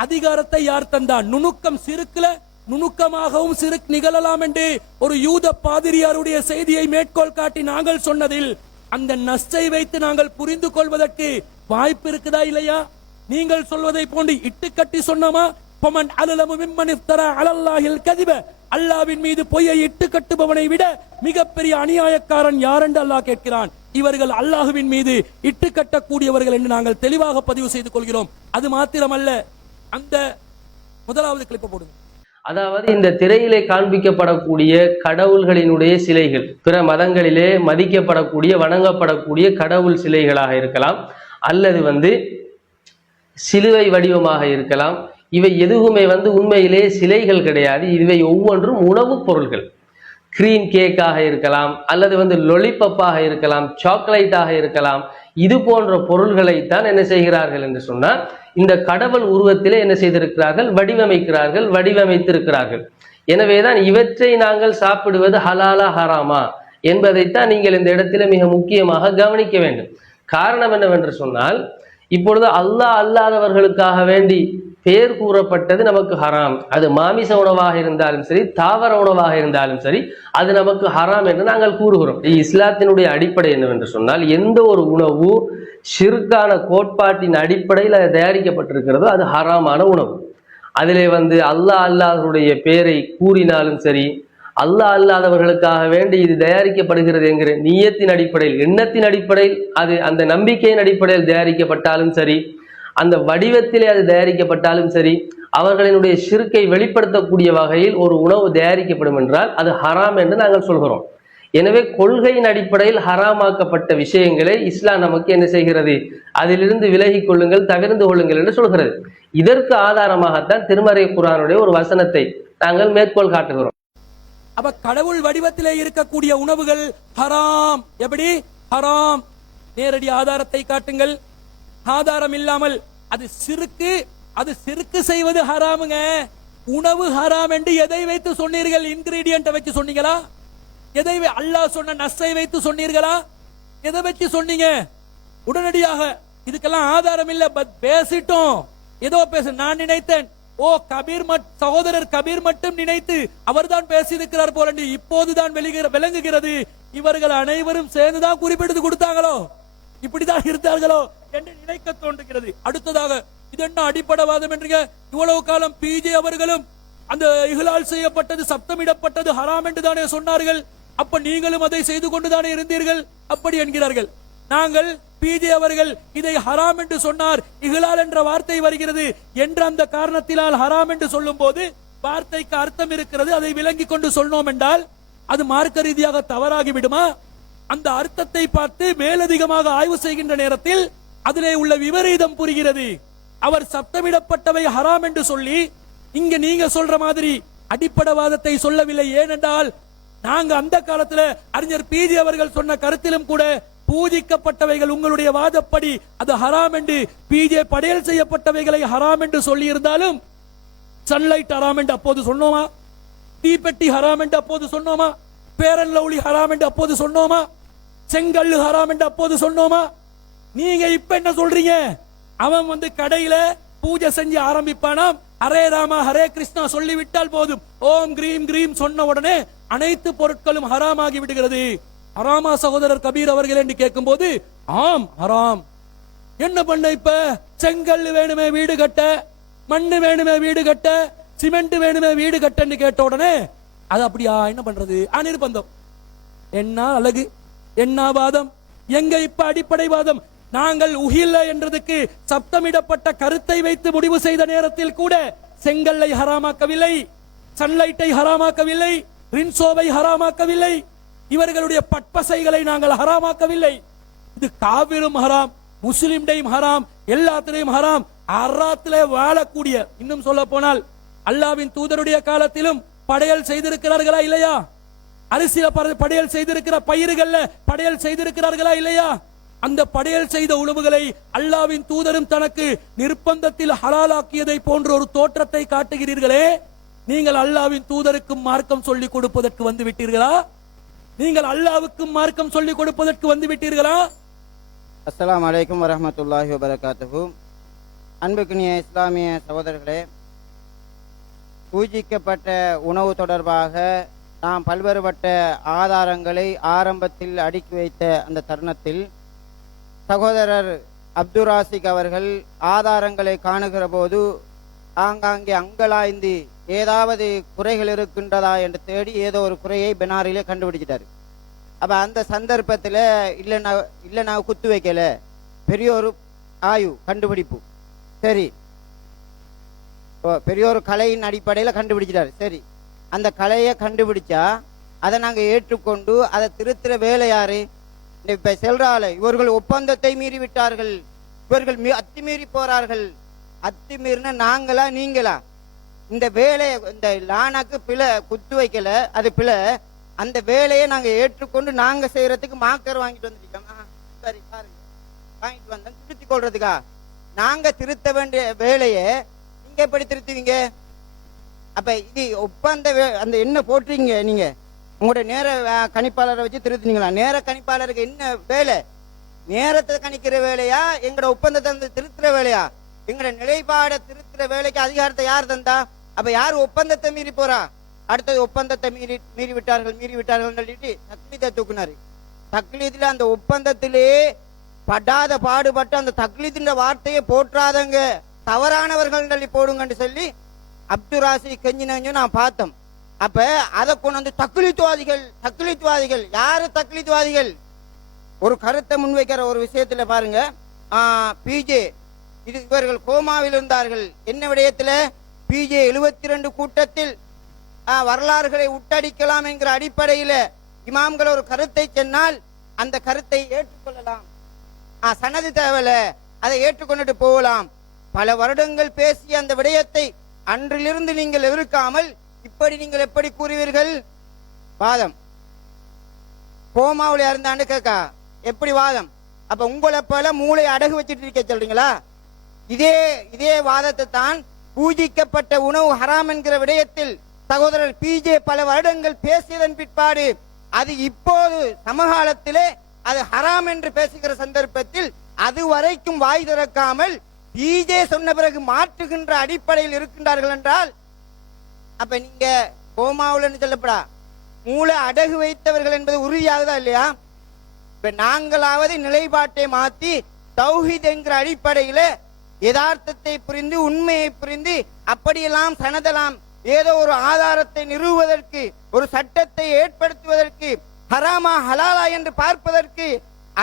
அதிகாரத்தை யார் தந்தா? நுணுக்கம் சிறுக்குல நுணுக்கமாகவும் சிறுக் நிகழலாம் என்று ஒரு யூத பாதிரியாருடைய செய்தியை மேற்கோள் காட்டி நாங்கள் சொன்னதில் அந்த நஸ்ஸை வைத்து நாங்கள் புரிந்து கொள்வதற்கு வாய்ப்பு இருக்குதா இல்லையா? நீங்கள் சொல்வதை போன்று இட்டுக்கட்டி சொன்னோமா? பமன் அலலமு மிம்மன் இஃப்தரா அலல்லாஹில் கதிப, அல்லாஹ்வின் மீது பொய்யை இட்டு கட்டுபவனை விட மிகப்பெரிய அநியாயக்காரன் யார் என்று அல்லாஹ் கேட்கிறான். இவர்கள் அல்லாஹ்வின் மீது இட்டு கட்டக்கூடியவர்கள் என்று நாங்கள் தெளிவாக பதிவு செய்து கொள்கிறோம். அது மாத்திரமல்ல, அந்த முதலாவது கிளிப்பை போடுங்க. அதாவது இந்த திரையிலே காண்பிக்கப்படக்கூடிய கடவுள்களினுடைய சிலைகள் பிற மதங்களிலே மதிக்கப்படக்கூடிய வணங்கப்படக்கூடிய கடவுள் சிலைகளாக இருக்கலாம், அல்லது வந்து சிலுவை வடிவமாக இருக்கலாம். இவை எதுவுமே வந்து உண்மையிலே சிலைகள் கிடையாது. இவை ஒவ்வொன்றும் உணவுப் பொருள்கள். கிரீம் கேக்காக இருக்கலாம், அல்லது வந்து லொலிபப்பாக இருக்கலாம், சாக்லேட்டாக இருக்கலாம். இது போன்ற பொருள்களைத்தான் என்ன செய்கிறார்கள் என்று சொன்னால் இந்த கடவுள் உருவத்திலே என்ன செய்திருக்கிறார்கள், வடிவமைத்திருக்கிறார்கள். எனவேதான் இவற்றை நாங்கள் சாப்பிடுவது ஹலாலா ஹராமா என்பதைத்தான் நீங்கள் இந்த இடத்துல மிக முக்கியமாக கவனிக்க வேண்டும். காரணம் என்னவென்று சொன்னால் இப்பொழுது அல்லாஹ் அல்லாதவர்களுக்காக வேண்டி பேர் கூறப்பட்டது நமக்கு ஹராம். அது மாமிச உணவாக இருந்தாலும் சரி, தாவர உணவாக இருந்தாலும் சரி, அது நமக்கு ஹராம் என்று நாங்கள் கூறுகிறோம். இஸ்லாத்தினுடைய அடிப்படை என்னவென்று சொன்னால் எந்த ஒரு உணவு ஷிர்கான கோட்பாட்டின் அடிப்படையில் அது தயாரிக்கப்பட்டிருக்கிறதோ அது ஹராமான உணவு. அதிலே வந்து அல்லாஹ் அல்லாஹ்வுடைய பெயரை கூறினாலும் சரி, அல்லாஹ் அல்லாதவர்களுக்காக வேண்டி இது தயாரிக்கப்படுகிறது என்கிற நியத்தின் அடிப்படையில், எண்ணத்தின் அடிப்படையில், அது அந்த நம்பிக்கையின் அடிப்படையில் தயாரிக்கப்பட்டாலும் சரி, அந்த வடிவத்திலே அது தயாரிக்கப்பட்டாலும் சரி, அவர்களினுடைய ஷிர்கை வெளிப்படுத்தக்கூடிய வகையில் ஒரு உணவு தயாரிக்கப்படும் என்றால் அது ஹராம் என்று நாங்கள் சொல்கிறோம். எனவே கொள்கையின் அடிப்படையில் ஹராமாக்கப்பட்ட விஷயங்களை இஸ்லாம் நமக்கு என்ன செய்கிறது, அதிலிருந்து விலகி கொள்ளுங்கள், தவிர்த்து கொள்ளுங்கள் என்று சொல்கிறது. இதற்கு ஆதாரமாகத்தான் திருமறை குர்ஆனுடைய ஒரு வசனத்தை நாங்கள் மேற்கோள் காட்டுகிறோம். அப்ப கடவுள் வடிவத்திலே இருக்கக்கூடிய உணவுகள் ஹராம். எப்படி ஹராம்? நேரடி ஆதாரத்தை காட்டுங்கள். ஆதாரம் இல்லாமல் அது சிறுக்கு செய்வது ஹராமுங்க. உணவு ஹராம் என்று எதை வைத்து சொன்னீர்கள்? இன்கிரீடியன்ட் வச்சு சொன்னீங்களா? எதை அல்லாஹ் சொன்ன நஸ்ஸை வைத்து சொன்னீர்களா? எதை வச்சு சொன்னீங்க? உடனடியாக இதுக்கெல்லாம் ஆதாரம் இல்ல, பேசிட்டோம், ஏதோ பேச. நான் நினைத்தேன் ஓ சகோதரர் கபீர் மட்டும் நினைத்து அவர்தான் பேசியிருக்கிறார் போல இப்போதுதான் விளங்குகிறது. இவர்கள் அனைவரும் சேர்ந்துதான் குறிப்பிட்டு கொடுத்தாங்களோ, இப்படிதான் இருந்தார்களோ என்று நினைக்க தோன்றுகிறது. அடுத்ததாக இது என்ன அடிப்படைவாதம் என்று இவ்வளவு காலம் பிஜே அவர்களும் அந்த இஹ்லால் செய்யப்பட்டது சப்தமிடப்பட்டது ஹராம் என்று தானே சொன்னார்கள். அப்ப நீங்களும் அதை செய்து கொண்டுதானே இருந்தீர்கள் அப்படி என்கிறார்கள். நாங்கள் பிஜே அவர்கள் இதை ஹராம் என்று சொன்னார், இஹ்லால் என்ற வார்த்தை வருகிறது என்ற அந்த காரணத்தினால் ஹராம் என்று சொல்லும் போது வார்த்தைக்கு அர்த்தம் இருக்கிறது, அதை விளங்கி கொண்டு சொன்னோம் என்றால் அது மார்க்க ரீதியாக தவறாகி விடுமா? அந்த அர்த்தத்தை பார்த்து மேலதிகமாக ஆய்வு செய்கின்ற நேரத்தில் அதிலே உள்ள விபரீதம் புரிகிறது. அவர் சப்தமிடப்பட்டவை ஹராம் என்று சொல்லி இங்க நீங்க சொல்ற மாதிரி அடிப்படைவாதத்தை சொல்லவில்லை. ஏனென்றால் நாங்க அந்த காலத்துல அறிஞர் பிஜி அவர்கள் சொன்ன கருத்திலும் கூட பூஜிக்கப்பட்டவைகள் உங்களுடைய வாதப்படி அது ஹராம் என்று, பிஜே படையல் செய்யப்பட்டவைகளை ஹராம் என்று சொல்லி இருந்தாலும் சன்லைட் ஹராம் என்று அப்போது சொன்னோமா? தீப்பெட்டி ஹராம் என்று அப்போது சொன்னோமா? பேரன் லவ்லி ஹராம் என்று அப்போது சொன்னோமா? செங்கல்லு ஹராம் என்று அப்போது சொன்னோமா? நீங்க இப்ப என்ன சொல்றீங்க? அவன் வந்து கடையில பூஜை செஞ்சு ஆரம்பிப்பானாம், ஹரே ராமா ஹரே கிருஷ்ணா சொல்லிவிட்டால் போதும், ஓம் கிரீம் கிரீம் சொன்ன உடனே அனைத்து பொருட்களும் ஹராமாகி விடுகிறது. ஹராமா சகோதரர் கபீர் அவர்கள் என்று கேட்கும் போது ஆம் ஹராம். என்ன பண்ண இப்ப? செங்கல் வேணுமே வீடு கட்ட, மண்ணு வேணுமே வீடு கட்ட, சிமெண்ட் வேணுமே வீடு கட்டன்னு கேட்ட உடனே அது அப்படியா என்ன பண்றது? நிர்பந்தம். என்ன அழகு, என்ன வாதம், எங்க இப்ப அடிப்படை வாதம்? நாங்கள் உஹில்ல என்றதுக்கு சப்தமிடப்பட்ட கருத்தை வைத்து முடிவு செய்த நேரத்தில் கூட செங்கல்லை ஹராமாக்கவில்லை, சன்லைட்டை ஹராமாக்கவில்லை, ரின்சோவை ஹராமாக்கவில்லை, இவர்களுடைய பட்பசைகளை நாங்கள் ஹராமாக்கவில்லை. இது காவிரும் ஹராம், முஸ்லிம்டையும் ஹராம், எல்லாத்திலையும் ஹராம். அறாத்திலே வாழக்கூடிய, இன்னும் சொல்ல போனால் அல்லாவின் தூதருடைய காலத்திலும் படையல் செய்திருக்கிறார்களா இல்லையா? அரிசியில படையல் செய்திருக்கிற பயிர்கள்ல படையல் செய்திருக்கிறார்களா இல்லையா? அந்த படையல் செய்த உணவுகளை அல்லாவின் தூதரும் தனக்கு நிர்பந்தத்தில் ஹலாலாக்கியதை போன்ற ஒரு தோற்றத்தை காட்டுகிறீர்களே, நீங்கள் அல்லாவின் தூதருக்கும் மார்க்கம் சொல்லிக் கொடுப்பதற்கு வந்து விட்டீர்களா? நீங்கள் அல்லாவுக்கும் மார்க்கம் சொல்லிக் கொடுப்பதற்கு வந்து விட்டீர்களா? அஸ்ஸலாமு அலைக்கும் வரஹ்மத்துல்லாஹி வபரகாத்துஹு. அன்புக்குரிய இஸ்லாமிய சகோதரர்களே, பூஜிக்கப்பட்ட உணவு தொடர்பாக நாம் பல்வேறுபட்ட ஆதாரங்களை ஆரம்பத்தில் அடுக்கி வைத்த அந்த தருணத்தில் சகோதரர் அப்துல் ராசிக் அவர்கள் ஆதாரங்களை காணுகிற போது ஆங்காங்கே அங்கலாய்ந்து ஏதாவது குறைகள் இருக்கின்றதா என்று தேடி ஏதோ ஒரு குறையை பெனாரிலே கண்டுபிடிச்சிட்டாரு. அப்போ அந்த சந்தர்ப்பத்தில் இல்லை நான் குத்து வைக்கல, பெரிய ஒரு ஆய்வு கண்டுபிடிப்பு, சரி பெரிய ஒரு கலையின் அடிப்படையில் கண்டுபிடிச்சிட்டாரு. சரி, அந்த கலையை கண்டுபிடிச்சா அதை நாங்கள் ஏற்றுக்கொண்டு அதை திருத்துற வேலை யாரு? இப்ப செல்றால இவர்கள் ஒப்பந்தத்தை மீறி விட்டார்கள், இவர்கள் அத்துமீறி போறார்கள். அத்துமீறின நாங்களா நீங்களா? இந்த வேலையை, இந்த லானாக்கு பிழை, குத்து வைக்கல அது பிழை, அந்த வேலையை நாங்க ஏற்றுக்கொண்டு நாங்க செய்யறதுக்கு மாக்கர் வாங்கிட்டு வந்துட்டோம். சரி பாருங்க, வாங்கிட்டு வந்தோம் திருத்தி கொள்றதுக்கா? நாங்க திருத்த வேண்டிய வேலையை நீங்க எப்படி திருத்துவீங்க? அப்ப இது ஒப்பந்த அந்த என்ன போட்டுறீங்க நீங்க? உங்களோட நேர கணிப்பாளரை வச்சு திருத்துனீங்களா? நேர கணிப்பாளருக்கு என்ன வேலை? நேரத்தை கணிக்கிற வேலையா, எங்களோட ஒப்பந்தத்தை திருத்துற வேலையா? எங்களோட நிலைப்பாடை திருத்துற வேலைக்கு அதிகாரத்தை யார் தந்தா? அப்ப யார் ஒப்பந்தத்தை மீறி போறா? அடுத்தது ஒப்பந்தத்தை மீறி விட்டார்கள் சொல்லிட்டு தக்லீதை தூக்குனாரு. தக்லீதுல அந்த ஒப்பந்தத்திலே படாத பாடுபட்டு அந்த தக்லீதுன்ற வார்த்தையை போற்றாதங்க, தவறானவர்கள் சொல்லி போடுங்கன்னு சொல்லி அப்துல் ராசி கெஞ்சினு நான் பார்த்தோம். அப்ப அதை கொண்டு வந்து தக்லீத்வாதிகள் யாரு? தக்லீத்வாதிகள் ஒரு கருத்தை முன்வைக்கிற ஒரு விஷயத்துல பாருங்க, பிஜே இது இவர்கள் கோமாவில் இருந்தார்கள். என்ன விடயத்துல? பிஜே 72 கூட்டத்தில் வரலாறுகளை உட்டடிக்கலாம் என்கிற அடிப்படையில இமாம்கள் ஒரு கருத்தை சொன்னால் அந்த கருத்தை ஏற்றுக்கொள்ளலாம், சனது தேவையில்ல, அதை ஏற்றுக்கொண்டுட்டு போகலாம். பல வருடங்கள் பேசிய அந்த விடயத்தை அன்றிலிருந்து நீங்கள் எதிர்க்காமல் இப்படி நீங்கள் எப்படி கூறுவீர்கள்? வாதம் கோமாவுல இருந்தாண்டு கேக்கா எப்படி வாதம்? அப்ப உங்களை போல மூளை அடகு வச்சுட்டு இருக்க சொல்றீங்களா? இதே வாதத்தை தான் பூஜிக்கப்பட்ட உணவு ஹராம் என்கிற விடயத்தில் சகோதரர் பிஜே பல வருடங்கள் பேசியதன் பிற்பாடு அது இப்போது சமகாலத்திலே அது ஹராம் என்று பேசுகிற சந்தர்ப்பத்தில் அது வரைக்கும் வாய் திறக்காமல் பிஜே சொன்ன பிறகு மாற்றுகின்ற அடிப்படையில் இருக்கின்றார்கள் என்றால் அப்ப நீங்க கோமாவுலன்னு சொல்லப்படா மூளை அடகு வைத்தவர்கள் என்பது உறுதியாகுதா இல்லையா? இப்ப நாங்களாவது நிலைப்பாட்டை மாற்றி தௌஹீத் என்கிற அடிப்படையில யதார்த்தத்தை புரிந்து உண்மையை புரிந்து அப்படியெல்லாம் சனதலாம் ஏதோ ஒரு ஆதாரத்தை நிறுவுவதற்கு, ஒரு சட்டத்தை ஏற்படுத்துவதற்கு, ஹராமா ஹலாலா என்று பார்ப்பதற்கு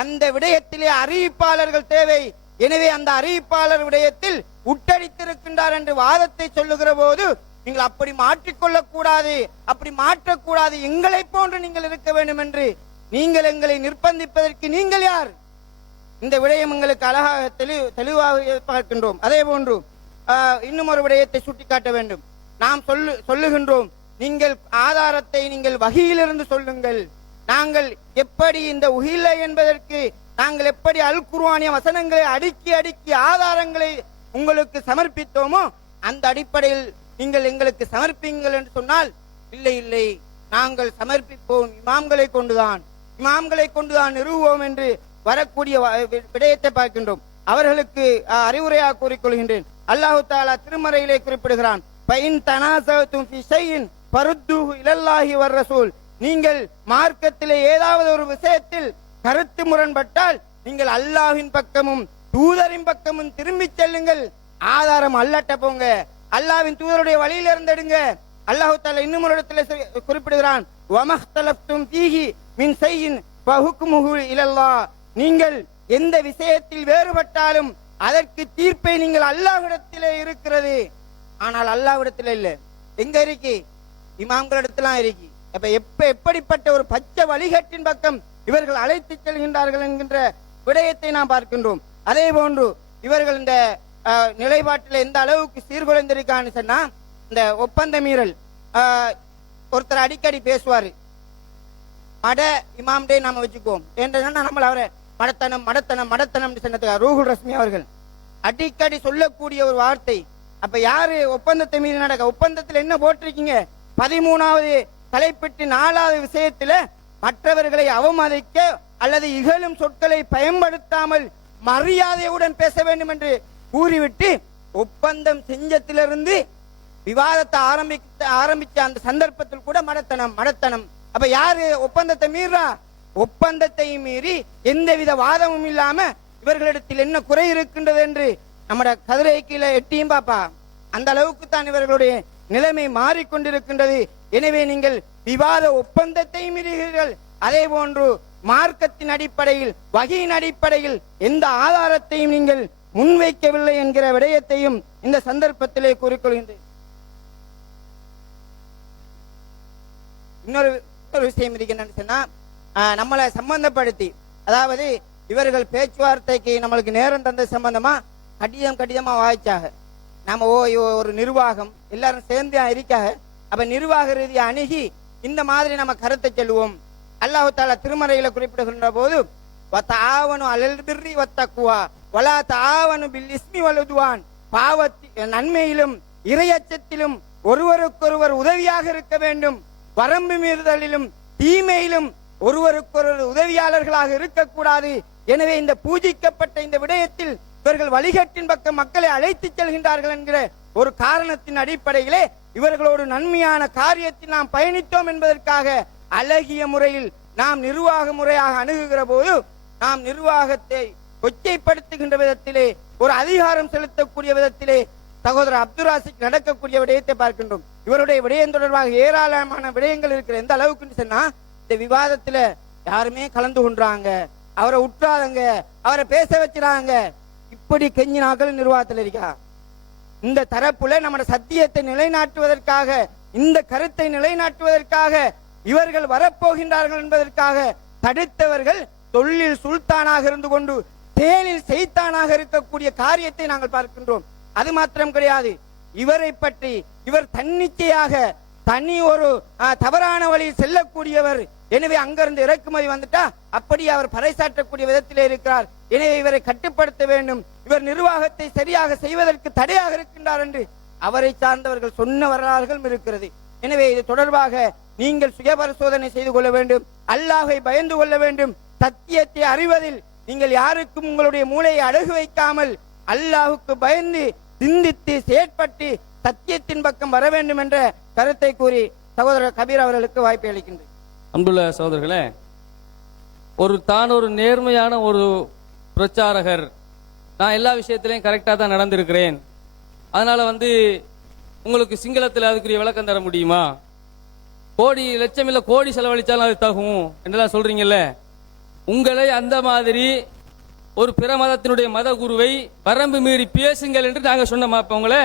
அந்த விடயத்திலே அறிவிப்பாளர்கள் தேவை. எனவே அந்த அறிவிப்பாளர் விடயத்தில் உட்டடித்திருக்கின்றார் என்று வாதத்தை சொல்லுகிற போது நீங்கள் அப்படி மாற்றிக்கொள்ளக் கூடாது, அப்படி மாற்றக்கூடாது, எங்களை போன்று நீங்கள் இருக்க வேண்டும் என்று நீங்கள் எங்களை நிர்பந்திப்பதற்கு நீங்கள் யார்? இந்த விடயம் எங்களுக்கு அழகாக தெளிவாக பார்க்கின்றோம். அதே போன்று இன்னும் ஒரு விடயத்தை சுட்டிக்காட்ட வேண்டும். நாம் சொல்லுகின்றோம், நீங்கள் ஆதாரத்தை நீங்கள் வஹீயிலிருந்து சொல்லுங்கள். நாங்கள் எப்படி இந்த உஹில்ல என்பதற்கு நாங்கள் எப்படி அல் குர்ஆனிய வசனங்களை அடுக்கி அடுக்கி ஆதாரங்களை உங்களுக்கு சமர்ப்பித்தோமோ அந்த அடிப்படையில் நீங்கள் எங்களுக்கு சமர்ப்பிங்கள் என்று சொன்னால், இல்லை இல்லை நாங்கள் சமர்ப்பிப்போம் இமாம்களை கொண்டுதான் நிறுவுவோம் என்று வரக்கூடிய விடயத்தை பார்க்கின்றோம். அவர்களுக்கு அறிவுரையாக கூறிக்கொள்கின்றேன். அல்லாஹு தஆலா திருமறையிலே குறிப்பிடுகிறான், ஃபைன் தனாஸதும் ஃபீ ஷைஇன் ஃபருத்தூஹு இலல்லாஹி வர் ரசூல். நீங்கள் மார்க்கத்திலே ஏதாவது ஒரு விஷயத்தில் கருத்து முரண்பட்டால் நீங்கள் அல்லாஹ்வின் பக்கமும் தூதரின் பக்கமும் திரும்பி செல்லுங்கள். ஆதாரம் அல்லாட்ட போங்க, அல்லாஹ்வின் தூதருடைய வழியில் இருந்தெடுங்க. அல்லாஹ் தஆலா இன்னும் ஒரு இடத்துல குறிப்பிடுகிறான், வமஹ்தலஃப்தும் ஃபீஹி மின் ஷைஇன் ஃபஹுக்முஹு இலல்லாஹ். நீங்கள் எந்த விஷயத்தில் வேறுபட்டாலும் அதற்கு தீர்ப்பை நீங்கள் அல்லாஹ்விடத்திலே இருக்கிறது. ஆனால் அல்லாஹ்விடத்திலே இல்ல. எங்க இருக்கு? இமாம்களிடத்திலாம் இருக்கு. எப்படிப்பட்ட ஒரு பச்சை வழிகட்டின் பக்கம் இவர்கள் அழைத்து செல்கின்றார்கள் என்கின்ற விடயத்தை நாம் பார்க்கின்றோம். அதே போன்று இவர்கள் இந்த நிலைப்பாட்டில் எந்த அளவுக்கு சீர்குலைந்திருக்கான்னு சொன்னா, இந்த ஒப்பந்த மீறல் ஒருத்தர் அடிக்கடி பேசுவாரு, மட இமாம்டே நாம வச்சுக்குவோம் என்றா நம்மள அவரை மடத்தனம் சொன்னதுக்கு ரூஹுல் ரஸ்மி அவர்கள் அடிக்கடி சொல்லக்கூடிய ஒரு வார்த்தை. அப்ப யாரு ஒப்பந்தத்தை மீறி நடக்க? ஒப்பந்தத்தில் என்ன போட்டிருக்கீங்க? 13வது தலைப்பிட்டு 4வது விஷயத்துல மற்றவர்களை அவமதிக்க அல்லது இகழும் சொற்களை பயன்படுத்தாமல் மரியாதையுடன் பேச வேண்டும் என்று கூறிவிட்டு ஒப்பந்தம் செஞ்சத்திலிருந்து விவாதத்தை ஆரம்பிச்ச அந்த சந்தர்ப்பத்தில் கூட மடத்தனம். அப்ப யாரு ஒப்பந்தத்தை மீறா? ஒப்பந்தத்தை மீறி எந்தவித வாதமும் இல்லாம இவர்களிடத்தில் என்ன குறை இருக்கின்றது என்று நம்முடைய கதிரை கீழே எட்டியும் பாப்பா. அந்த அளவுக்கு தான் இவர்களுடைய நிலைமை மாறிக்கொண்டிருக்கின்றது. எனவே நீங்கள் விவாத ஒப்பந்தத்தை மீறுகிறீர்கள். அதே போன்று மார்க்கத்தின் அடிப்படையில் வகையின் அடிப்படையில் எந்த ஆதாரத்தையும் நீங்கள் முன்வைக்கவில்லை என்கிற விடயத்தையும் இந்த சந்தர்ப்பத்திலே கூறிக்கொள்கின்றேன். இன்னொரு விஷயம் இருக்கின்றன்னு சொன்னா, நம்மளை சம்பந்தப்படுத்தி, அதாவது இவர்கள் பேச்சுவார்த்தைக்கு நம்மளுக்கு நேரம் தந்த சம்பந்தமா கடிதமா வாய்ச்சாக நாம ஒரு நிர்வாகம் எல்லாரும் சேர்ந்து இருக்காக. அப்ப நிர்வாக ரீதியை அணுகி இந்த மாதிரி நம்ம கருத்தை சொல்லுவோம். அல்லாஹ் தஆலா திருமறையில குறிப்பிடுகின்ற போது, வதஆவனு அலல் பிர்ரி வத்தக்வா வலா தஆவனு பில் இஸ்மி வல் உத்வான், நன்மையிலும் இறையச்சத்திலும் ஒருவருக்கொருவர் உதவியாக இருக்க வேண்டும், வரம்பு மீறுதலிலும் தீமையிலும் ஒருவருக்கொருவர் உதவியாளர்களாக இருக்கக்கூடாது. எனவே இந்த பூஜிக்கப்பட்ட இந்த விடயத்தில் இவர்கள் வழிகட்டின் பக்கம் மக்களை அழைத்து செல்கின்றார்கள் என்கிற ஒரு காரணத்தின் அடிப்படையிலே இவர்களோடு நன்மையான காரியத்தில் நாம் பயணித்தோம் என்பதற்காக அழகிய முறையில் நாம் நிர்வாக முறையாக அணுகுகிற போது நாம் நிர்வாகத்தை கொச்சைப்படுத்துகின்ற விதத்திலே, ஒரு அதிகாரம் செலுத்தக்கூடிய விதத்திலே சகோதரர் அப்துல் ராசிக் நடக்கக்கூடிய விடயத்தை பார்க்கின்றோம். இவருடைய விடயம் தொடர்பாக ஏராளமான விடயங்கள் இருக்கிற. எந்த அளவுக்கு சொன்னா, இந்த விவாதத்துல யாருமே கலந்து கொண்டாங்க, அவரை உற்றாதங்க, அவரை பேச வச்சுறாங்க, இப்படி கெஞ்சினாக்கள் நிர்வாகத்தில் இருக்கா. இந்த தரப்புல நம்ம சத்தியத்தை நிலைநாட்டுவதற்காக, இந்த கருத்தை நிலைநாட்டுவதற்காக இவர்கள் வரப்போகின்றார்கள் என்பதற்காக தடுத்தவர்கள் தொழிலில் சுல்தானாக இருந்து கொண்டு தேனில் செய்தானாக இருக்கக்கூடிய காரியத்தை நாங்கள் பார்க்கின்றோம். அது மாத்திரம் கிடையாது, இவரை பற்றி இவர் தன்னிச்சையாக தனி ஒரு தவறான வழியில் செல்லக்கூடியவர். எனவே அங்கிருந்து இறக்குமதி வந்துட்டா அப்படி அவர் பறைசாற்றக்கூடிய விதத்திலே இருக்கிறார். எனவே இவரை கட்டுப்படுத்த வேண்டும், இவர் நிர்வாகத்தை சரியாக செய்வதற்கு தடையாக இருக்கின்றார் என்று அவரை சார்ந்தவர்கள் சொன்ன வரலாறுகளும் இருக்கிறது. எனவே இது தொடர்பாக நீங்கள் சுய பரிசோதனை செய்து கொள்ள வேண்டும், அல்லாஹை பயந்து கொள்ள வேண்டும். சத்தியத்தை அறிவதில் நீங்கள் யாருக்கும் உங்களுடைய மூளையை அடகு வைக்காமல் அல்லாஹுக்கு பயந்து சிந்தித்து செயற்பட்டு சத்தியத்தின் பக்கம் வர வேண்டும் என்ற கருத்தை கூறி சகோதரர் கபீர் அவர்களுக்கு வாய்ப்பை அளிக்கின்றேன். அன்புள்ள சகோதரர்களே, ஒரு நேர்மையான ஒரு பிரச்சாரகர், நான் எல்லா விஷயத்திலையும் கரெக்டாக தான் நடந்திருக்கிறேன், அதனால உங்களுக்கு சிங்களத்தில் அதுக்குரிய விளக்கம் தர முடியுமா? கோடி லட்சம் இல்ல கோடி செலவழிச்சாலும் அது தகும் என்றெல்லாம் சொல்றீங்கல்ல. உங்களை அந்த மாதிரி ஒரு பிற மதத்தினுடைய மத குருவை வரம்பு மீறி பேசுங்கள் என்று நாங்க சொன்னோமா? அப்ப உங்களை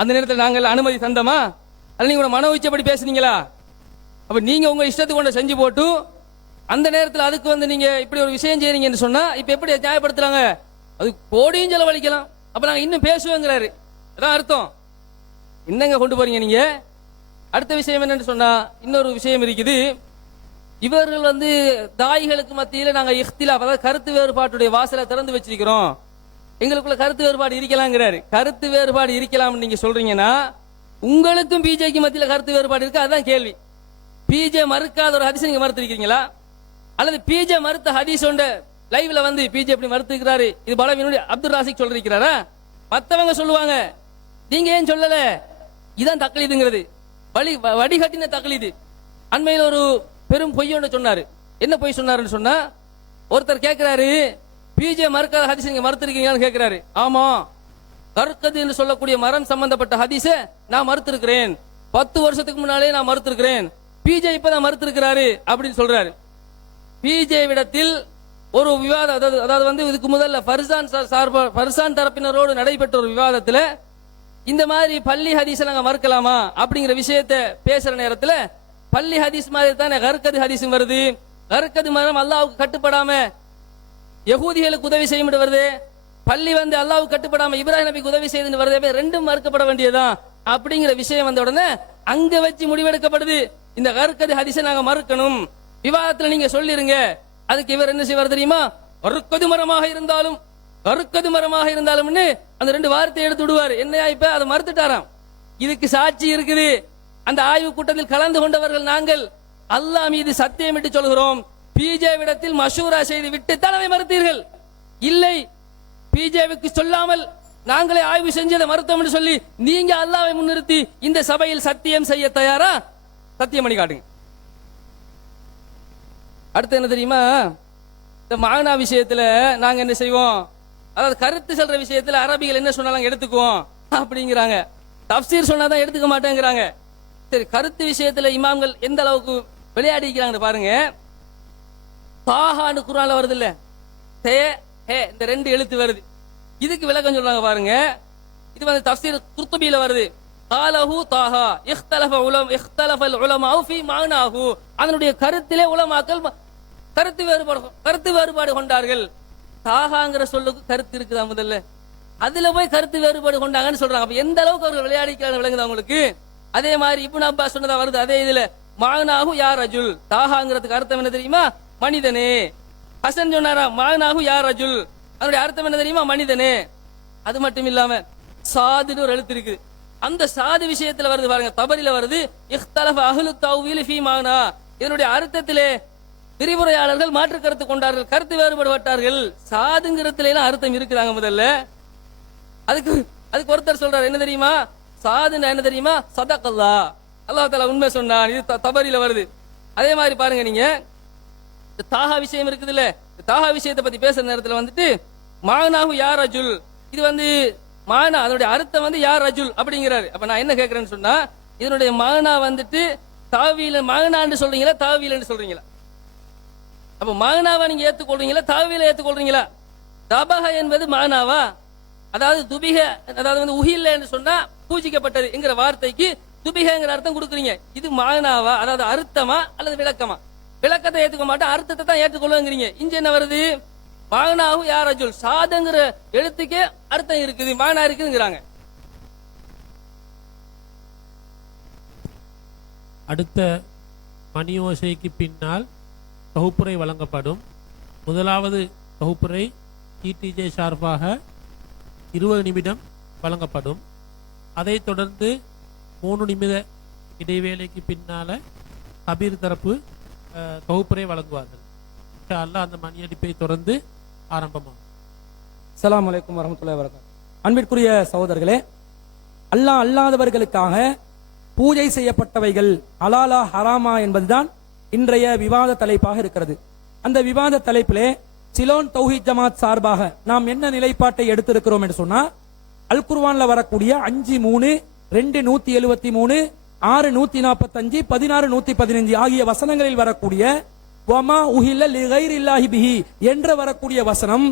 அந்த நேரத்தில் நாங்கள் அனுமதி தந்தோமா? அல்ல நீங்க மன உச்சப்படி பேசுனீங்களா? அப்ப நீங்க உங்க இஷ்டத்துக்கு கொண்டு செஞ்சு போட்டு அந்த நேரத்தில் அதுக்கு வந்து நீங்க இப்படி ஒரு விஷயம் செய்றீங்கன்னு சொன்னா இப்ப எப்படி நியாயப்படுத்துறாங்க? அது கோடியும் செலவழிக்கலாம், அப்ப நாங்க இன்னும் பேசுவோங்கிறாரு. அதான் அர்த்தம். என்னங்க கொண்டு போறீங்க நீங்க? அடுத்த விஷயம் என்னன்னு சொன்னா இன்னொரு விஷயம் இருக்குது. இவர்கள் வந்து தாய்களுக்கு மத்தியில நாங்க இஃப்திலாப், அதாவது கருத்து வேறுபாட்டுடைய வாசலை திறந்து வச்சிருக்கிறோம், எங்களுக்குள்ள கருத்து வேறுபாடு இருக்கலாங்கிறாரு. கருத்து வேறுபாடு இருக்கலாம்னு நீங்க சொல்றீங்கன்னா உங்களுக்கும் பிஜேக்கு மத்தியில கருத்து வேறுபாடு இருக்கு. அதுதான் கேள்வி. பிஜே மறுக்காத ஒரு ஹதீஸ் நீங்க மறுத்திருக்கீங்களா? அல்லது பிஜே மறுத்த ஹதீஸ் ஒன்று லைவ்ல வந்து பிஜே எப்படி மறுத்திருக்கிறாரு, இது பலவீனுடைய அப்துல் ராசிக் சொல்லிருக்கிறாரா? மத்தவங்க சொல்லுவாங்க, நீங்க ஏன் சொல்லல? இதான் தக்லீதுங்கிறது, வடிகட்டின தக்லீது. அண்மையில் ஒரு பெரும் பொய் ஒன்று சொன்னாரு. என்ன பொய் சொன்னாருன்னு சொன்னா, ஒருத்தர் கேட்கிறாரு, பிஜே மறுக்காத ஹதீஸ் நீங்க மறுத்திருக்கீங்களான்னு கேட்கிறாரு. ஆமா, கற்கது என்று சொல்லக்கூடிய மரம் சம்பந்தப்பட்ட ஹதீஸ நான் மறுத்திருக்கிறேன், 10 வருஷத்துக்கு முன்னாலே நான் மறுத்திருக்கிறேன், பிஜே இப்பதான் மறுத்திருக்கிறாரு அப்படின்னு சொல்றாரு. பிஜே விடத்தில் ஒரு விவாதம், அதாவது வந்து இதுக்கு முதல்ல ஃபர்சான் தரப்பினரோடு நடைபெற்ற ஒரு விவாதத்துல இந்த மாதிரி பள்ளி ஹதீஸ் நாங்க மறுக்கலாமா அப்படிங்கிற விஷயத்தை பேசுற நேரத்துல பள்ளி ஹதீஸ் மாதிரி தானே கற்கது ஹதீஸ் வருது. கற்கது மரம் அல்லாஹ்வுக்கு கட்டுப்படாம யகூதிகளுக்கு உதவி செய்யும் வருது, பள்ளி வந்து அல்லாஹ்வுக்கு கட்டுப்படாம இப்ராஹிம் நபிக்கு உதவி செய்து வருது. ரெண்டும் மறுக்கப்பட வேண்டியதுதான் அப்படிங்கிற விஷயம் வந்த உடனே அங்க வச்சு முடிவெடுக்கப்படுது, இந்த கற்கது ஹதீஸை நாங்க மறுக்கணும். விவாதத்துல நீங்க சொல்லிருங்க. அதுக்கு இவர் என்ன செய்வார் தெரியுமா? கற்கது மரமாக இருந்தாலும் கற்கது மரமாக இருந்தாலும்னு அந்த 2 வார்த்தையை எடுத்து விடுவார். என்னையா இப்ப அதை மறுத்துட்டாராம். இதுக்கு சாட்சி இருக்குது. அந்த ஆய்வு கூட்டத்தில் கலந்து கொண்டவர்கள் நாங்கள் அல்லாஹ் மீது சத்தியமிட்டு சொல்கிறோம், பிஜே விடத்தில் மஷூரா செய்து விட்டு தலைமை மறுத்தீர்கள். இல்லை, பிஜேவுக்கு சொல்லாமல் நாங்களே ஆய்வு செஞ்சதை மறுத்தோம் என்று சொல்லி நீங்க அல்லாஹ்வை முன்னிறுத்தி இந்த சபையில் சத்தியம் செய்ய தயாரா? சத்தியம் பண்ணி காட்டுங்க. அடுத்து என்ன தெரியுமா? இந்த மானா விஷயத்துல நாங்க என்ன செய்வோம், அதாவது கருத்து சொல்ற விஷயத்துல அரபிகள் என்ன சொன்னாலும் எடுத்துக்குவோம் அப்படிங்கிறாங்க. தப்சீர் சொன்னாதான் எடுத்துக்க மாட்டேங்கிறாங்க. சரி, கருத்து விஷயத்துல இமாம்கள் எந்த அளவுக்கு விளையாடி இருக்கிறாங்க பாருங்க. தாஹான்னு குர்ஆன்ல வருது இல்ல, தே ஹே இந்த 2 எழுத்து வருது. இதுக்கு விளக்கம் சொல்றாங்க பாருங்க. இது வந்து தப்சீர் குர்துபில வருது. காலஹு தாஹா இக்தலஃபல் உலமாஉ ஃபீ மானாஹு. அதனுடைய கருத்திலே உலமாக்கள் கருத்து வேறுபாடு கொண்டார்கள். தாகாங்கிற சொல்லுக்கு கருத்து இருக்குதா முதல்ல, அதுல போய் கருத்து வேறுபாடு கொண்டாங்கன்னு சொல்றாங்க. அப்ப எந்த அளவுக்கு அவர்கள் விளையாடிக்கிறாங்க விளங்குது அவங்களுக்கு. அதே மாதிரி இப்னு அப்பாஸ் சொன்னதா வருது. அதே இதுல மானாஹு யா ரஜுல், தாகாங்கிறதுக்கு அர்த்தம் என்ன தெரியுமா? மனிதனே. ஹசன் சொன்னாரா மானாஹு யா ரஜுல், அதனுடைய அர்த்தம் என்ன தெரியுமா? மனிதனே. அது மட்டும் இல்லாம சாதுன்னு ஒரு எழுத்து இருக்கு, அந்த சாது விஷயத்துல வருது பாருங்க. தபரில வருது, இக்தலஃப அஹ்லு தஅவீல் ஃபீ மானா. இதனுடைய அர்த்தத்திலே விரிவுரையாளர்கள் மாற்று கருத்து கொண்டார்கள், கருத்து வேறுபடுவார்கள். சாதுங்கிறதுல எல்லாம் அர்த்தம் இருக்குதாங்க முதல்ல. அதுக்கு ஒருத்தர் சொல்றாரு என்ன தெரியுமா? சாதுன்னா என்ன தெரியுமா? சதகல்லாஹ், அல்லாஹ் தஆலா உண்மை சொன்னான். இது தபரில வருது. அதே மாதிரி பாருங்க, நீங்க தாஹா விஷயம் இருக்குது இல்ல, தாஹா விஷயத்தை பத்தி பேசுற நேரத்துல வந்துட்டு மானாஹு யா ரஜுல், இது வந்து மானா அதனுடைய அர்த்தம் வந்து யா ரஜுல் அப்படிங்கிறாரு. அப்ப நான் என்ன கேட்கிறேன்னு சொன்னா, இதனுடைய மானா வந்துட்டு தாவீல மானான்னு சொல்றீங்களா தாவீலன்னு சொல்றீங்களா? அப்ப மானாவா நீங்க ஏத்துக்கொள்றீங்களா தாவீல ஏத்துக்கொள்றீங்களா? தபஹ என்பது மானாவா? அதாவது துபிக, அதாவது வந்து உஹில்ல என்று சொன்னா பூஜிக்கப்பட்டது என்கிற வார்த்தைக்கு துபிகங்கிற அர்த்தம் கொடுக்குறீங்க. இது மானாவா, அதாவது அர்த்தமா அல்லது விளக்கமா? விளக்கத்தை ஏத்துக்க மாட்டேன், அர்த்தத்தை தான் ஏற்றுக்கொள்ளுங்கிறீங்க. இங்க என்ன வருது? மானாஹு யா ரஜுல், சாதுங்கிற எழுத்துக்கே அர்த்தம் இருக்குது, மானா இருக்குதுங்கிறாங்க. அடுத்த மணியோசைக்கு பின்னால் தொகுப்புரை வழங்கப்படும். முதலாவது தொகுப்புரை டிடிஜே சார்பாக 20 நிமிடம் வழங்கப்படும். அதைத் தொடர்ந்து 3 நிமிட இடைவேளைக்கு பின்னால கபீர் தரப்பு தொகுப்புரை வழங்குவார்கள். இன்ஷா அல்லாஹ் அந்த மணியடிப்பை தொடர்ந்து ஆரம்பமாகும். அஸ்ஸலாமு அலைக்கும் வரஹ்மத்துல்லாஹி வபரகாத்துஹு. அன்பிற்குரிய சகோதரர்களே, அல்லாஹ் அல்லாதவர்களுக்காக பூஜை செய்யப்பட்டவைகள் ஹலாலா ஹராமா என்பதுதான் இன்றைய விவாத தலைப்பாக இருக்கிறது. அந்த விவாத தலைப்பிலே சிலோன் தௌஹீத் ஜமாத் சார்பாக நாம் என்ன நிலைப்பாட்டை எடுத்திருக்கிறோம் என்று சொன்னா, அல் குர்ஆன்ல வரக்கூடிய 5:3 2:173, 6:145, 16:115 ஆகிய வசனங்களில் வரக்கூடிய வமா உஹில்ல லிகைரில்லாஹி பிஹி என்ற வரக்கூடிய வசனம்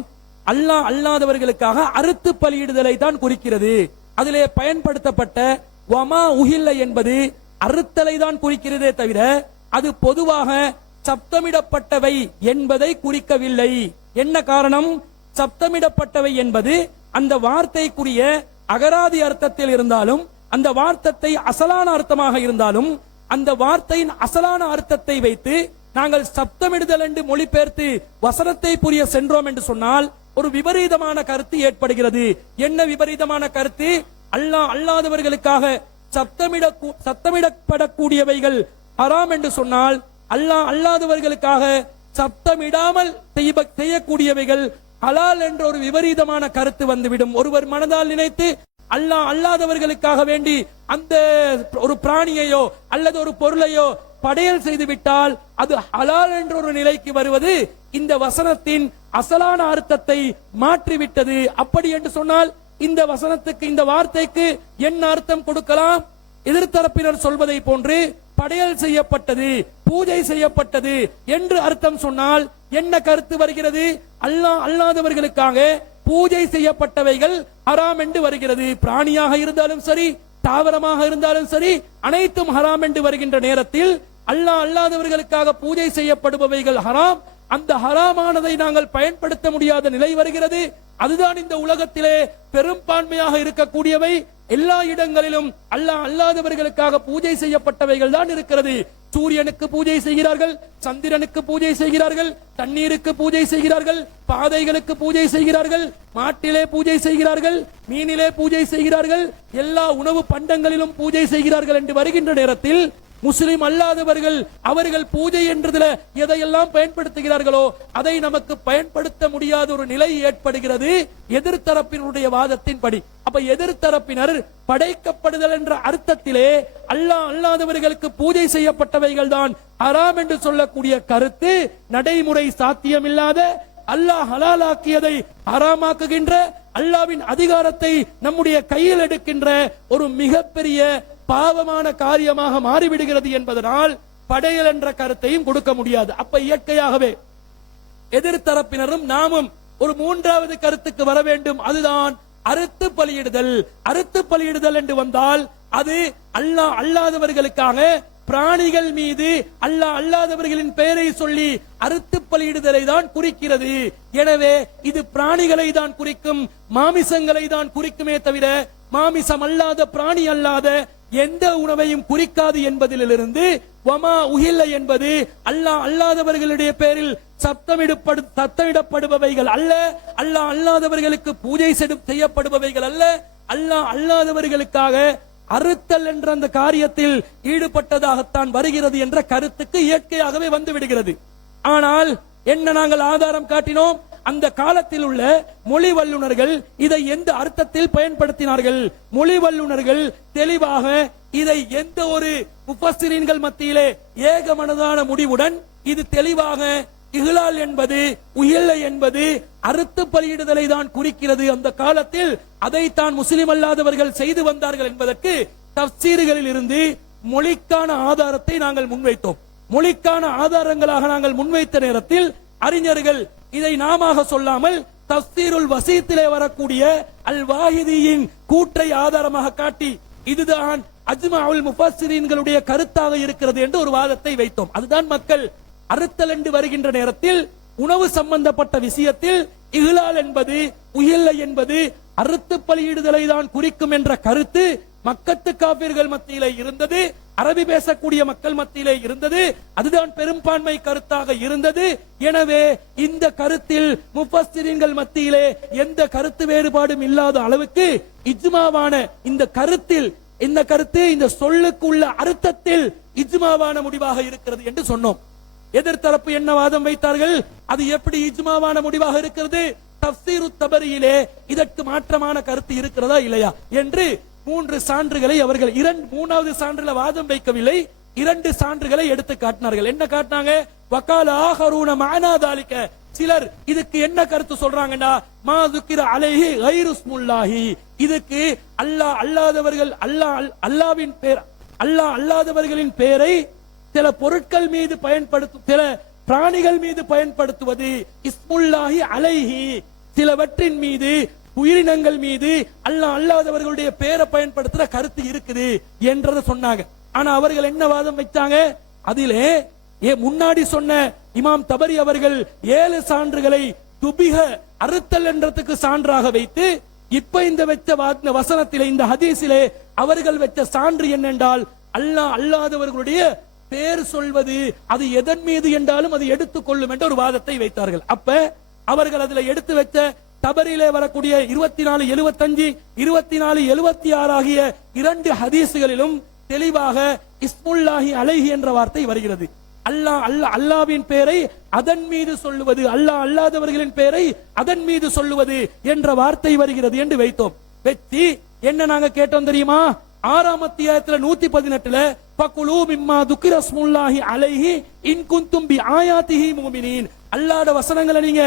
அல்லாஹ் அல்லாதவர்களுக்காக அறுத்து பலியிடுதலை தான் குறிக்கிறது. அதிலே பயன்படுத்தப்பட்ட வமா உஹில்ல என்பது அறுத்தலை தான் குறிக்கிறதே தவிர அது பொதுவாக சப்தமிடப்பட்டவை என்பதை குறிக்கவில்லை. என்ன காரணம்? சப்தமிடப்பட்டவை என்பது அந்த வார்த்தைக்குரிய அகராதி அர்த்தத்தில் இருந்தாலும், அந்த வார்த்தை அசலான அர்த்தமாக இருந்தாலும், அந்த வார்த்தையின் அசலான அர்த்தத்தை வைத்து நாங்கள் சப்தமிடுதல் என்று மொழிபெயர்த்து வசனத்தை புரிய சென்றோம் என்று சொன்னால் ஒரு விபரீதமான கருத்து ஏற்படுகிறது. என்ன விபரீதமான கருத்து? அல்லாஹ் அல்லாதவர்களுக்காக சப்தமிடப்படக்கூடியவைகள் ஹராம் என்று சொன்னால், அல்லாஹ் அல்லாதவர்களுக்காக சப்தமிடாமல் செய்யக்கூடியவைகள் ஹலால் என்ற ஒரு விபரீதமான கருத்து வந்துவிடும். ஒருவர் மனதால் நினைத்து அல்லாஹ் அல்லாதவர்களுக்காக வேண்டி அந்த ஒரு பிராணியையோ அல்லது ஒரு பொருளையோ படையல் செய்து விட்டால் அது ஹலால் என்ற ஒரு நிலைக்கு வருவது இந்த வசனத்தின் அசலான அர்த்தத்தை மாற்றிவிட்டது. அப்படி என்று சொன்னால் இந்த வசனத்துக்கு, இந்த வார்த்தைக்கு என்ன அர்த்தம் கொடுக்கலாம்? எதிர்த்தரப்பினர் சொல்வதை போன்று படையல் செய்யப்பட்டது, பூஜை செய்யப்பட்டது என்று அர்த்தம் சொன்னால் என்ன கருத்து வருகிறது? அல்லாஹ் அல்லாதவர்களுக்காக பூஜை செய்யப்பட்டவைகள் ஹராம் என்று வருகிறது. பிராணியாக இருந்தாலும் சரி, தாவரமாக இருந்தாலும் சரி, அனைத்தும் ஹராம் என்று வருகின்ற நேரத்தில் அல்லாஹ் அல்லாதவர்களுக்காக பூஜை செய்யப்படுபவைகள் ஹராம். அந்த ஹராமானதை நாங்கள் பயன்படுத்த முடியாத நிலை வருகிறது. அதுதான் இந்த உலகத்திலே பெரும்பான்மையாக இருக்கக்கூடியவை. எல்லா இடங்களிலும் அல்லாஹ் அல்லாதவர்களுக்காக பூஜை செய்யப்பட்டவைகள் தான் இருக்கிறது. சூரியனுக்கு பூஜை செய்கிறார்கள், சந்திரனுக்கு பூஜை செய்கிறார்கள், தண்ணீருக்கு பூஜை செய்கிறார்கள், பாதைகளுக்கு பூஜை செய்கிறார்கள், மாட்டிலே பூஜை செய்கிறார்கள், மீனிலே பூஜை செய்கிறார்கள், எல்லா உணவு பண்டங்களிலும் பூஜை செய்கிறார்கள் என்று வருகின்ற நேரத்தில் முஸ்லிம் அல்லாதவர்கள் அவர்கள் பூஜை என்றதுல எதையெல்லாம் பயன்படுத்துகிறார்களோ அதை நமக்கு பயன்படுத்த முடியாத ஒரு நிலை ஏற்படுகிறது எதிர்த்தரப்பினுடைய வாதத்தின்படி. அப்ப எதிர்த்தரப்பினர் படைக்கப்படுதல் என்ற அர்த்தத்திலே அல்லாஹ் அல்லாதவர்களுக்கு பூஜை செய்யப்பட்டவைகள் தான் ஹராம் என்று சொல்லக்கூடிய கருத்து நடைமுறை சாத்தியமில்லாத, அல்லாஹ் ஹலாலாக்கியதை ஹராமாக்குகின்ற, அல்லாஹ்வின் அதிகாரத்தை நம்முடைய கையில் எடுக்கின்ற ஒரு மிகப்பெரிய பாவமான காரியமாக மாறிவிடுகிறது என்பதனால் படையல் என்ற கருத்தையும் கொடுக்க முடியாது. அப்ப இயற்கையாகவே எதிர்த்தரப்பினரும் நாமும் ஒரு மூன்றாவது கருத்துக்கு வர வேண்டும். அதுதான் அறுத்து பலியிடுதல். அறுத்து பலியிடுதல் என்று வந்தால் அது அல்லாஹ் அல்லாதவர்களுக்காக பிராணிகள் மீது அல்லாஹ் அல்லாதவர்களின் பெயரை சொல்லி அறுத்து பலியிடுதலை தான் குறிக்கிறது. எனவே இது பிராணிகளை தான் குறிக்கும், மாமிசங்களை தான் குறிக்குமே தவிர மாமிசம் அல்லாத, பிராணி அல்லாத எந்த உணவையும் குறிக்காது என்பதிலிருந்து வமா உஹில்ல என்பது அல்லாஹ் அல்லாதவர்களுடைய பேரில் சத்தமிடப்படுபவைகள் அல்ல, அல்லாஹ் அல்லாதவர்களுக்கு பூஜை செய்யப்படுபவைகள் அல்ல, அல்லாஹ் அல்லாதவர்களுக்காக அறுத்தல் என்ற அந்த காரியத்தில் ஈடுபட்டதாகத்தான் வருகிறது என்ற கருத்துக்கு இயற்கையாகவே வந்து விடுகிறது. ஆனால் என்ன நாங்கள் ஆதாரம் காட்டினோம்? அந்த காலத்தில் உள்ள மொழி வல்லுநர்கள் இதை எந்த அர்த்தத்தில் பயன்படுத்தினார்கள்? மொழி வல்லுநர்கள் தெளிவாக இதை எந்த ஒரு முஃபஸ்ஸிரீன்கள் மத்தியிலே ஏகமனதான முடிவுடன் இது தெளிவாக இஹ்லால் என்பது, உஹில்ல என்பது அறுத்து பலியிடுதலை தான் குறிக்கிறது. அந்த காலத்தில் அதைத்தான் முஸ்லிம் அல்லாதவர்கள் செய்து வந்தார்கள் என்பதற்கு தஃசீர்களில் இருந்து மொழிக்கான ஆதாரத்தை நாங்கள் முன்வைத்தோம். மொழிக்கான ஆதாரங்களாக நாங்கள் முன்வைத்த நேரத்தில் அறிஞர்கள் இதை நாம சொல்லாமல் தஃசீருல் வசீத்திலே வரக்கூடிய அல் வாஹிதியின் கூற்றை ஆதாரமாக காட்டி இதுதான் அஜ்மாஉல் முஃபஸ்ஸிரீன்களுடைய கருத்தாக இருக்கிறது என்று ஒரு வாதத்தை வைத்தோம். அதுதான் மக்கள் அறுத்தல் என்று வருகின்ற நேரத்தில் உணவு சம்பந்தப்பட்ட விஷயத்தில் இஹ்லால் என்பது, உஹில்ல என்பது அறுத்து பலியிடுதலை தான் குறிக்கும் என்ற கருத்து மக்கத்து காபிர்கள் மத்தியிலே இருந்தது, அரபி பேசக்கூடிய மக்கள் மத்தியிலே இருந்தது. அதுதான் பெரும்பான்மை கருத்தாக இருந்தது. எனவே இந்த கருத்தில் முஃபஸ்ஸிரீன்கள் மத்தியிலே எந்த கருத்து வேறுபாடும் இல்லாத அளவுக்கு இஜ்மாவான இந்த கருத்தில், இந்த கருத்து இந்த சொல்லுக்கு உள்ள அர்த்தத்தில் இஜ்மாவான முடிவாக இருக்கிறது என்று சொன்னோம். எதிர்த்தரப்பு என்ன வாதம் வைத்தார்கள்? அது எப்படி இஜ்மாவான முடிவாக இருக்கிறது? தஃசீரு தபரியிலே இதற்கு மாற்றமான கருத்து இருக்கிறதா இல்லையா என்று 3 சான்றுகளை அவர்கள் மூணாவது சான்றுல வாதம் வைக்கவில்லை, 2 சான்றுகளை எடுத்து காட்டினார்கள். என்ன காட்டினாங்க? வகால ஆகரூன மஅனா தாலிக, சிலர் இதுக்கு என்ன கருத்து சொல்றாங்கன்னா மா துக்கிர அலைஹி கைரு ஸ்முல்லாஹி. இதுக்கு அல்லாஹ் அல்லாதவர்கள் அல்லாஹ்வின் பேர் அல்லாஹ் அல்லாதவர்களின் பெயரை சில பொருட்கள் மீது பயன்படுத்தும், சில பிராணிகள் மீது பயன்படுத்துவது இஸ்முல்லாஹி அலைஹி, சிலவற்றின் மீது உயிரினங்கள் மீது அல்லாஹ் அல்லாதவர்களுடைய பெயரை பயன்படுத்துற கருத்து இருக்குது என்றதை சொன்னாங்க. ஆனா அவர்கள் என்ன வாதம் வச்சாங்க? அதிலே முன்னாடி சொன்ன இமாம் தபரி அவர்கள் 7 சான்றுகளை துபிக அறுத்தல் என்றதுக்கு சான்றாக வைத்து, இப்ப இந்த வெச்ச வசனத்திலே இந்த ஹதீஸிலே அவர்கள் வெச்ச சான்று என்னென்றால் அல்லாஹ் அல்லாதவர்களுடைய பேர் சொல்வது அது எதன் மீது என்றாலும் அது எடுத்துக்கொள்ளும் என்ற ஒரு வாதத்தை வைத்தார்கள். அப்ப அவர்கள் அதுல எடுத்து வச்ச தபரிலே வரக்கூடிய 2475 2476 ஆகிய 2 ஹதீசுகளிலும் தெளிவாக இஸ்முல்லாஹி அலைஹி என்ற வார்த்தை வருகிறது. அல்லாஹ்வின் பெயரை அதன் மீது சொல்லுவது, அல்லாஹ் அல்லாதவர்களின் பெயரை அதன் மீது சொல்லுவது என்ற வார்த்தை வருகிறது என்று வைத்தோம். வெற்றி என்ன நாங்க கேட்டோம் தெரியுமா? 6ஆம் அத்தியாயத்துல 118ல ஃபகுலூ மிம்மா துக்கிர ஸ்முல்லாஹி அலைஹி இன் குன்தும் பி ஆயாத்திஹி முஃமினீன். அல்லாஹ்வுடைய வசனங்களை நீங்க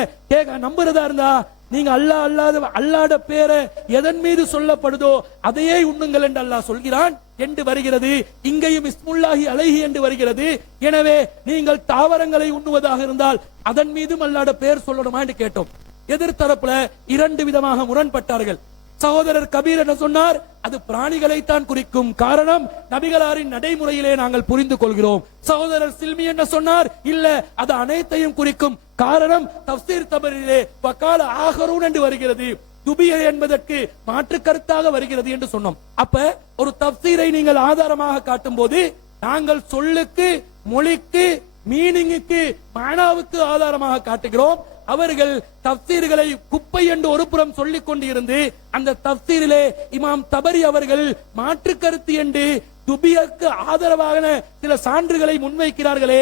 நம்புறதா இருந்தா நீங்க அல்லாஹ்வுடைய பேரை எதன் மீது சொல்லப்படுதோ அதையே உண்ணுங்கள் என்று அல்லாஹ் சொல்கிறான் என்று வருகிறது. இங்கேயும் இஸ்முல்லாஹி அலைஹி என்று வருகிறது. எனவே நீங்கள் தாவரங்களை உண்ணுவதாக இருந்தால் அதன் மீதும் அல்லாஹ்வுடைய பேர் சொல்லணுமா என்று கேட்டோம். எதிர்த்தரப்புல 2 விதமாக முரண்பட்டார்கள். சகோதரர் கபீர் என்ன சொன்னார்? அது பிராணிகளைத்தான் குறிக்கும், காரணம் நபிகளாரின் நடைமுறையிலே நாங்கள் புரிந்து கொள்கிறோம். சகோதரர் சில்மி என்ன சொன்னார்? இல்ல, அது அனைத்தையும் குறிக்கும், காரணம் தஃப்சீர் தபரிலே வகால ஆகரூன் என்று வருகிறது, துபிய என்பதற்கு மாற்று கருத்தாக வருகிறது என்று சொன்னோம். அப்ப ஒரு தஃப்சீரை நீங்கள் ஆதாரமாக காட்டும் போது நாங்கள் சொல்லுக்கு, மொழிக்கு, மீனிங்குக்கு, மானாவுக்கு ஆதாரமாக காட்டுகிறோம். அவர்கள் தஃப்சீர்களை குப்பை என்று ஒரு புறம் சொல்லிக் கொண்டிருந்து அந்த தஃப்சீரிலே இமாம் தபரி அவர்கள் மாற்று கருத்து என்று துபியக்கு ஆதரவான சில சான்றுகளை முன்வைக்கிறார்களே,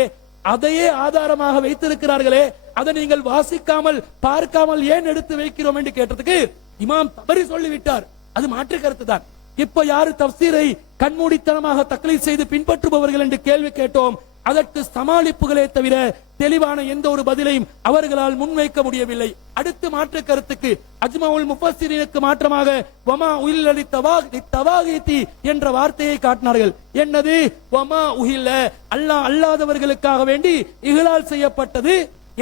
அதையே ஆதாரமாக வைத்திருக்கிறார்களே, அதை நீங்கள் வாசிக்காமல் பார்க்காமல் ஏன் எடுத்து வைக்கிறோம் என்று கேட்டதுக்கு இமாம் தபரி சொல்லிவிட்டார், அது மாற்று கருத்து தான். இப்ப யாரு தஃப்சீரை கண்மூடித்தனமாக தக்லீத் செய்து பின்பற்றுபவர்கள் என்று கேள்வி கேட்டோம். அதற்கு சமாளிப்புகளே தவிர தெளிவான எந்த ஒரு பதிலையும் அவர்களால் முன்வைக்க முடியவில்லை. அடுத்து மாற்று கருத்துக்கு அஜ்மாவுல் முஃபஸ்ஸிரீனுக்கு மாற்றமாக வமா உஹில்ல லித்தவாகீதி என்ற வார்த்தையை காட்டினார்கள். என்னது? வமா உஹில்ல, அல்லாஹ் அல்லாதவர்களுக்காக வேண்டி இஹ்லால் செய்யப்பட்டது.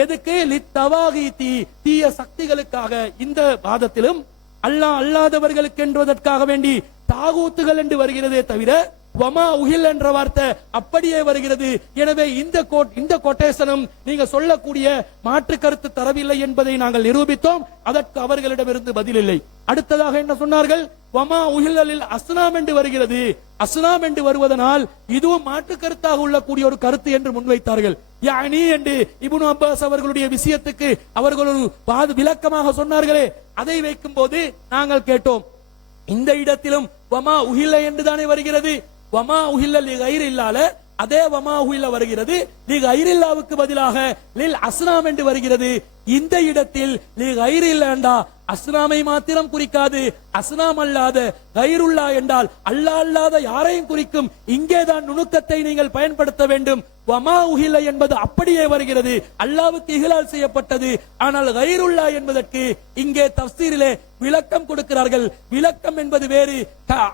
எதுக்கு? லித்தவாகீதி, தீய சக்திகளுக்காக. இந்த வாதத்திலும் அல்லாஹ் அல்லாதவர்களுக்கு என்பதற்காக வேண்டி தாகூத்துகள் என்று வருகிறதே தவிர வமா உஹில் என்ற வார்த்தை அப்படியே வருகிறது. எனவே இந்த கொட்டேஷனும் நீங்க சொல்லக்கூடிய மாற்று கருத்து தரவில்லை என்பதை நாங்கள் நிரூபித்தோம். அதற்கு அவர்களிடமிருந்து பதில் இல்லை. அடுத்ததாக என்ன சொன்னார்கள்? வமா உஹில்லில் அஸ்னாம் என்று வருகிறது. அஸ்னாம் என்று வருவதனால் இதுவும் மாற்று கருத்தாக உள்ளக்கூடிய ஒரு கருத்து என்று முன்வைத்தார்கள். யானி என்று இப்னு அப்பாஸ் அவர்களுடைய விஷயத்துக்கு அவர்கள் ஒரு விளக்கமாக சொன்னார்களே, அதை வைக்கும் போது நாங்கள் கேட்டோம், இந்த இடத்திலும் வமா உஹில்ல என்று தானே வருகிறது. வமா உஹில்ல லிகைரில்லால அதே வமா உஹில்ல வருகிறது. லிகைரில்லாவுக்கு பதிலாக லில் அஸ்னாம் என்று வருகிறது. இந்த இடத்தில் லிகைரில்லா அஸ்னாமை மாத்திரம் குறிக்காது, அஸ்னாம் அல்லாத கைருல்லா என்றால் அல்லாஹ் அல்லாத யாரையும் குறிக்கும். இங்கேதான் நுணுக்கத்தை நீங்கள் பயன்படுத்த வேண்டும். வமா உஹில்ல என்பது அப்படியே வருகிறது, அல்லாஹ்வுக்கு இஹ்லால் செய்யப்பட்டது. ஆனால் கைருல்லா என்பதற்கு இங்கே தஃப்சீரிலே விளக்கம் கொடுக்கிறார்கள். விளக்கம் என்பது வேறு,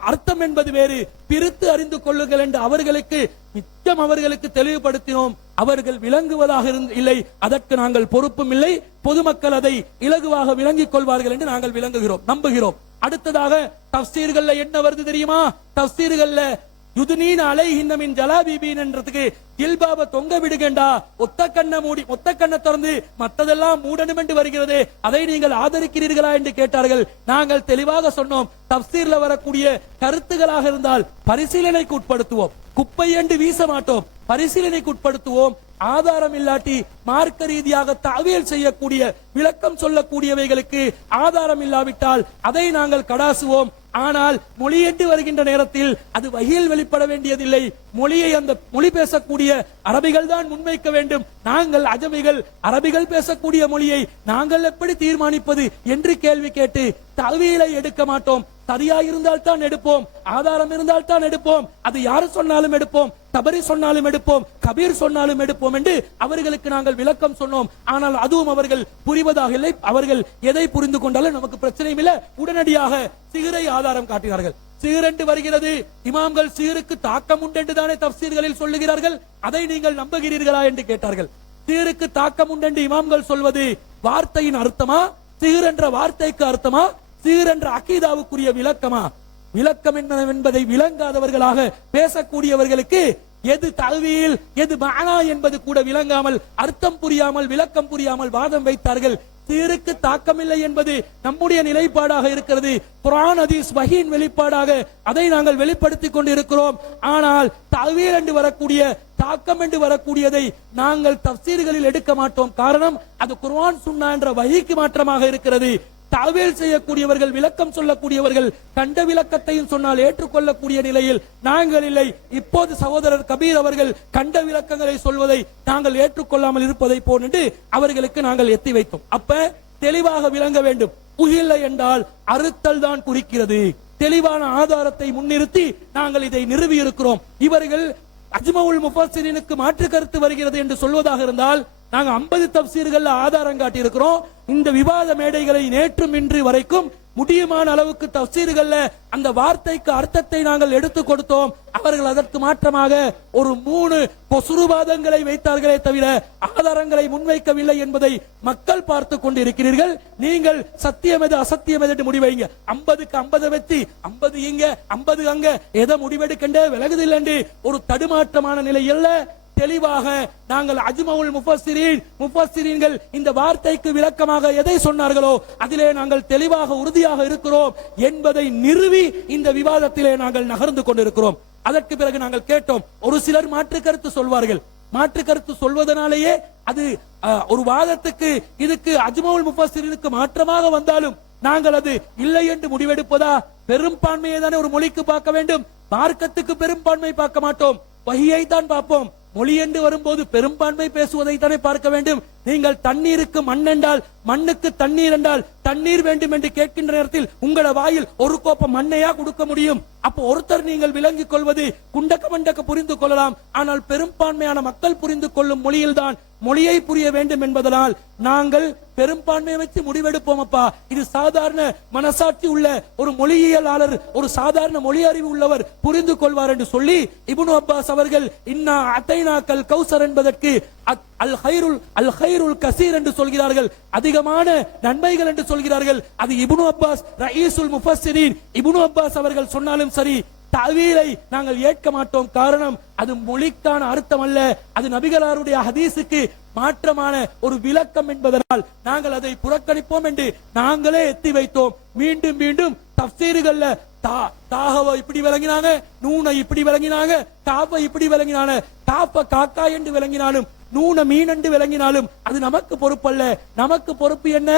அர்த்தம் என்பது வேறு, பிரித்து அறிந்து கொள்ளுங்கள் என்று அவர்களுக்கு நிச்சயம் அவர்களுக்கு தெளிவுபடுத்தினோம். அவர்கள் விளங்குவதாக இல்லை, அதற்கு நாங்கள் பொறுப்பும் இல்லை. பொதுமக்கள் அதை இலகுவாக விளங்கிக் கொள்வார்கள் என்று நாங்கள் விளங்குகிறோம், நம்புகிறோம். அடுத்ததாக தஃப்சீர்கள்ல என்ன வருது தெரியுமா? தஃப்சீர்கள்ல யுதுனீன அலைஹின்ன மின் ஜலாபிபீன் என்றதுக்கு ஜில்பாப தொங்க விடுகண்டா, ஒத்த கண்ணை திறந்து மற்றதெல்லாம் மூடணும் என்று வருகிறது, அதை நீங்கள் ஆதரிக்கிறீர்களா என்று கேட்டார்கள். நாங்கள் தெளிவாக சொன்னோம், தஃப்சீர்ல வரக்கூடிய கருத்துகளாக இருந்தால் பரிசீலனைக்கு உட்படுத்துவோம், குப்பை என்று வீச மாட்டோம், பரிசீலனைக்கு உட்படுத்துவோம். ஆதாரம் இல்லாட்டி மார்க்க ரீதியாக தாவியல் செய்யக்கூடிய, விளக்கம் சொல்லக்கூடியவைகளுக்கு ஆதாரம் இல்லாவிட்டால் அதை நாங்கள் கடாசுவோம். ஆனால் மொழி என்று வருகின்ற நேரத்தில் அது வகையில் வெளிப்பட வேண்டியதில்லை. மொழியை அந்த மொழி பேசக்கூடிய அரபிகள் தான் முன்வைக்க வேண்டும். நாங்கள் அஜமிகள், அரபிகள் பேசக்கூடிய மொழியை நாங்கள் எப்படி தீர்மானிப்பது என்று கேள்வி கேட்டு தவியலை எடுக்க மாட்டோம். சரியா இருந்தால் தான் எடுப்போம், ஆதாரம் இருந்தால் தான் எடுப்போம், அது யாரு சொன்னாலும் எடுப்போம், தபரி சொன்னாலும் எடுப்போம், கபீர் சொன்னாலும் எடுப்போம் என்று அவர்களுக்கு நாங்கள் விளக்கம் சொன்னோம். ஆனால் அதுவும் அவர்கள் புரிவதாக இல்லை. அவர்கள் எதை புரிந்து கொண்டாலும் நமக்கு பிரச்சனையும் இல்லை. உடனடியாக சிகரை ஆதாரம் காட்டினார்கள். சிகர் என்று வருகிறது, இமாம்கள் சிகருக்கு தாக்கம் உண்டு என்று தானே தப்சீர்களில் சொல்லுகிறார்கள், அதை நீங்கள் நம்புகிறீர்களா என்று கேட்டார்கள். சிகருக்கு தாக்கம் உண்டு என்று இமாம்கள் சொல்வது வார்த்தையின் அர்த்தமா, சிகர் என்ற வார்த்தைக்கு அர்த்தமா, சிகர் என்ற அகீதாவுக்குரிய விளக்கமா? விளக்கம் என்பதை விளங்காதவர்களாக பேசக்கூடியவர்களுக்கு எது தஅவீல் எது மஅனா என்பது கூட விளங்காமல், அர்த்தம் புரியாமல், விளக்கம் புரியாமல் வாதம் வைத்தார்கள். சிகருக்கு தாக்கமில்லை என்பது நம்முடைய நிலைப்பாடாக இருக்கிறது. குர்ஆன் ஹதீஸ் வஹீயின் வெளிப்பாடாக அதை நாங்கள் வெளிப்படுத்திக் கொண்டு இருக்கிறோம். ஆனால் தஅவீல் என்று வரக்கூடிய, தாக்கம் என்று வரக்கூடியதை நாங்கள் தஃசீர்களில் எடுக்க மாட்டோம். காரணம், அது குர்ஆன் சுன்னா என்ற வஹீக்கு மாற்றமாக இருக்கிறது. தஅவீல் செய்யக்கூடியவர்கள், விளக்கம் சொல்லக்கூடியவர்கள் கண்ட விளக்கத்தையும் சொன்னால் ஏற்றுக்கொள்ளக்கூடிய நிலையில் நாங்கள் இல்லை. இப்போது சகோதரர் கபீர் அவர்கள் கண்ட விளக்கங்களை சொல்வதை நாங்கள் ஏற்றுக்கொள்ளாமல் இருப்பதை போன்று அவர்களுக்கு நாங்கள் எத்தி வைத்தோம். அப்ப தெளிவாக விளங்க வேண்டும். உஹில்ல என்றால் அறுத்தல் தான் குறிக்கிறது. தெளிவான ஆதாரத்தை முன்னிறுத்தி நாங்கள் இதை நிறுவி இருக்கிறோம். இவர்கள் அஜ்மவுல் முஃபஸ்ஸிரீனுக்கு மாற்று கருத்து வருகிறது என்று சொல்வதாக இருந்தால், நாங்க 50 தப்சீர்கள் ஆதாரம் காட்டி இருக்கிறோம். இந்த விவாத மேடைகளை நேற்றும் இன்று வரைக்கும் முடியுமான அளவுக்கு தப்சீர்கள்ல அந்த வார்த்தைக்கு அர்த்தத்தை நாங்கள் எடுத்து கொடுத்தோம். அவர்கள் அதற்கு மாற்றமாக ஒரு 3 கொசுறுவாதங்களை வைத்தார்களே தவிர ஆதாரங்களை முன்வைக்கவில்லை என்பதை மக்கள் பார்த்து கொண்டிருக்கிறீர்கள். நீங்கள் சத்தியம் எது அசத்தியம் எது முடிவைங்க. 50க்கு 50 வச்சு 50 இங்க 50 அங்க எதை முடிவெடுக்கண்டே விலகுதில்லை என்று ஒரு தடுமாற்றமான நிலை அல்ல. தெளிவாக நாங்கள் அஜ்மவுல் முஃபஸ்ஸிரீன்கள் இந்த வார்த்தைக்கு விளக்கமாக எதை சொன்னார்களோ அதிலே நாங்கள் தெளிவாக உறுதியாக இருக்கிறோம் என்பதை நிறுவி இந்த விவாதத்திலே நாங்கள் நகர்ந்து கொண்டிருக்கிறோம். அதற்கு பிறகு நாங்கள் கேட்டோம், ஒரு சிலர் மாற்று கருத்து சொல்வார்கள். மாற்று கருத்து சொல்வதனாலேயே அது ஒரு வாதத்துக்கு, இதுக்கு அஜ்மவுல் முஃபஸ்ஸிரீனுக்கு மாற்றமாக வந்தாலும் நாங்கள் அது இல்லை என்று முடிவெடுப்பதா? பெரும்பான்மையை தானே ஒரு மொழிக்கு பார்க்க வேண்டும். மார்க்கத்துக்கு பெரும்பான்மை பார்க்க மாட்டோம், வஹியை தான் பார்ப்போம். மொழி என்று வரும்போது பெரும்பான்மை பேசுவதை தானே பார்க்க வேண்டும். நீங்கள் தண்ணீருக்கு மண் என்றால், மண்ணுக்கு தண்ணீர் என்றால், தண்ணீர் வேண்டும் என்று கேட்கின்ற நேரத்தில் உங்கள வாயில் ஒரு கோப்பம் மண்ணையா கொடுக்க முடியும்? அப்போ ஒருத்தர் நீங்கள் விளங்கிக் கொள்வது குண்டக்க மண்டக்க புரிந்து கொள்ளலாம். ஆனால் பெரும்பான்மையான மக்கள் புரிந்து கொள்ளும் மொழியில் தான் மொழியை புரிய வேண்டும் என்பதனால் நாங்கள் பெரும்பான்மையை வச்சு முடிவெடுப்போம். அப்பா, இது சாதாரண மனசாட்சி உள்ள ஒரு மொழியியலாளர், ஒரு சாதாரண மொழி அறிவு உள்ளவர் புரிந்து கொள்வார் என்று சொல்லி இப்னு அப்பாஸ் அவர்கள் இன்னா அத்தைனாக்கல் கௌசர் என்பதற்கு அல் ஹைருல் கசீர் என்று சொல்கிறார்கள், அதிகமான நன்மைகள் என்று சொல்கிறார்கள். அது இப்னு அப்பாஸ் ரயீசுல் முஃபஸ்ஸிரீன் இப்னு அப்பாஸ் அவர்கள் சொன்னாலும் சரி, தஅவீலை நாங்கள் ஏற்க மாட்டோம். காரணம், அது மொழிக்கான அர்த்தம் அல்ல, அது நபிகளாருடைய ஹதீஸுக்கு மாற்றமான ஒரு விளக்கம் என்பதனால் நாங்கள் அதை புறக்கணிப்போம் என்று நாங்களே எத்தி வைத்தோம். மீண்டும் மீண்டும் தஃசீர்கள்ல தாகவ இப்படி விளங்கினாங்க, நூனை இப்படி விளங்கினாங்க, காப்ப இப்படி விளங்கினாங்க, காப்ப காக்கா என்று விளங்கினாலும், நூன மீன் என்று விளங்கினாலும் அது நமக்கு பொறுப்பல்ல. நமக்கு பொறுப்பு என்ன?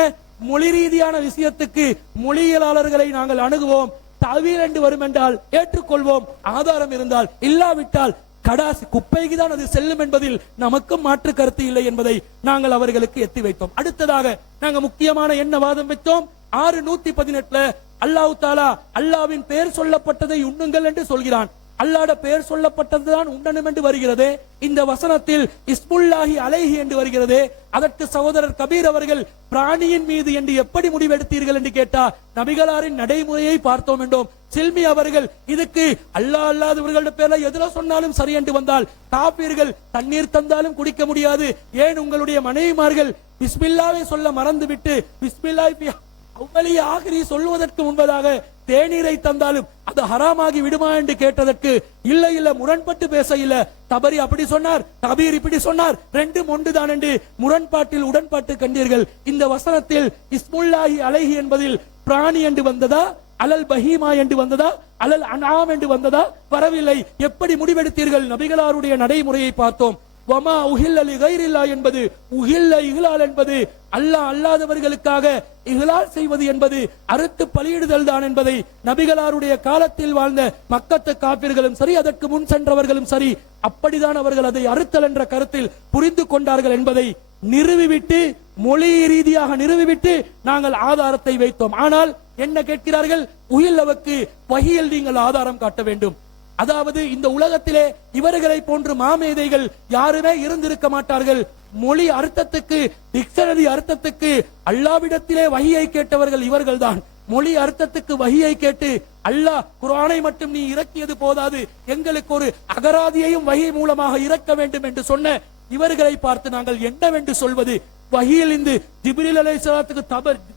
மொழி ரீதியான விஷயத்துக்கு மொழியியலாளர்களை நாங்கள் அணுகுவோம். தஅவீல் என்று வரும் என்றால் ஏற்றுக்கொள்வோம், ஆதாரம் இருந்தால். இல்லாவிட்டால் கடாசி குப்பைக்கு தான் அது செல்லும் என்பதில் நமக்கும் மாற்று கருத்து இல்லை என்பதை நாங்கள் அவர்களுக்கு எத்தி வைத்தோம். அடுத்ததாக நாங்கள் முக்கியமான என்ன வாதம் வைத்தோம்? 618 அல்லாஹ் தாலா அல்லாவின் பெயர் சொல்லப்பட்டதை உண்ணுங்கள் என்று சொல்கிறான். அல்லாஹ்வுடைய பெயர் சொல்லப்பட்டதுதான் உண்ணணும் என்று வருகிறது. இந்த வசனத்தில் இஸ்முல்லாஹி அலைஹி என்று வருகிறது. அதற்கு சகோதரர் கபீர் அவர்கள் பிராணியின் மீது என்று எப்படி முடிவெடுத்தீர்கள் என்று கேட்டார். நபிகளாரின் நடைமுறையை பார்த்தோம் என்றோம். சில்மி அவர்கள் இதுக்கு அல்லாஹ் அல்லாதவர்களுடைய பேர்ல எதுல சொன்னாலும் சரி என்று வந்தால், காபீர்கள் தண்ணீர் தந்தாலும் குடிக்க முடியாது, ஏன் உங்களுடைய மனைவிமார்கள் பிஸ்மில்லாவை சொல்ல மறந்துவிட்டு பிஸ்மில்லாஹி அவ்வளி ஆகிரி சொல்லுவதற்கு முன்பதாக தேநீரை தந்தாலும் அது ஹராமாகி விடுமா என்று கேட்டதற்கு இல்ல இல்ல முரண்பட்டு பேச இல்ல. தபரி அப்படி சொன்னார், கபீர் இப்படி சொன்னார், ரெண்டும் ஒன்றுதான் என்று முரண்பாட்டில் உடன்பாட்டு கண்டீர்கள். இந்த வசனத்தில் இஸ்முல்லாஹி அலைஹி என்பதில் பிராணி என்று வந்ததா, அலல் பஹீமா என்று வந்ததா, அலல் அன்ஆம் என்று வந்ததா? வரவில்லை. எப்படி முடிவெடுத்தீர்கள்? நபிகளாருடைய நடைமுறையை பார்த்தோம். வமா உஹில்ல லிகைரில்லாஹ் என்பது, உஹில்ல இஹ்லால் என்பது அல்லாஹ் அல்லாதவர்களுக்காக இஹ்லால் செய்வது என்பது அறுத்து பலியிடுதல் தான் என்பதை நபிகளாருடைய காலத்தில் வாழ்ந்த மக்கத்து காபிர்களும் சரி, அதற்கு முன் சென்றவர்களும் சரி, அப்படிதான் அவர்கள் அதை அறுத்தல் என்ற கருத்தில் புரிந்து கொண்டார்கள் என்பதை நிறுவிவிட்டு, மொழி ரீதியாக நிறுவிவிட்டு நாங்கள் ஆதாரத்தை வைத்தோம். ஆனால் என்ன கேட்கிறார்கள்? உயில்லவுக்கு வகியில் நீங்கள் ஆதாரம் காட்ட வேண்டும். அதாவது இந்த உலகத்திலே இவர்களை போன்று மாமேதைகள் யாருமே இருந்திருக்க மாட்டார்கள். மொழி அர்த்தத்துக்கு, டிக்ஷனரி அர்த்தத்துக்கு அல்லாவிடத்திலே வஹியை கேட்டவர்கள் இவர்கள்தான். மொழி அர்த்தத்துக்கு வஹியை கேட்டு அல்லாஹ் குர்ஆனை மட்டும் நீ இறக்கியது போதாது, எங்களுக்கு ஒரு அகராதியையும் வஹி மூலமாக இறக்க வேண்டும் என்று சொன்ன இவர்களை பார்த்து நாங்கள் என்னவென்று சொல்வது? வஹியில் இருந்து ஜிப்ரீல் அலைஹிஸ்ஸலாத்துக்கு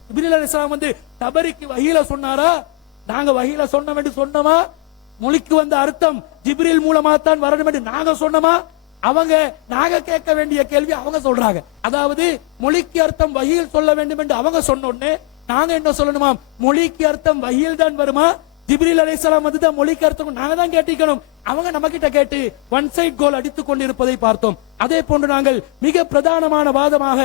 ஜிப்ரீல் அலைஹிஸ்ஸலாம் வந்து தபரிக்கு வஹியில சொன்னாரா? நாங்க வஹியில சொன்னோம் என்று சொன்னோமா? மொழிக்கு வந்த அர்த்தம் ஜிப்ரீல் மூலமா தான் வரணும் என்று நாங்க சொன்னோமா? அவங்க நாங்க கேட்க வேண்டிய கேள்வி அவங்க சொல்றாங்க. அதாவது மொழிக்கு அர்த்தம் வஹியில் சொல்ல வேண்டும் என்று அவங்க சொன்னோன்னே நாங்க என்ன சொல்லணுமா? மொழிக்கு அர்த்தம் வஹியில் தான் வருமா? ஜிப்ரீல் அலைஹிஸ்ஸலாம் வந்து தான் மொழிக்கு அர்த்தம் நாங்க தான் கேட்டிக்கணும். அவங்க நம்ம கிட்ட கேட்டு ஒன் சைட் கோல் அடித்துக் கொண்டிருப்பதை பார்த்தோம். அதே போன்று நாங்கள் மிக பிரதானமான வாதமாக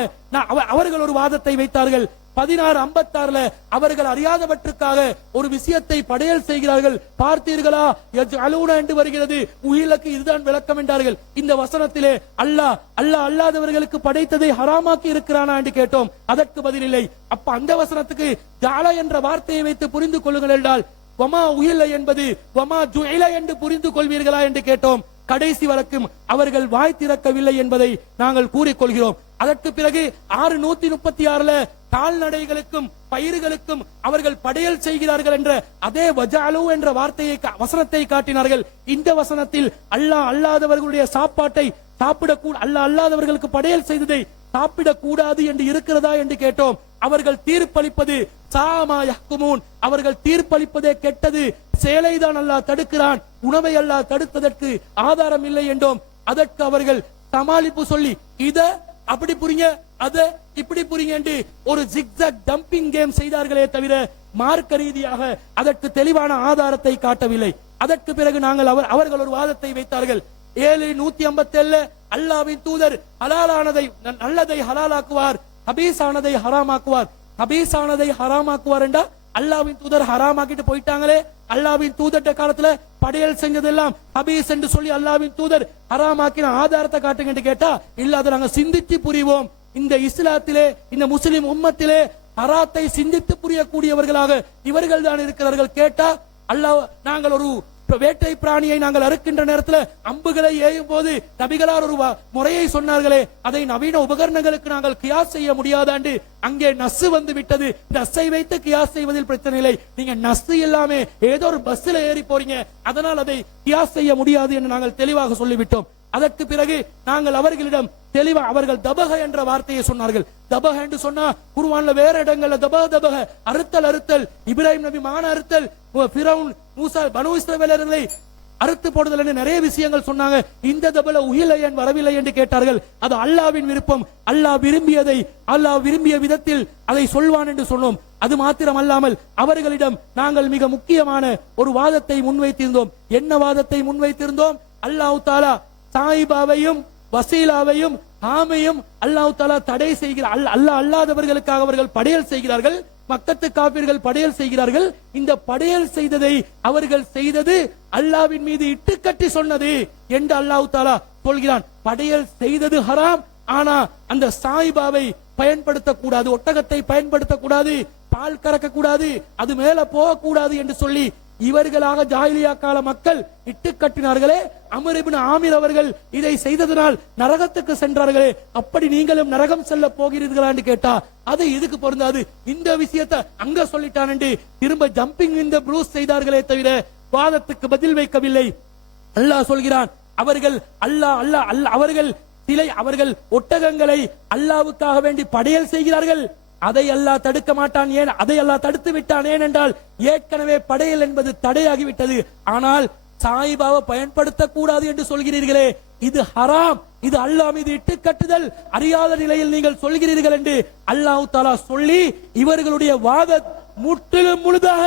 அவர்கள் ஒரு வாதத்தை வைத்தார்கள். 1656 அவர்கள் அறியாதவற்றுக்காக ஒரு விஷயத்தை படையல் செய்கிறார்கள். பார்த்தீர்களா அலூனா என்று வருகிறது, உயிலுக்கு இதுதான் விளக்கம் என்றார்கள். இந்த வசனத்திலே அல்லாஹ் அல்லாதவர்களுக்கு படைத்ததை ஹராமாக்கி இருக்கிறானா என்று கேட்டோம். அதற்கு பதில் இல்லை. அப்ப அந்த வசனத்துக்கு ஜாலா என்ற வார்த்தையை வைத்து புரிந்து கொள்ளுங்கள் என்றால் வமா உயில என்பது வமா ஜுஇல என்று புரிந்து கொள்வீர்களா என்று கேட்டோம். கடைசி வரைக்கும் அவர்கள் வாய் திறக்கவில்லை என்பதை நாங்கள் கூறிக்கொள்கிறோம். அதற்கு பிறகு 636 கால்நடைகளுக்கும் பயிர்களுக்கும் அவர்கள் படையல் செய்கிறார்கள் என்ற அதே வஜாலு என்ற வார்த்தையை வசனத்தை காட்டினார்கள். இந்த வசனத்தில் அல்லாஹ் அல்லாதவர்களுடைய சாப்பாட்டை சாப்பிடக்கூட அல்லாதவர்களுக்கு படையல் செய்ததை சாப்பிடக்கூடாது என்று இருக்கிறதா என்று கேட்டோம். அவர்கள் தீர்ப்பளிப்பது சாமா யஹ்குமூன், அவர்கள் தீர்ப்பளிப்பதே கெட்டது, செயலைதான் அல்லாஹ் தடுக்கிறான், உணவை அல்லாஹ் தடுத்ததற்கு ஆதாரம் இல்லை என்றோம். அதற்கு அவர்கள் சமாளிப்பு சொல்லி இத அப்படி புரிங்க, அத இப்படி புரிங்க என்று ஒரு ஜிக்ஸாக் டம்பிங் கேம் செய்தார்களே தவிர மார்க்க ரீதியாக அதற்கு தெளிவான ஆதாரத்தை காட்டவில்லை. அதற்கு பிறகு நாங்கள் அவர்கள் ஒரு வாதத்தை வைத்தார்கள். 757 அல்லாஹ்வின் தூதர் ஹலாலானதை நல்லதை ஹலாலாக்குவார், ஹபீஸானதை ஹராமாக்குவார். ஹபீஸானதை ஹராமாக்குவார் என்றா அல்லாஹ்வின் தூதர் ஹராமாக்கிட்டு போயிட்டாங்களே. அல்லாஹ்வின் தூதர்ட்ட காலத்துல படையல் செஞ்சதெல்லாம் ஹபீஸ் என்று சொல்லி அல்லாஹ்வின் தூதர் ஹராமாக்கின ஆதாரத்தை காட்டுங்க என்று கேட்டா இல்ல, அதை நாங்க சிந்திச்சு புரிவோம். இந்த இஸ்லாத்திலே இந்த முஸ்லிம் உம்மத்திலே ஹராத்தை சிந்தித்து புரியக்கூடியவர்களாக இவர்கள் தான் இருக்கிறார்கள். கேட்டா அல்லாஹ் நாங்கள் ஒரு வேட்டை பிராணியை நாங்கள் அறுக்கின்ற நேரத்தில் அம்புகளை ஏயும் போது நபிகளார் ஒரு முறையை சொன்னார்களே, அதை நவீன உபகரணங்களுக்கு நாங்கள் கியாஸ் செய்ய முடியாதாண்டு அங்கே நசு வந்து விட்டது. நஸ்ஸை வைத்து கியாஸ் செய்வதில் பிரச்சனை இல்லை. நீங்க நசு எல்லாமே ஏதோ ஒரு பஸ்ல ஏறி போறீங்க, அதனால் அதை கியாஸ் செய்ய முடியாது என்று நாங்கள் தெளிவாக சொல்லிவிட்டோம். அதற்கு பிறகு நாங்கள் அவர்களிடம் தெளிவா அவர்கள் தபக என்ற வார்த்தையை சொன்னார்கள். தபக என்று சொன்னா குர்ஆன்ல வேற இடங்கள்ல தபக அறுத்தல் இப்ராஹிம் நபி மான அறுத்தல், ஃபிரௌன் மூசா பனு இஸ்ரவேலர்களை அறுத்து போடுதல் என்று நிறைய விஷயங்கள் சொன்னாங்க. இந்த தபல உயிலையன் வரவில்லை என்று கேட்டார்கள். அது அல்லாஹ்வின் விருப்பம், அல்லாஹ் விரும்பியதை அல்லாஹ் விரும்பிய விதத்தில் அதை சொல்வான் என்று சொன்னோம். அது மாத்திரம் அல்லாமல் அவர்களிடம் நாங்கள் மிக முக்கியமான ஒரு வாதத்தை முன்வைத்திருந்தோம். என்ன வாதத்தை முன்வைத்திருந்தோம்? அல்லாஹ் தஆலா சாயிபாவையும் வசீலாவையும் ஆமையும் அல்லாஹ் தஆலா தடை செய்கிறார். அல்லாஹ் அல்லாதவர்களுக்காக அவர்கள் படையல் செய்கிறார்கள். மக்கத்து காபிர்கள் படையல் செய்கிறார்கள். இந்த படையல் செய்ததை அவர்கள் செய்தது அல்லாஹ்வின் மீது இட்டுக்கட்டி சொன்னது என்று அல்லாஹ் தஆலா சொல்கிறான். படையல் செய்தது ஹராம், ஆனா அந்த சாயிபாவை பயன்படுத்தக்கூடாது, ஒட்டகத்தை பயன்படுத்தக்கூடாது, பால் கறக்க கூடாது, அது மேல போகக்கூடாது என்று சொல்லி இவர்களாக ஜாஹிலியா கால மக்கள் இட்டு கட்டினார்களே. அம்ர் இப்னு ஆமிர் அவர்கள் இதை செய்ததனால் நரகத்துக்கு சென்றார்களே, அப்படி நீங்களும் நரகம் செல்ல போகிறீர்களா என்று கேட்டா அது இதுக்கு பொருந்தாது. இந்த விஷயத்தை அங்க சொல்லிட்டான் என்று திரும்ப ஜம்பிங் இந்த ப்ரூஸ் செய்தார்களே தவிர வாதத்துக்கு பதில் வைக்கவில்லை. அல்லாஹ் சொல்கிறான், அவர்கள் அவர்கள் ஒட்டகங்களை அல்லாஹ்வுக்காக வேண்டி படையல் செய்கிறார்கள். அதை அல்லாஹ் தடுக்க மாட்டான். ஏன் அதை அல்லாஹ் தடுத்து விட்டான்? ஏனென்றால் ஏற்கனவே படையல் என்பது தடையாகிவிட்டது. ஆனால் சாயிபாவை பயன்படுத்த கூடாது என்று சொல்கிறீர்களே, இது ஹராம், இது அல்லாஹ் மீது இட்டு கட்டுதல், அறியாத நிலையில் நீங்கள் சொல்கிறீர்கள் என்று அல்லாஹ் தஆலா சொல்லி இவர்களுடைய வாத முற்றிலும் முழுதாக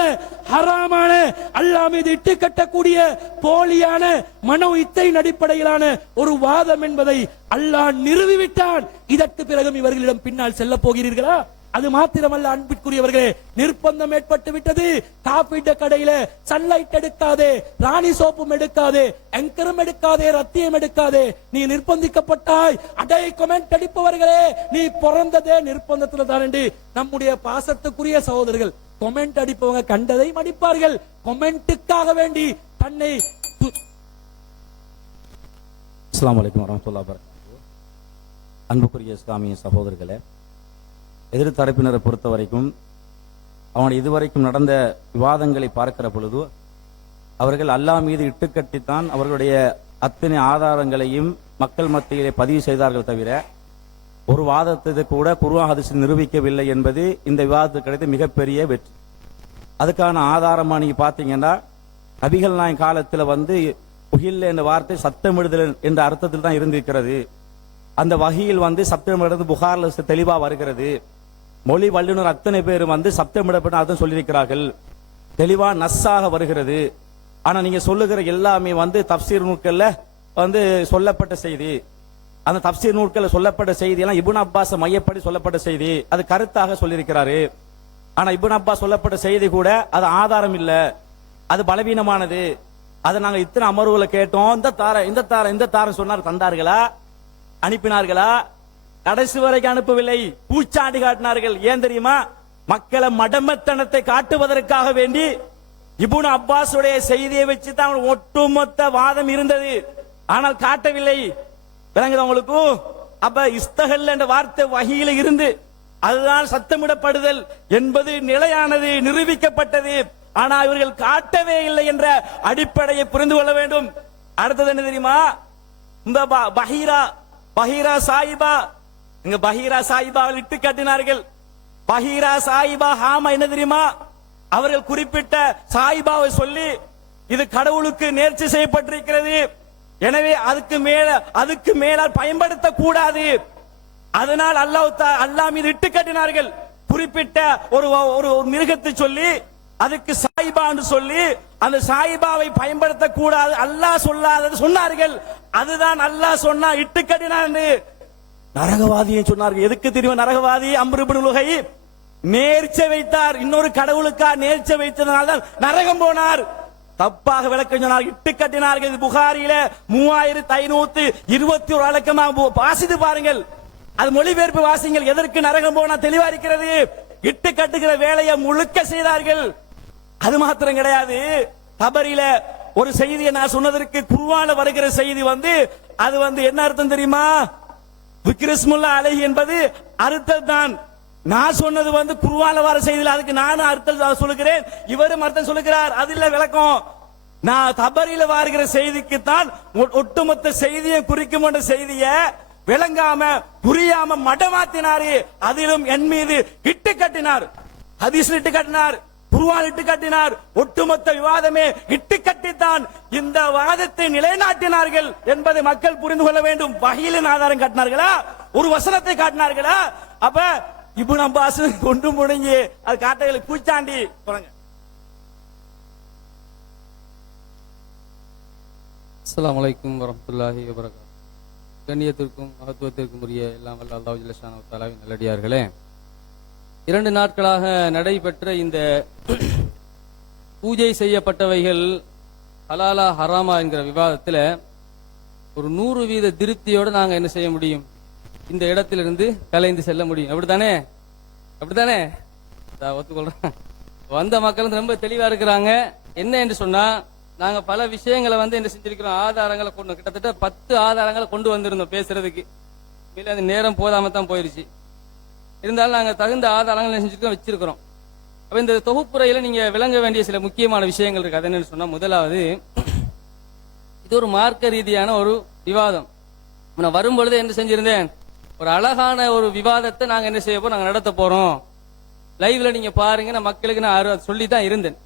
ஹராமான அல்லாஹ் மீது இட்டு கட்டக்கூடிய போலியான மனோ இச்சையின் அடிப்படையிலான ஒரு வாதம் என்பதை அல்லாஹ் நிறுவிவிட்டான். இதற்கு பிறகும் இவர்களிடம் பின்னால் செல்ல போகிறீர்களா? அது மாத்திரமல்ல அன்பிற்குரியவர்களே, நிர்பந்தம் ஏற்பட்டு விட்டது. காப்பீட்டு கடையில சன்லைட் எடுக்காதே, ராணி சோப்பும் எடுக்காதே, எங்கரும் எடுக்காதே, ரத்தியம் எடுக்காதே, நீ நிர்பந்திக்கப்பட்டாய். அடை கமெண்ட் அடிப்பவர்களே, நீ பிறந்ததே நிர்பந்தத்துல தான் என்று நம்முடைய பாசத்துக்குரிய சகோதரர்கள் கொமெண்ட் அடிப்பவங்க கண்டதை மடிப்பார்கள். கொமெண்ட்டுக்காக வேண்டி தன்னை அஸ்ஸலாமு அலைக்கும் வரஹ்மத்துல்லாஹி வபரகாத்துஹு. அன்புக்குரிய இஸ்லாமிய சகோதரர்களே, எதிர்த்தரப்பினரை பொறுத்த வரைக்கும் அவன் இதுவரைக்கும் நடந்த விவாதங்களை பார்க்கிற பொழுது அவர்கள் அல்லாஹ் மீது இட்டுக்கட்டித்தான் அவர்களுடைய அத்தனை ஆதாரங்களையும் மக்கள் மத்தியிலே பதிவு செய்தார்கள் தவிர ஒரு வாதத்தை கூட குர்ஆன் ஹதீஸில் நிரூபிக்கவில்லை என்பது இந்த விவாதத்துக்கு கிடைத்த மிகப்பெரிய வெற்றி. அதுக்கான ஆதாரமா நீங்க பாத்தீங்கன்னா, நபிகள் நாயகம் காலத்துல உஹில்ல என்ற வார்த்தை சத்தமிடுதல் என்ற அர்த்தத்தில் தான் இருந்திருக்கிறது. அந்த வகையில் சப்தமிடுறது புகார்ல தெளிவா வருகிறது. மொழி வல்லுநர் அத்தனை பேர் சப்தமிடப்பட்ட அர்த்தம் சொல்லியிருக்கிறார்கள், தெளிவா நஸ்ஸாக வருகிறது. ஆனா நீங்க சொல்லுகிற எல்லாமே தப்சீர் நூல்கள்ல சொல்லப்பட்ட செய்தி. அந்த தப்சீர் நூல்கள்ல சொல்லப்பட்ட செய்தி எல்லாம் இப்னு அப்பாஸ் மையப்படி சொல்லப்பட்ட செய்தி, அது கருத்தாக சொல்லியிருக்கிறாரு. ஆனா இப்னு அப்பாஸ் சொல்லப்பட்ட செய்தி கூட அது ஆதாரம் இல்ல, அது பலவீனமானது. அதை நாங்க இத்தனை அமர்வுகளை கேட்டோம். இந்த தாரம் சொன்னார், தந்தார்களா, அனுப்பினார்களா? கடைசி வரைக்கும் அனுப்பவில்லை, பூச்சாண்டி காட்டினார்கள். ஏன் தெரியுமா? மக்களை மடமத்தனத்தை காட்டுவதற்காக வேண்டி இப்னு அப்பாஸுடைய செய்தியை வச்சு தான் ஒட்டுமொத்த வாதம் இருந்தது. ஆனால் காட்டவில்லை. விளங்குது உங்களுக்கு? அப்ப இஸ்தகல் என்ற வார்த்தை வகையில இருந்து அதுதான் சத்தமிடப்படுதல் என்பது நிலையானது, நிரூபிக்கப்பட்டது. ஆனா இவர்கள் காட்டவே இல்லை என்ற அடிப்படையை புரிந்து கொள்ள வேண்டும். அடுத்தது என்ன தெரியுமா? இந்த பஹீரா சாயிபா, இங்க பஹீரா சாயிபாவில் இட்டு கட்டினார்கள். பஹீரா சாயிபா ஹாமா என்ன தெரியுமா? அவர்கள் குறிப்பிட்ட சாயிபாவை சொல்லி இது கடவுளுக்கு நேர்ச்சி செய்யப்பட்டிருக்கிறது, எனவே அதுக்கு மேலால் பயன்படுத்த கூடாது. அதனால் அல்லாஹ் மீது இட்டு கட்டினார்கள். குறிப்பிட்ட ஒரு மிருகத்தை சொல்லி அதுக்கு சாயிபா என்று சொல்லி அந்த சாயிபாவை பயன்படுத்த கூடாது, அல்லாஹ் சொல்லாதது சொன்னார்கள். அதுதான் அல்லாஹ் சொன்னா இட்டு கட்டினான். நரகவாதியை சொன்னார்கள். எதுக்கு தெரியும்? நரகவாதி அம்ர் இப்னு லுஹை நேர்ச்சை வைத்தார், இன்னொரு கடவுளுக்கா நேர்ச்சை வைத்ததனால தான் நரகம் போனார். தப்பாக விளக்கம் சொன்னார், இட்டு கட்டினார்கள். புகாரியில 3521 வழக்கமாக வாசித்து பாருங்கள், அது மொழிபெயர்ப்பு வாசிங்கள். எதற்கு நரகம் போனா தெளிவா இருக்கிறது. இட்டு கட்டுகிற வேலையை முழுக்க செய்தார்கள். அது மாத்திரம் கிடையாது, தபரில ஒரு செய்தியை நான் சொன்னதற்கு குர்ஆன்ல வருகிற செய்தி அது என்ன அர்த்தம் தெரியுமா? விக்ரிஸ்முல்லா அலைஹி என்பது அர்த்தம் தான். நான் சொன்னது குர்ஆன்ல வர செய்தியில், அதுக்கு நானும் அர்த்தம் சொல்லுகிறேன், இவரும் அர்த்தம் சொல்லுகிறார். அது இல்ல விளக்கம். நான் தபரில வருகிற செய்திக்கு தான் ஒட்டுமொத்த செய்தியை குறிக்கும் என்ற செய்தியை விளங்காம புரியாம மடமாத்தினாரு. அதிலும் என் மீது இட்டு கட்டினார், ஹதீஸ் இட்டு கட்டினார், குர்ஆன் இட்டு கட்டினார். ஒட்டுமொத்த விவாதமே இட்டு கட்டித்தான் இந்த வாதத்தை நிலைநாட்டினார்கள் என்பதை மக்கள் புரிந்து கொள்ள வேண்டும். வஹீலின் ஆதாரம் காட்டினார்களா? ஒரு வசனத்தை காட்டினார்களா? அப்ப இப்னு அப்பாஸ் கொண்டு முடிஞ்சு அது காட்டைகளை பூச்சாண்டி போறாங்க. அஸ்ஸலாமு அலைக்கும் வரஹ்மத்துல்லாஹி வபரகாத்துஹு. கண்ணியத்திற்கும் மகத்துவத்திற்கும் உரிய எல்லாம் வல்ல அல்லாஹ் ஜல்ல ஷானஹு வ தஆலாவின் நல்லடியார்களே, 2 நாட்களாக நடைபெற்ற இந்த பூஜை செய்யப்பட்டவைகள் ஹலாலா ஹராமா என்கிற விவாதத்தில் ஒரு 100% திருப்தியோடு நாங்க என்ன செய்ய முடியும்? இந்த இடத்திலிருந்து கலைந்து செல்ல முடியும். அப்படித்தானே? ஒத்துக்கொள்றேன். வந்த மக்கள் ரொம்ப தெளிவா இருக்கிறாங்க. என்ன என்று சொன்னா, நாங்க பல விஷயங்களை என்ன செஞ்சிருக்கிறோம், ஆதாரங்களை கொண்டு, கிட்டத்தட்ட 10 ஆதாரங்களை கொண்டு வந்திருந்தோம் பேசுறதுக்கு. அந்த நேரம் போதாம தான் போயிருச்சு. இருந்தாலும் நாங்க தகுந்த ஆதாரங்களை செஞ்சுட்டு வச்சிருக்கிறோம். அப்ப இந்த தொகுப்புரையில நீங்க விளங்க வேண்டிய சில முக்கியமான விஷயங்கள் இருக்கு. அது என்னன்னு சொன்னா, முதலாவது, இது ஒரு மார்க்க ரீதியான ஒரு விவாதம். நான் வரும்பொழுது என்ன செஞ்சிருந்தேன், ஒரு அழகான ஒரு விவாதத்தை நாங்க என்ன செய்ய போறோம், நாங்க நடத்த போறோம். லைவ்ல நீங்க பாருங்க, நான் மக்களுக்கு நான் சொல்லிதான் இருந்தேன்.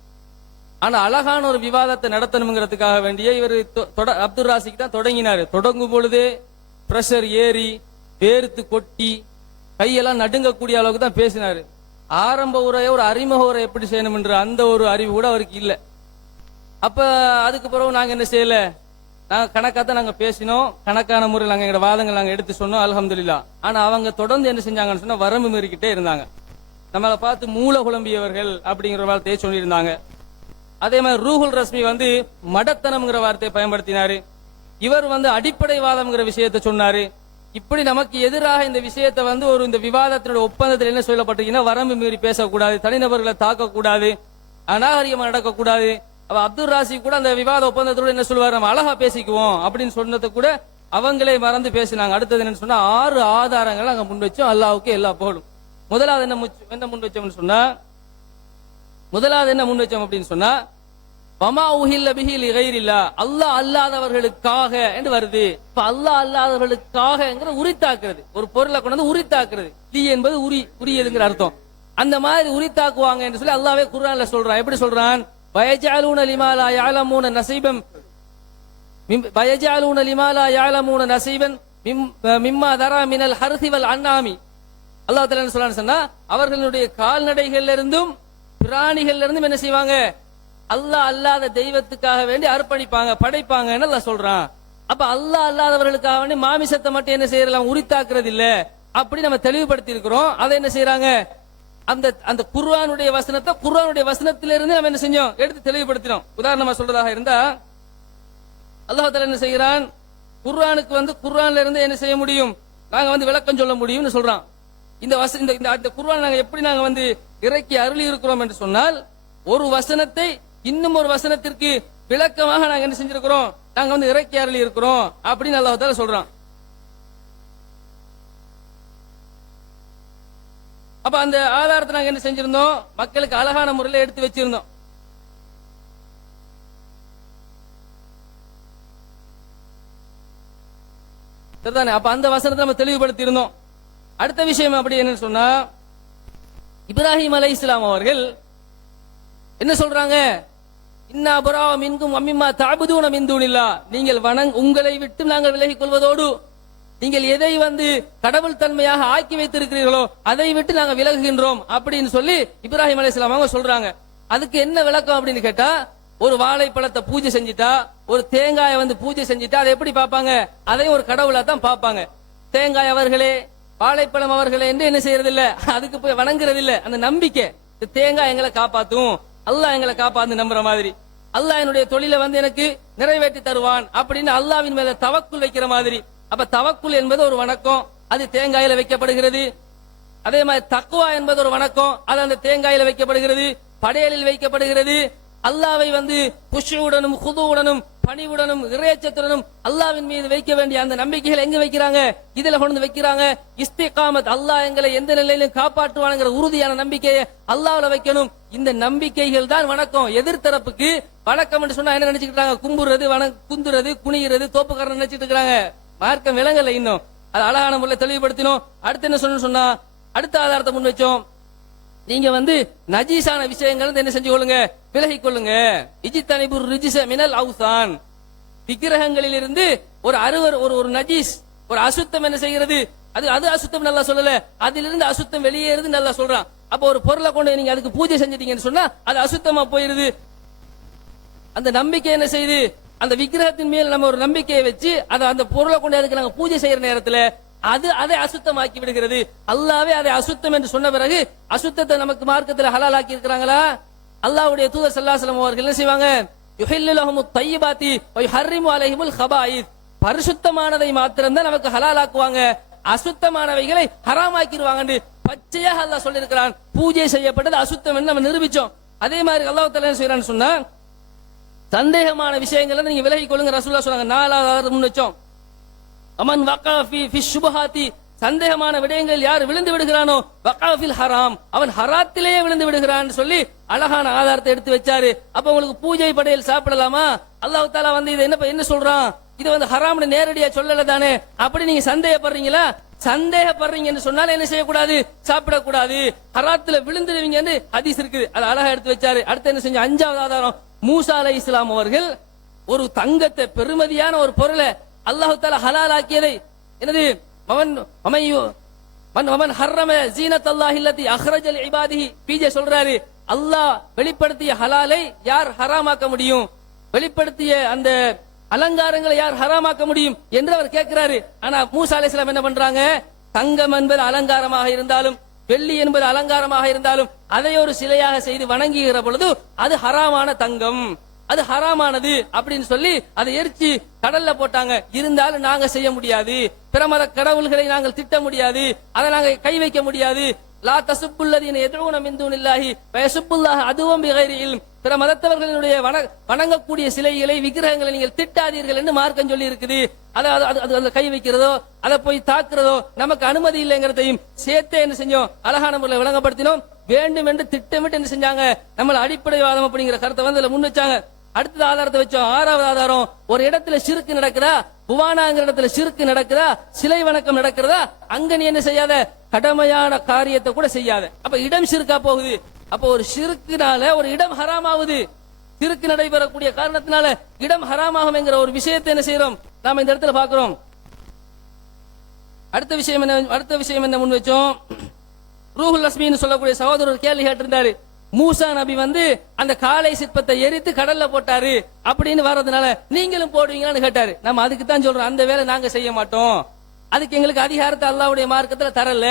ஆனா அழகான ஒரு விவாதத்தை நடத்தணுங்கிறதுக்காக வேண்டிய இவர் அப்துல் ராசிக் தான் தொடங்கினாரு. தொடங்கும் பொழுது பிரஷர் ஏறி வேர்த்து கொட்டி கையெல்லாம் நடுங்கக்கூடிய அளவுக்கு தான் பேசினாரு. ஆரம்ப உரையை, ஒரு அறிமுக உரை எப்படி செய்யணும் என்ற அந்த ஒரு அறிவு கூட அவருக்கு இல்லை. அப்ப அதுக்கு பிறகு நாங்க என்ன செய்யல, நாங்க கணக்காத்தான் நாங்க பேசினோம், கணக்கான முறையில் நாங்க எங்களோட வாதங்கள் நாங்க எடுத்து சொன்னோம், அல்ஹம்துலில்லாஹ். ஆனா அவங்க தொடர்ந்து என்ன செஞ்சாங்கன்னு சொன்னா, வரம்பு மீறிக்கிட்டே இருந்தாங்க. நம்மளை பார்த்து மூல குழம்பியவர்கள் அப்படிங்கிற வார்த்தையை சொல்லியிருந்தாங்க. அதே மாதிரி ரூஹுல் ரஸ்மி மடத்தனம்ங்கிற வார்த்தையை பயன்படுத்தினாரு. இவர் அடிப்படைவாதம்ங்கிற விஷயத்தை சொன்னாரு. இப்படி நமக்கு எதிராக இந்த விஷயத்தை வந்து இந்த விவாதத்தினுடைய ஒப்பந்தத்தில் என்ன சொல்லப்பட்டிருக்கீங்கன்னா, வரம்பு மீறி பேசக்கூடாது, தனிநபர்களை தாக்கக்கூடாது, அநாகரிகமா நடக்கக்கூடாது. அப்ப அப்துல் ராசி கூட அந்த விவாத ஒப்பந்தத்தோட என்ன சொல்லுவார், நம்ம அழகா பேசிக்குவோம் அப்படின்னு சொன்னதை கூட அவங்களே மறந்து பேசினாங்க. அடுத்தது என்ன சொன்னா, 6 ஆதாரங்கள் அங்க முன் வச்சோம். அல்லாஹ்வுக்கு எல்லா புகழும். முதலாவது என்ன முன் வச்சோம்னு சொன்னா, அப்படின்னு சொன்னா, வமா உஹில்ல பிஹி லிகைரில்லா, அல்லாஹ் அல்லாதவர்களுக்காக என்று வருது. இப்ப அல்லாஹ் அல்லாதவர்களுக்காகங்கிற உரித்தாக்குறது, ஒரு பொருளை கொண்டு வந்து உரித்தாக்குறது. லீ என்பது உரியதுங்கிற அர்த்தம். அந்த மாதிரி உரித்தாக்குவாங்க என்று சொல்லி அல்லாஹ்வே குர்ஆன்ல சொல்றான். எப்படி சொல்றான்? வயஜஅலூன லிமா லா யஅலமூன நஸீபன் வயஜஅலூன லிமா லா யஅலமூன நஸீபன் மிம்மா தரா மினல் ஹர்ஸி வல் அன்ஆமி. அல்லாஹ் தஆலா என்ன சொல்றான்னு சொன்னா, அவர்களுடைய கால்நடைகள்ல இருந்தும் பிராணிகள்ல இருந்தும் என்ன செய்வாங்க, அல்லாஹ் அல்லாத தெய்வத்துக்காக வேண்டி அர்ப்பணிப்பாங்க, படைப்பாங்கன்னு அல்லாஹ் சொல்றான். அப்ப அல்லாஹ் அல்லாதவர்களுக்காக வேண்டி மாமிசத்தை மட்டும் என்ன செய்யலாம், உரித்தாக்குறது இல்ல, அப்படி நம்ம தெளிவுபடுத்தி இருக்கிறோம். அதை என்ன செய்யறாங்க, அந்த குர்ஆனுடைய வசனத்தை குர்ஆனுடைய வசனத்திலிருந்து நம்ம என்ன செஞ்சோம், எடுத்து தெளிவுபடுத்தினோம். உதாரணமா சொல்றதாக இருந்தா, அல்லாஹ் தஆலா என்ன செய்யறான், குர்ஆனுக்கு வந்து குர்ஆன்ல இருந்து என்ன செய்ய முடியும், நாங்க வந்து விளக்கம் சொல்ல முடியும்னு சொல்றான். இந்த குர்ஆன் நாங்க எப்படி நாங்க வந்து இறக்கி அருளி இருக்கிறோம் என்று சொன்னால், ஒரு வசனத்தை இன்னும் ஒரு வசனத்திற்கு விளக்கமாக நாங்க என்ன செஞ்சிருக்கிறோம், நாங்க வந்து இறக்கி அருளி இருக்கிறோம் அப்படின்னு அல்லாஹ் தஆலா சொல்றான். அப்ப அந்த ஆதாரத்தை நாங்க என்ன செஞ்சிருந்தோம், மக்களுக்கு அழகான முறையில் எடுத்து வச்சிருந்தோம். சரிதானே? அப்ப அந்த வசனத்தை நம்ம தெளிவுபடுத்தி இருந்தோம். அடுத்த விஷயம் அப்படி என்ன சொன்னா, இப்ராஹிம் அலைஹிஸ்ஸலாம் அவர்கள் என்ன சொல்றாங்க, இன்னா புரா மின்கும் அம்மிமா தஅபுதூன மின் தூனில்லாஹ், நீங்கள் உங்களை விட்டு நாங்கள் விலகிக் கொள்வதோடு நீங்கள் எதை வந்து கடவுள் தன்மையாக ஆக்கி வைத்திருக்கிறீர்களோ அதை விட்டு நாங்கள் விலகுகின்றோம் அப்படின்னு சொல்லி இப்ராஹிம் அலைஹிஸ்ஸலாம் அவங்க சொல்றாங்க. அதுக்கு என்ன விளக்கம் அப்படின்னு கேட்டா, ஒரு வாழைப்பழத்தை பூஜை செஞ்சுட்டா, ஒரு தேங்காயை வந்து பூஜை செஞ்சுட்டா அதை எப்படி பார்ப்பாங்க, அதையும் ஒரு கடவுளா தான் பார்ப்பாங்க. தேங்காய் அவர்களே, வாழைப்பழம் அவர்களே என்று என்ன செய்யறது இல்ல, அதுக்கு போய் வணங்குறது இல்ல. அந்த நம்பிக்கை, தேங்காய் எங்களை காப்பாத்தும், அல்லாஹ் எங்களை காப்பாத்து நம்புற மாதிரி, அல்லாஹ் என்னுடைய தொழிலை வந்து எனக்கு நிறைவேற்றி தருவான் அப்படின்னு அல்லாஹ்வின் மேல தவக்குல் வைக்கிற மாதிரி. அப்ப தவக்குல் என்பது ஒரு வணக்கம், அது தேங்காயில வைக்கப்படுகிறது. அதே மாதிரி தக்வா என்பது ஒரு வணக்கம், அது அந்த தேங்காயில வைக்கப்படுகிறது, படையலில் வைக்கப்படுகிறது. அல்லாஹ்வை வந்து குஷ்உடனும் குதுவுடனும் பணிவுடனும் இறையச்சத்துடனும் அல்லாஹ்வின் மீது வைக்க வேண்டிய அந்த நம்பிக்கைகள் எங்க வைக்கிறாங்க, இதுல கொண்டு வைக்கிறாங்க. இஸ்திகாமத், அல்லாஹ் எங்களை எந்த நிலையிலும் காப்பாற்றுவானுங்கிற உறுதியான நம்பிக்கையை அல்லாஹ்ல வைக்கணும். இந்த நம்பிக்கைகள் தான் வணக்கம். எதிர்த்தரப்புக்கு வணக்கம் என்று சொன்னா என்ன நினைச்சுக்கிட்டாங்க, கும்புறது, குந்துறது, குனிகிறது, தோப்புக்காரன் நினைச்சிட்டு இருக்கிறாங்க. மார்க்கம் விளங்கல இன்னும். அது அழகான முறையில் தெளிவுபடுத்தினோம். அடுத்து என்ன சொன்னா, அடுத்த ஆதாரத்தை முன் வச்சோம். நீங்க வந்து நஜீஸான விஷயங்கள் என்ன செஞ்சு கொள்ளுங்க, விலகிக் கொள்ளுங்க. இஜ்தனிபுர் ரிஜ்ஸ மினல் அவ்சான், விக்கிரகங்களில் இருந்து ஒரு நஜீஸ், ஒரு அசுத்தம் என்ன செய்கிறது, அது அசுத்தம் நல்லா சொல்லல, அதிலிருந்து அசுத்தம் வெளியேறுது நல்லா சொல்றான். அப்ப ஒரு பொருளை கொண்டு நீங்க அதுக்கு பூஜை செஞ்சிட்டீங்கன்னு சொன்னா அது அசுத்தமா போயிருது. அந்த நம்பிக்கை என்ன செய்யுது, அந்த விக்கிரகத்தின் மேல் நம்ம ஒரு நம்பிக்கையை வச்சு அந்த பொருளை கொண்டு அதுக்கு நாங்க பூஜை செய்யற நேரத்துல அதை அசுத்தமாக்கி விடுகிறது. அல்லாவே அதை அசுத்தம் என்று சொன்ன பிறகு அசுத்தத்தை நமக்கு மார்க்கத்தில் ஹலால் ஆக்கி இருக்கிறாங்களா? அல்லாஹ்வுடைய தூதர் ஸல்லல்லாஹு அலைஹி வஸல்லம் அவர்கள் என்ன செய்வாங்க, யுஹில்லு லஹுமுத் தய்யிபாத்தி வ யுஹர்ரிமு அலைஹிமுல் கபாயிஸ், பரிசுத்தமானதை மாத்திரம் தான் நமக்கு ஹலால் ஆக்குவாங்க, அசுத்தமானவைகளை ஹராம் ஆக்கிடுவாங்க பச்சையாக அல்லாஹ் சொல்லி இருக்கிறான். பூஜை செய்யப்பட்டது அசுத்தம் என்று நம்ம நிரூபிச்சோம். அதே மாதிரி அல்லாஹ் தஆலா என்ன செய்யறான்னு சொன்னா, சந்தேகமான விஷயங்களை நீங்க விலகிக் கொள்ளுங்க ரசூலுல்லாஹ் சொன்னாங்க. 4வது முன் வச்சோம். அமன் வகா ஃபி ஷுபஹாத்தி, சந்தேகமான விடயங்கள் யார் விழுந்து விடுகிறானோ வகா ஃபில் ஹராம், அவன் ஹராத்திலேயே விழுந்து விடுகிறான்னு சொல்லி அழகான ஆதாரத்தை எடுத்து வச்சாரு. அப்ப உங்களுக்கு பூஜை படையல் சாப்பிடலாமா? அல்லாஹ் தஆலா வந்து இது என்ன சொல்றான், இது வந்து ஹராம்னு நேரடியா சொல்லல தானே. அப்படி நீங்க சந்தேகப்படுறீங்களா? சந்தேகப்படுறீங்கன்னு சொன்னால என்ன செய்யக்கூடாது, சாப்பிடக்கூடாது, ஹராத்துல விழுந்துடுவீங்கன்னு ஹதீஸ் இருக்குது. அது அழகா எடுத்து வச்சாரு. அடுத்து என்ன செஞ்ச, 5வது ஆதாரம், மூசா அலைஹிஸ்ஸலாம் அவர்கள் ஒரு தங்கத்தை, பெருமதியான ஒரு பொருளை அல்லாஹ் தஆலா ஹலால் ஆக்கியதை என்னது, மமன் ஹர்ரம ஜீனத்தல்லாஹி அல்லதி அக்ரஜ லிஇபாதிஹி, பிஜே சொல்றாரு, அல்லாஹ் வெளிப்படுத்திய ஹலாலை யார் ஹராமாக்க முடியும், வெளிப்படுத்திய அந்த அலங்காரங்களை யார் ஹராமாக்க முடியும் என்று அவர் கேட்கிறாரு. ஆனா மூசா அலைஹிஸ்ஸலாம் என்ன பண்றாங்க, தங்கம் என்பது அலங்காரமாக இருந்தாலும் வெள்ளி என்பது அலங்காரமாக இருந்தாலும் அதை ஒரு சிலையாக செய்து வணங்குகிற பொழுது அது ஹராமான தங்கம், அது ஹராமானது அப்படின்னு சொல்லி அதை எரிச்சு கடல்ல போட்டாங்க. இருந்தாலும் நாங்க செய்ய முடியாது, பிற மத கடவுள்களை நாங்கள் திட்ட முடியாது, அதை நாங்க கை வைக்க முடியாது. லா தசுப்புல்லதீன யதுஊன மின் தூனில்லாஹி வயசுப்புல்லாஹ அதுவும் பிகைரி இல்ம். பிற மதத்தவர்களுடைய வணங்கக்கூடிய சிலைகளை விக்கிரகங்களை நீங்கள் திட்டாதீர்கள் என்று மார்க்கம் சொல்லி இருக்குது. அதை கை வைக்கிறதோ அதை போய் தாக்குறதோ நமக்கு அனுமதி இல்லைங்கிறதையும் சேர்த்தே என்ன செஞ்சோம், அழகான முறையில் விளங்கப்படுத்தினோம். வேண்டும் என்று திட்டமிட்டு என்ன செஞ்சாங்க, நம்மள அடிப்படைவாதம் அப்படிங்கிற கருத்தை வந்து முன் வச்சாங்க. அடுத்தது ஆதாரத்தை வச்சோம். ஆறாவது ஆதாரம், ஒரு இடத்துல சிறுக்கு நடக்குதா, புவானாங்கிற இடத்துல சிறுக்கு நடக்குதா, சிலை வணக்கம் நடக்கிறதா, அங்க நீ என்ன செய்யாத, கடமையான காரியத்தை கூட செய்யாத. அப்ப இடம் சிறுக்கா போகுது. அப்ப ஒரு சிறுக்குனால ஒரு இடம் ஹராமாகுது. சிறுக்கு நடைபெறக்கூடிய காரணத்தினால இடம் ஹராமாகும் என்கிற ஒரு விஷயத்தை என்ன செய்யறோம், நாம இந்த இடத்துல பாக்குறோம். அடுத்த விஷயம் என்ன முன் வச்சோம், ரூஹுல் அஸ்மின்னு சொல்லக்கூடிய சகோதரர் கேள்வி கேட்டிருந்தாரு. மூசா நபி வந்து அந்த காளை சிற்பத்தை எரித்து கடல்ல போட்டாரு அப்படின்னு வர்றதுனால நீங்களும் போடுவீங்களான்னு கேட்டாரு. நம்ம அதுக்கு தான் சொல்றோம், அந்த வேலை நாங்க செய்ய மாட்டோம், அதுக்கு எங்களுக்கு அதிகாரத்தை அல்லாஹ்வுடைய மார்க்கத்துல தரல.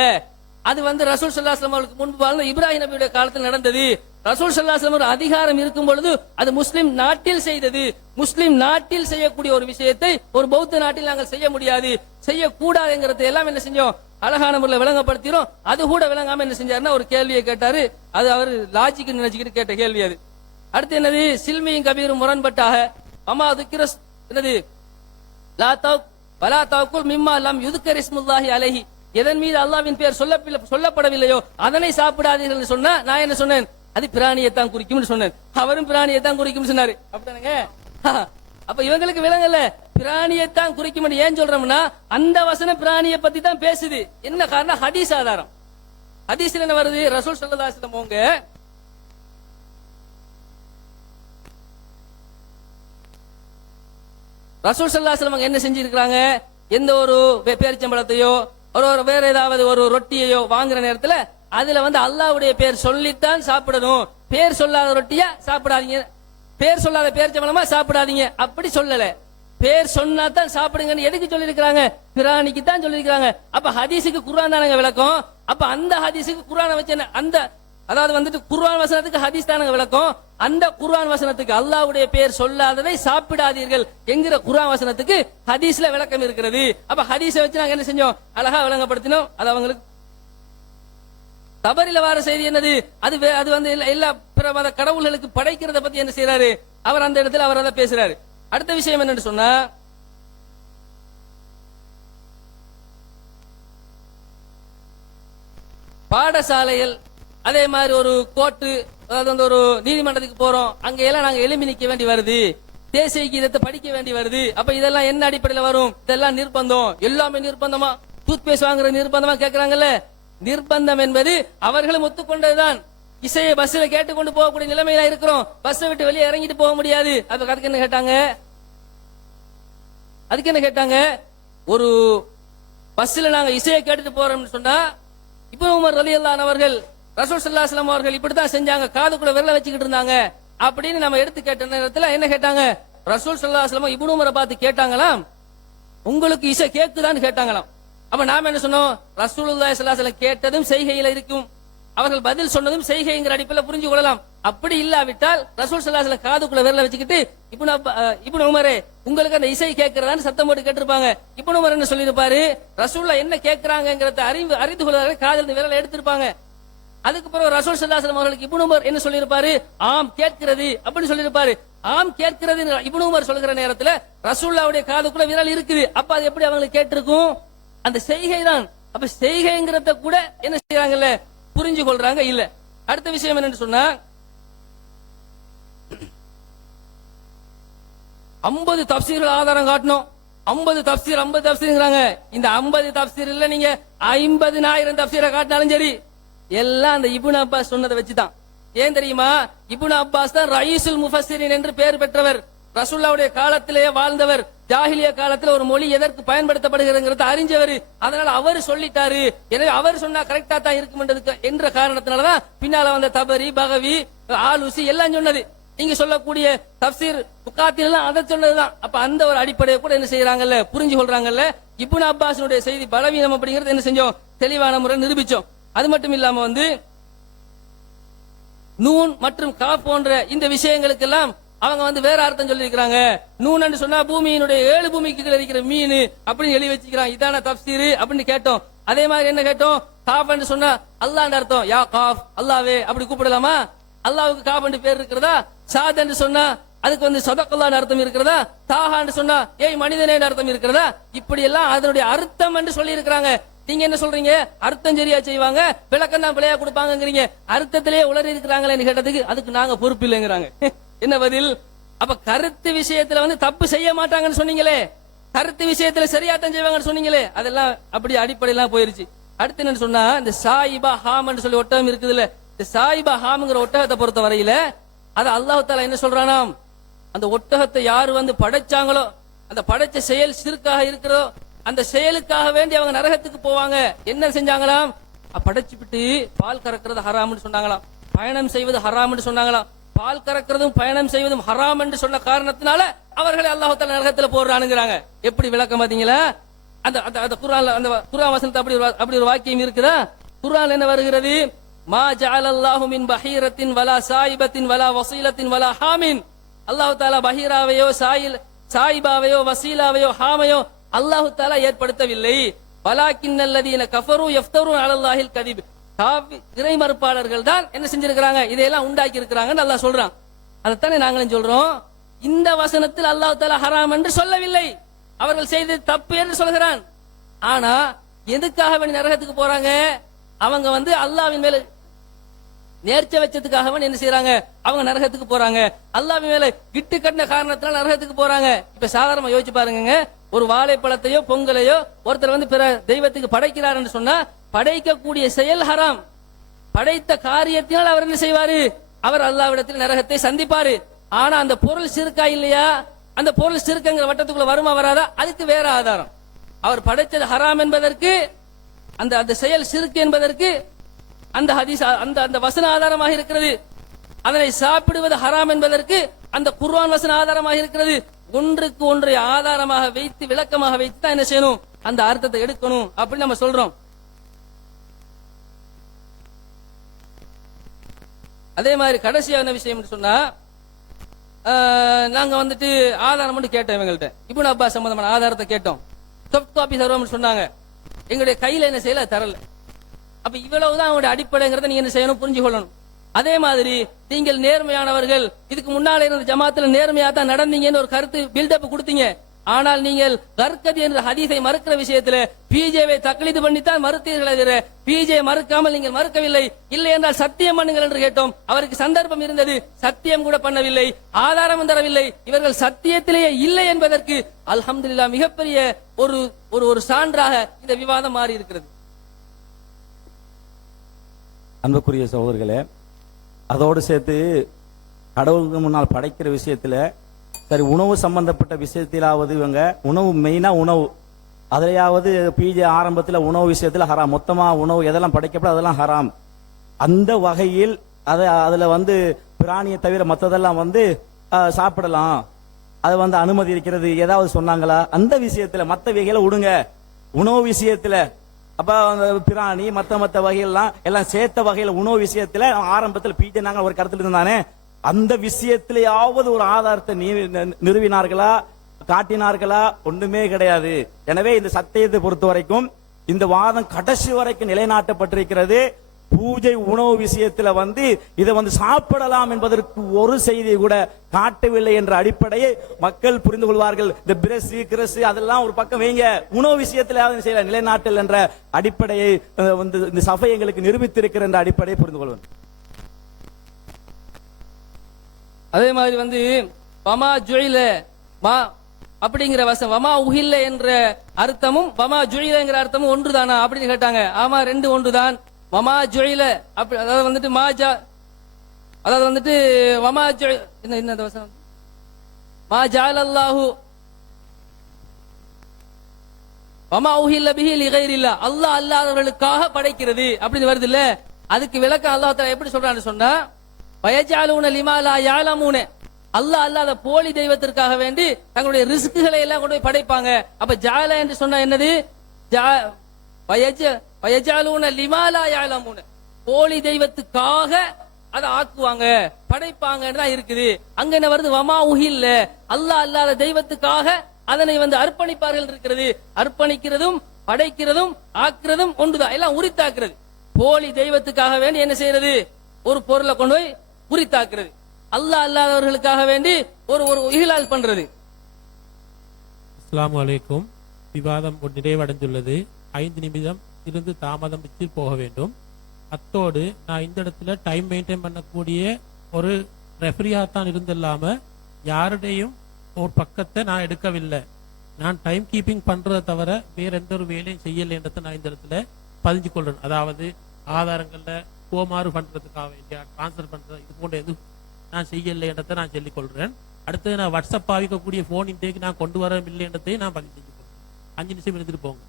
அது வந்து ரசூல் ஸல்லல்லாஹு அலைஹி வஸல்லம் அவர்களுக்கு முன்பு வாழ்ந்த இப்ராஹிம் நபியுடைய காலத்தில் நடந்தது. ரசூல் ஸல்லல்லாஹு அலைஹி வஸல்லம் அதிகாரம் இருக்கும் பொழுது அது முஸ்லிம் நாட்டில் செய்தது. முஸ்லிம் நாட்டில் செய்யக்கூடிய ஒரு விஷயத்தை ஒரு பௌத்த நாட்டில் நாங்கள் செய்ய முடியாது, செய்யக்கூடாதுங்கிறத எல்லாம் என்ன செஞ்சோம், அழகான முறையில் விளங்கப்படுத்தினோம். அது கூட விளங்காம என்ன செஞ்சாருன்னா ஒரு கேள்வியை கேட்டாரு. அது அவர் லாஜிக் நினைச்சுக்கிட்டு கேட்ட கேள்வி அது. அடுத்து என்னது, சில்மியும் கபீரும் முரண்பட்டாக அம்மா துக்கிர என்னது லா தௌக் வலா தௌக்குல் மிம்மா லம் யுத்கர் இஸ்முல்லாஹி அலைஹி, எதன் மீது அல்லாஹ்வின் பெயர் சொல்லப்படவில்லையோ அதனை சாப்பிடாதீர்கள் சொன்னா நான் என்ன சொன்னேன், அது பிராணியைத்தான் குறிக்கும்னு சொன்னேன். அவரும் பிராணியைத்தான் குறிக்கும் சொன்னாரு. அப்படிதானங்க? அப்ப இவங்களுக்கு விளங்கல, பிராணியைத்தான் குறிக்கும். ஏன் சொல்றோம்னா அந்த வசனம் பிராணியை பத்தி தான் பேசுது. என்ன காரணம், ஹதீஸ் ஆதாரம். ஹதீஸ்ல என்ன வருது, ரசூல் ஸல்லல்லாஹு அலைஹி வஸல்லம் அவங்க ரசூல் ஸல்லல்லாஹு அலைஹி வஸல்லம் என்ன செஞ்சிருக்காங்க, எந்த ஒரு பேரிச்சம்பழத்தையோ ஒரு வேற ஏதாவது ஒரு ரொட்டியையோ வாங்குற நேரத்துல அதுல வந்து அல்லாஹ்வுடைய பேர் சொல்லித்தான் சாப்பிடணும், பேர் சொல்லாத ரொட்டியா சாப்பிடாதீங்க, பேர் சொல்லாத பேரிச்சம்பழமா சாப்பிடாதீங்க அப்படி சொல்லல. பேர் சொன்னா தான் சாப்பிடுங்கன்னு எதுக்கு சொல்லிருக்காங்க, பிராணிக்கு தான் சொல்லிருக்காங்க. அப்ப ஹதீஸுக்கு குர்ஆன் தானங்க விளக்கம். அப்ப அந்த ஹதீஸுக்கு குர்ஆனை வச்சு அந்த அதாவது வந்துட்டு குர்ஆன் வசனத்துக்கு ஹதீஸ் தானங்க விளக்கம். அந்த குர்ஆன் வசனத்துக்கு அல்லாஹ்வுடைய பேர் சொல்லாததை சாப்பிடாதீர்கள் என்கிற குர்ஆன் வசனத்துக்கு ஹதீஸ்ல விளக்கம் இருக்கிறது. அப்ப ஹதீஸை வச்சு நாங்க என்ன செஞ்சோம், அழகா விளங்கப்படுத்தினோம். அது அவங்களுக்கு தபரில வார செய்தி என்னது, அது வந்து எல்லா பிற மத கடவுள்களுக்கு படைக்கிறத பத்தி என்ன செய்யறாரு அவர், அந்த இடத்துல அவர் அதை பேசுறாரு. அடுத்த விஷயம் என்னன்னு சொன்னா, பாடசாலைகள் அதே மாதிரி ஒரு கோர்ட்டு, அதாவது வந்து ஒரு நீதிமன்றத்துக்கு போறோம், அங்க எல்லாம் நாங்க எழுப்பி நிக்க வேண்டி வருது, தேசிய கீதத்தை படிக்க வேண்டி வருது. அப்ப இதெல்லாம் என்ன அடிப்படையில் வரும், இதெல்லாம் நிர்பந்தம். எல்லாமே நிர்பந்தமா, டூத் பேஸ்ட் வாங்குற நிர்பந்தமா கேட்கறாங்கல்ல. நிர்பந்தம் என்பது அவர்களும் ஒத்துக்கொண்டதுதான். இசையை பஸ்ல கேட்டுக்கொண்டு போகக்கூடிய நிலைமையில இருக்கிறோம், பஸ்ஸை விட்டு வெளியே இறங்கிட்டு போக முடியாது. அதுக்கு என்ன கேட்டாங்க, ஒரு பஸ்ல நாங்க இசையை கேட்டுட்டு போறோம்னு சொன்னா, இப்னு உமர் ரலியல்லாஹு அன்ஹு அவர்கள் ரசூல் ஸல்லல்லாஹு அலைஹி வஸல்லம் அவர்கள் இப்படித்தான் செஞ்சாங்க, காதுக்குள்ள விரல வச்சுக்கிட்டு இருந்தாங்க அப்படின்னு நம்ம எடுத்து கேட்ட நேரத்துல என்ன கேட்டாங்க, ரசூல் ஸல்லல்லாஹு அலைஹி வஸல்லம் இப்னு உமரை பார்த்து கேட்டாங்களாம், உங்களுக்கு இசை கேக்குதான்னு கேட்டாங்களாம். அப்ப நாம என்ன சொன்னோம், ரசூலுல்லாஹி ஸல்லல்லாஹு அலைஹி வஸல்லம் கேட்டதும் செய்கையில இருக்கும், அவர்கள் பதில் சொன்னதும் செய்கைங்கிற அடிப்படையில் புரிஞ்சு கொள்ளலாம். அப்படி இல்லாவிட்டால் ரசூல் ஸல்லல்லாஹு அலைஹி வஸல்லம் காதுக்குள்ள விரல வச்சுக்கிட்டு இப்னு உமரே உங்களுக்கு அந்த இசை கேட்கிறதான்னு சத்தம் போட்டு கேட்டிருப்பாங்க. இப்னு உமர் என்ன சொல்லியிருப்பாரு, ரசூலுல்லாஹ் என்ன கேட்கிறாங்கிறத அறிந்து கொள்வதற்கு காதிலிருந்து விரல எடுத்திருப்பாங்க. அதுக்கு பிறகு ரசூல் ஸல்லல்லாஹு அலைஹி வஸல்லம் அவர்களுக்கு இப்னு உமர் என்ன சொல்லியிருப்பாரு, ஆம் கேட்கிறது அப்படின்னு சொல்லியிருப்பாரு. ஆம் கேட்கிறது இப்னு உமர் சொல்கிற நேரத்துல ரசூலுல்லாஹ்வுடைய காதுக்குள்ள விரல் இருக்குது. அப்ப அது எப்படி அவங்களுக்கு கேட்டிருக்கும், அந்த செய்கை தான். அப்ப செய்கைங்கிறத கூட என்ன செய்யறாங்கல்ல, புரிஞ்சு கொள்றாங்க இல்ல. அடுத்த விஷயம் என்னன்னு சொன்னா, 50 தப்சீர்கள் ஆதாரம் காட்டணும். 50 தப்சீர்ங்கிறாங்க. இந்த 50 தப்சீர் இல்ல, நீங்க 50,000 தப்சீரை காட்டினாலும் சரி, எல்லாம் அந்த இப்னு அப்பாஸ் சொன்னதை வச்சுதான். ஏன் தெரியுமா, இப்னு அப்பாஸ் தான் ரயீசுல் முஃபஸ்ஸிரின் என்று பெயர் பெற்றவர், ரசூலுல்லாஹ்வுடைய காலத்திலேயே வாழ்ந்தவர், ஜாஹிலிய காலத்துல ஒரு மொழி எதற்கு பயன்படுத்தப்படுகிறதுங்கிறத அறிஞ்சவர். அதனால அவர் சொல்லிட்டாரு, எனவே அவர் சொன்னா கரெக்டா தான் இருக்கும் என்ற காரணத்தினாலதான் பின்னால வந்த தபரி, பகவி, ஆலூசி எல்லாம் சொன்னது. நீங்க சொல்லக்கூடிய தப்சீர் முகாத்தில் எல்லாம் அதை சொன்னதுதான். அப்ப அந்த ஒரு அடிப்படையை கூட என்ன செய்யறாங்கல்ல, புரிஞ்சு கொள்றாங்கல்ல. இப்னு அப்பாஸினுடைய செய்தி பலவீனம் அப்படிங்கறது என்ன செஞ்சோம், தெளிவான முறை நிரூபிச்சோம். அது மட்டும் இல்லாம வந்து நூன் மற்றும் கா போன்ற இந்த விஷயங்களுக்கெல்லாம் அவங்க வந்து வேற அர்த்தம் சொல்லியிருக்கிறாங்க. நூன்னு சொன்னா பூமியினுடைய 7 பூமிக்கு கீழே இருக்கிற மீன் அப்படின்னு எழுதி வச்சுக்கிறான். இதான தப்சீரு அப்படின்னு கேட்டோம். அதே மாதிரி என்ன கேட்டோம், காஃப் என்று சொன்னா அல்லாஹ்ன்ற அர்த்தம், யா காஃப் அல்லாவே அப்படி கூப்பிடலாமா? அல்லாஹ்வுக்கு காஃப் என்று பேர் இருக்கிறதா? சாத் என்று சொன்னா அதுக்கு வந்து சதக்கல்லான்னு அர்த்தம் இருக்கிறதா? தாஹான்னு சொன்னா ஏய் மனிதனே அர்த்தம் இருக்கிறதா? இப்படி எல்லாம் அதனுடைய அர்த்தம் என்று சொல்லி இருக்கிறாங்க. நீங்க என்ன சொல்றீங்க, அர்த்தம் சரியா செய்வாங்க, விளக்கம் தான் பிள்ளையா கொடுப்பாங்கிறீங்க. அர்த்தத்திலேயே உளறி இருக்கிறாங்களேன்னு கேட்டதுக்கு அதுக்கு நாங்க பொறுப்பு இல்லைங்கிறாங்க. என்ன பதில்? அப்ப கருத்து விஷயத்துல வந்து தப்பு செய்ய மாட்டாங்கன்னு சொன்னீங்களே, கருத்து விஷயத்துல சரியாத்தான் செய்வாங்கன்னு சொன்னீங்களே, அதெல்லாம் அப்படி அடிப்படையெல்லாம் போயிருச்சு. அடுத்து என்ன சொன்னா, இந்த சாயிபா ஹாம் சொல்லி ஒட்டகம் இருக்குதுல்ல, இந்த சாயிபா ஹாம்ங்கிற ஒட்டகத்தை பொறுத்த வரையில அது அல்லாஹ் தஆலா என்ன சொல்றானாம், அந்த ஒட்டகத்தை யாரு வந்து படைச்சாங்களோ, அந்த படைச்ச செயல் சிறுக்காக இருக்கிறதோ, அந்த செயலுக்காக வேண்டி அவங்க நரகத்துக்கு போவாங்க. என்ன செஞ்சாங்களாம், படைச்சுவிட்டு பால் கறக்கிறது ஹராம்னு சொன்னாங்களாம், பயணம் செய்வது ஹராம்னு சொன்னாங்களாம். பால் கறக்கிறதும் பயணம் செய்வதும் ஹராம் என்று சொன்ன காரணத்தினால அவர்களை அல்லாஹ் தஆலா நரகத்துல போடுறானுங்கிறாங்க. எப்படி விளக்கம் பாத்தீங்களா? அந்த அந்த குர்ஆன்ல அந்த குர்ஆன் வசனத்துல அப்படி ஒரு வாக்கியம் இருக்குதா? குர்ஆன்ல என்ன வருகிறது, மா ஜஅலல்லாஹு மின் பஹீரத்தின் வலா சாயிபத்தின் வலா வசீலத்தின் வலா ஹாமின். அல்லாஹ் தஆலா பஹீராவையோ சாயிபாவையோ வசீலாவையோ ஹாமையோ அல்லாஹ் தஆலா ஏற்படுத்தவில்லை. வலாக்கின்னல்லதீன கஃபரு யஃப்தரு அலல்லாஹில் கதிப். இறை மறுப்பாளர்கள் தான் என்ன செஞ்சிருக்கிறாங்க, இதையெல்லாம் உண்டாக்கி இருக்கிறாங்கன்னு அல்லாஹ் சொல்றான். அதைத்தானே நாங்களும் சொல்றோம். இந்த வசனத்தில் அல்லாஹ் தஆலா ஹராம் என்று சொல்லவில்லை, அவர்கள் செய்தது தப்பு என்று சொல்கிறான். ஆனா எதுக்காக வேண்டி நரகத்துக்கு போறாங்க? அவங்க வந்து அல்லாஹ்வின் மேல நேர்ச்சை வச்சதுக்காக என்ன செய்யறாங்க, அவங்க நரகத்துக்கு போறாங்க. அல்லாஹ்வின் மேல கிட்டு கட்டின காரணத்தினால நரகத்துக்கு போறாங்க. இப்ப சாதாரணமா யோசிச்சு பாருங்க, ஒரு வாழைப்பழத்தையோ பொங்கலையோ ஒருத்தர் வந்து பிற தெய்வத்துக்கு படைக்கிறார் என்று சொன்னா படைக்கக்கூடிய செயல் ஹராம். படைத்த காரியத்தினால் அவர் என்ன செய்வாரு, அவர் அல்லாஹ்விடத்தில் நரகத்தை சந்திப்பாரு. ஆனா அந்த பொருள் சிறுக்கா இல்லையா, அந்த பொருள் சிறுக்குங்கிற வட்டத்துக்குள்ள வருமா வராதா, அதுக்கு வேற ஆதாரம். அவர் படைத்தது ஹராம் என்பதற்கு, அந்த அந்த செயல் சிறுக்கு என்பதற்கு அந்த ஹதீஸ் அந்த வசன ஆதாரமாக இருக்கிறது. அதனை சாப்பிடுவது ஹராம் என்பதற்கு அந்த குர்ஆன் வசன ஆதாரமாக இருக்கிறது. ஒன்றுக்கு ஒன்றை ஆதாரமாக வைத்து விளக்கமாக வைத்து தான் என்ன செய்யணும், அந்த அர்த்தத்தை எடுக்கணும் அப்படின்னு நம்ம சொல்றோம். அதே மாதிரி கடைசியான விஷயம் சொன்னா, நாங்க வந்துட்டு ஆதாரம் மட்டும் கேட்டோம் இவங்கள்ட்ட, இப்னு அப்பாஸ் சம்பந்தமான ஆதாரத்தை கேட்டோம். சாஃப்ட் காப்பி தருவோம்னு சொன்னாங்க, எங்களுடைய கையில என்ன செய்யல, தரல. அப்ப இவ்வளவுதான் அவங்களுடைய அடிப்படைங்கிறத நீங்க என்ன செய்யணும், புரிஞ்சு கொள்ளணும். அதே மாதிரி நீங்கள் நேர்மையானவர்கள், இதுக்கு முன்னால இருந்த ஜமாத்துல நேர்மையா தான் நடந்தீங்கன்னு ஒரு கருத்து பில்டப் கொடுத்தீங்க. ஆனால் நீங்கள் கர்கதி என்ற ஹதீஸை மறுக்கிற விஷயத்துல பிஜேவை தக்லீது பண்ணித்தான் மறுத்தீர்கள். தவிர பிஜே மறுக்காமல் நீங்கள் மறுக்கவில்லை. இல்லை என்றால் சத்தியம் பண்ணுங்கள் என்று கேட்டோம். அவருக்கு சந்தர்ப்பம் இருந்தது, சத்தியம் கூட பண்ணவில்லை, ஆதாரம் தரவில்லை. இவர்கள் சத்தியத்திலேயே இல்லை என்பதற்கு அல்ஹம்துலில்லாஹ் மிகப்பெரிய ஒரு ஒரு சான்றாக இந்த விவாதம் மாறி இருக்கிறது. அன்புக்குரிய சகோதரர்களே, அதோடு சேர்த்து கடவுளுக்கு முன்னால் படைக்கிற விஷயத்துல சரி, உணவு சம்பந்தப்பட்ட விஷயத்திலாவது இவங்க உணவு மெயினா உணவு அதிலையாவது பிஜே ஆரம்பத்தில் உணவு விஷயத்துல ஹராம், மொத்தமா உணவு எதெல்லாம் படைக்கப்படும் அதெல்லாம் ஹராம். அந்த வகையில் அதுல வந்து பிராணியை தவிர மற்றதெல்லாம் வந்து சாப்பிடலாம், அதை வந்து அனுமதி இருக்கிறது ஏதாவது சொன்னாங்களா? அந்த விஷயத்துல மற்ற வகையில விடுங்க, உணவு விஷயத்துல அப்ப அந்த பிராணி மத்த வகையெல்லாம் எல்லாம் சேர்த்த வகையில உணவு விஷயத்துல ஆரம்பத்தில் பிஜே நாங்க ஒரு கருத்துல இருந்தானே, அந்த விஷயத்திலேயாவது ஒரு ஆதாரத்தை நிறுவினார்களா, காட்டினார்களா? ஒன்றுமே கிடையாது. எனவே இந்த சத்தியத்தை பொறுத்த வரைக்கும் இந்த வாதம் கடைசி வரைக்கும் நிலைநாட்டப்பட்டிருக்கிறது. பூஜை உணவு விஷயத்துல வந்து இதை வந்து சாப்பிடலாம் என்பதற்கு ஒரு செய்தியை கூட காட்டவில்லை என்ற அடிப்படையை மக்கள் புரிந்து கொள்வார்கள். இந்த பிரஸ் கிரஸ் அதெல்லாம் ஒரு பக்கம் வைங்க, உணவு விஷயத்துல செய்யல நிலைநாட்டல் என்ற அடிப்படையை வந்து இந்த சபை எங்களுக்கு நிரூபித்திருக்கிற என்ற அடிப்படையை புரிந்து கொள்வேன். அதே மாதிரி வந்து வமா ஜுயில மா அப்படிங்கிற வசனம், வமா உஹில்ல என்ற அர்த்தமும் வமா ஜுயிலங்கிற அர்த்தமும் ஒன்றுதானா அப்படின்னு கேட்டாங்க. ஆமா, ரெண்டு ஒன்றுதான். வமா ஜுயில அப்படி அதாவது வந்துட்டு அதாவது வந்துட்டு வமா என்ன வசனம், மா ஜஅலல்லாஹு வமா உஹில்ல பிஹி லிகைரில்லா, அல்லாஹ் அல்லாதவர்களுக்காக படைக்கிறது அப்படின்னு வருது இல்ல. அதுக்கு விளக்கம் அல்லாஹ் தஆலா எப்படி சொல்றான்னு சொன்னா, வயஜாலூன லிமா லா யஅலமூன, அல்லாஹ் அல்லாத போலி தெய்வத்திற்காக வேண்டி தங்களுடைய ரிஸ்குகளை எல்லாம் கொண்டு போய் படைப்பாங்க. அப்ப ஜால என்று சொன்னா என்னது, வயஜாலூன லிமா லா யஅலமூன, போலி தெய்வத்துக்காக அதை ஆக்குவாங்க, படைப்பாங்கன்னு தான் இருக்குது. அங்க என்ன வருது? வமா உஹில்ல, அல்லாஹ் அல்லாத தெய்வத்துக்காக அதனை அர்ப்பணிப்பார்கள் இருக்கிறது. அர்ப்பணிக்கிறதும் படைக்கிறதும் ஆக்குறதும் ஒன்றுதான், எல்லாம் உரித்தாக்குறது. போலி தெய்வத்துக்காக வேண்டி என்ன செய்யறது? ஒரு பொருளை கொண்டு போய் உரித்தாக்குறது. அல்லாஹ் அல்லாதவர்களுக்காக வேண்டி ஒரு ஒரு இஹ்லால் பண்றது. அஸ்ஸலாமு அலைக்கும். விவாதம் நிறைவடைந்துள்ளது. 5 நிமிடம் இருந்து தாமதம் வச்சு போக வேண்டும். அத்தோடு நான் இந்த இடத்துல டைம் மெயின்டைன் பண்ணக்கூடிய ஒரு ரெஃபரியாகத்தான் இருந்தில்லாம யாருடையும் ஒரு பக்கத்தை நான் எடுக்கவில்லை. நான் டைம் கீப்பிங் பண்றதை தவிர வேற எந்த ஒரு வேலையும் செய்யலைன்றதை நான் இந்த இடத்துல பதிஞ்சு கொள்றேன். அதாவது ஆதாரங்கள்ல கோமாறு பண்றதுக்காக வேண்டிய டிரான்ஸ்ஃபர் பண்றது இது போன்ற எதுவும் நான் செய்யலைன்றதை நான் சொல்லிக் கொள்றேன். அடுத்தது நான் வாட்ஸ்அப் பாவிக்கக்கூடிய போன் இன்டேக்கு நான் கொண்டு வரவில்லை என்றதை நான் பதிவு செஞ்சு கொள்றேன். 5 நிமிஷம் இருந்துட்டு போங்க.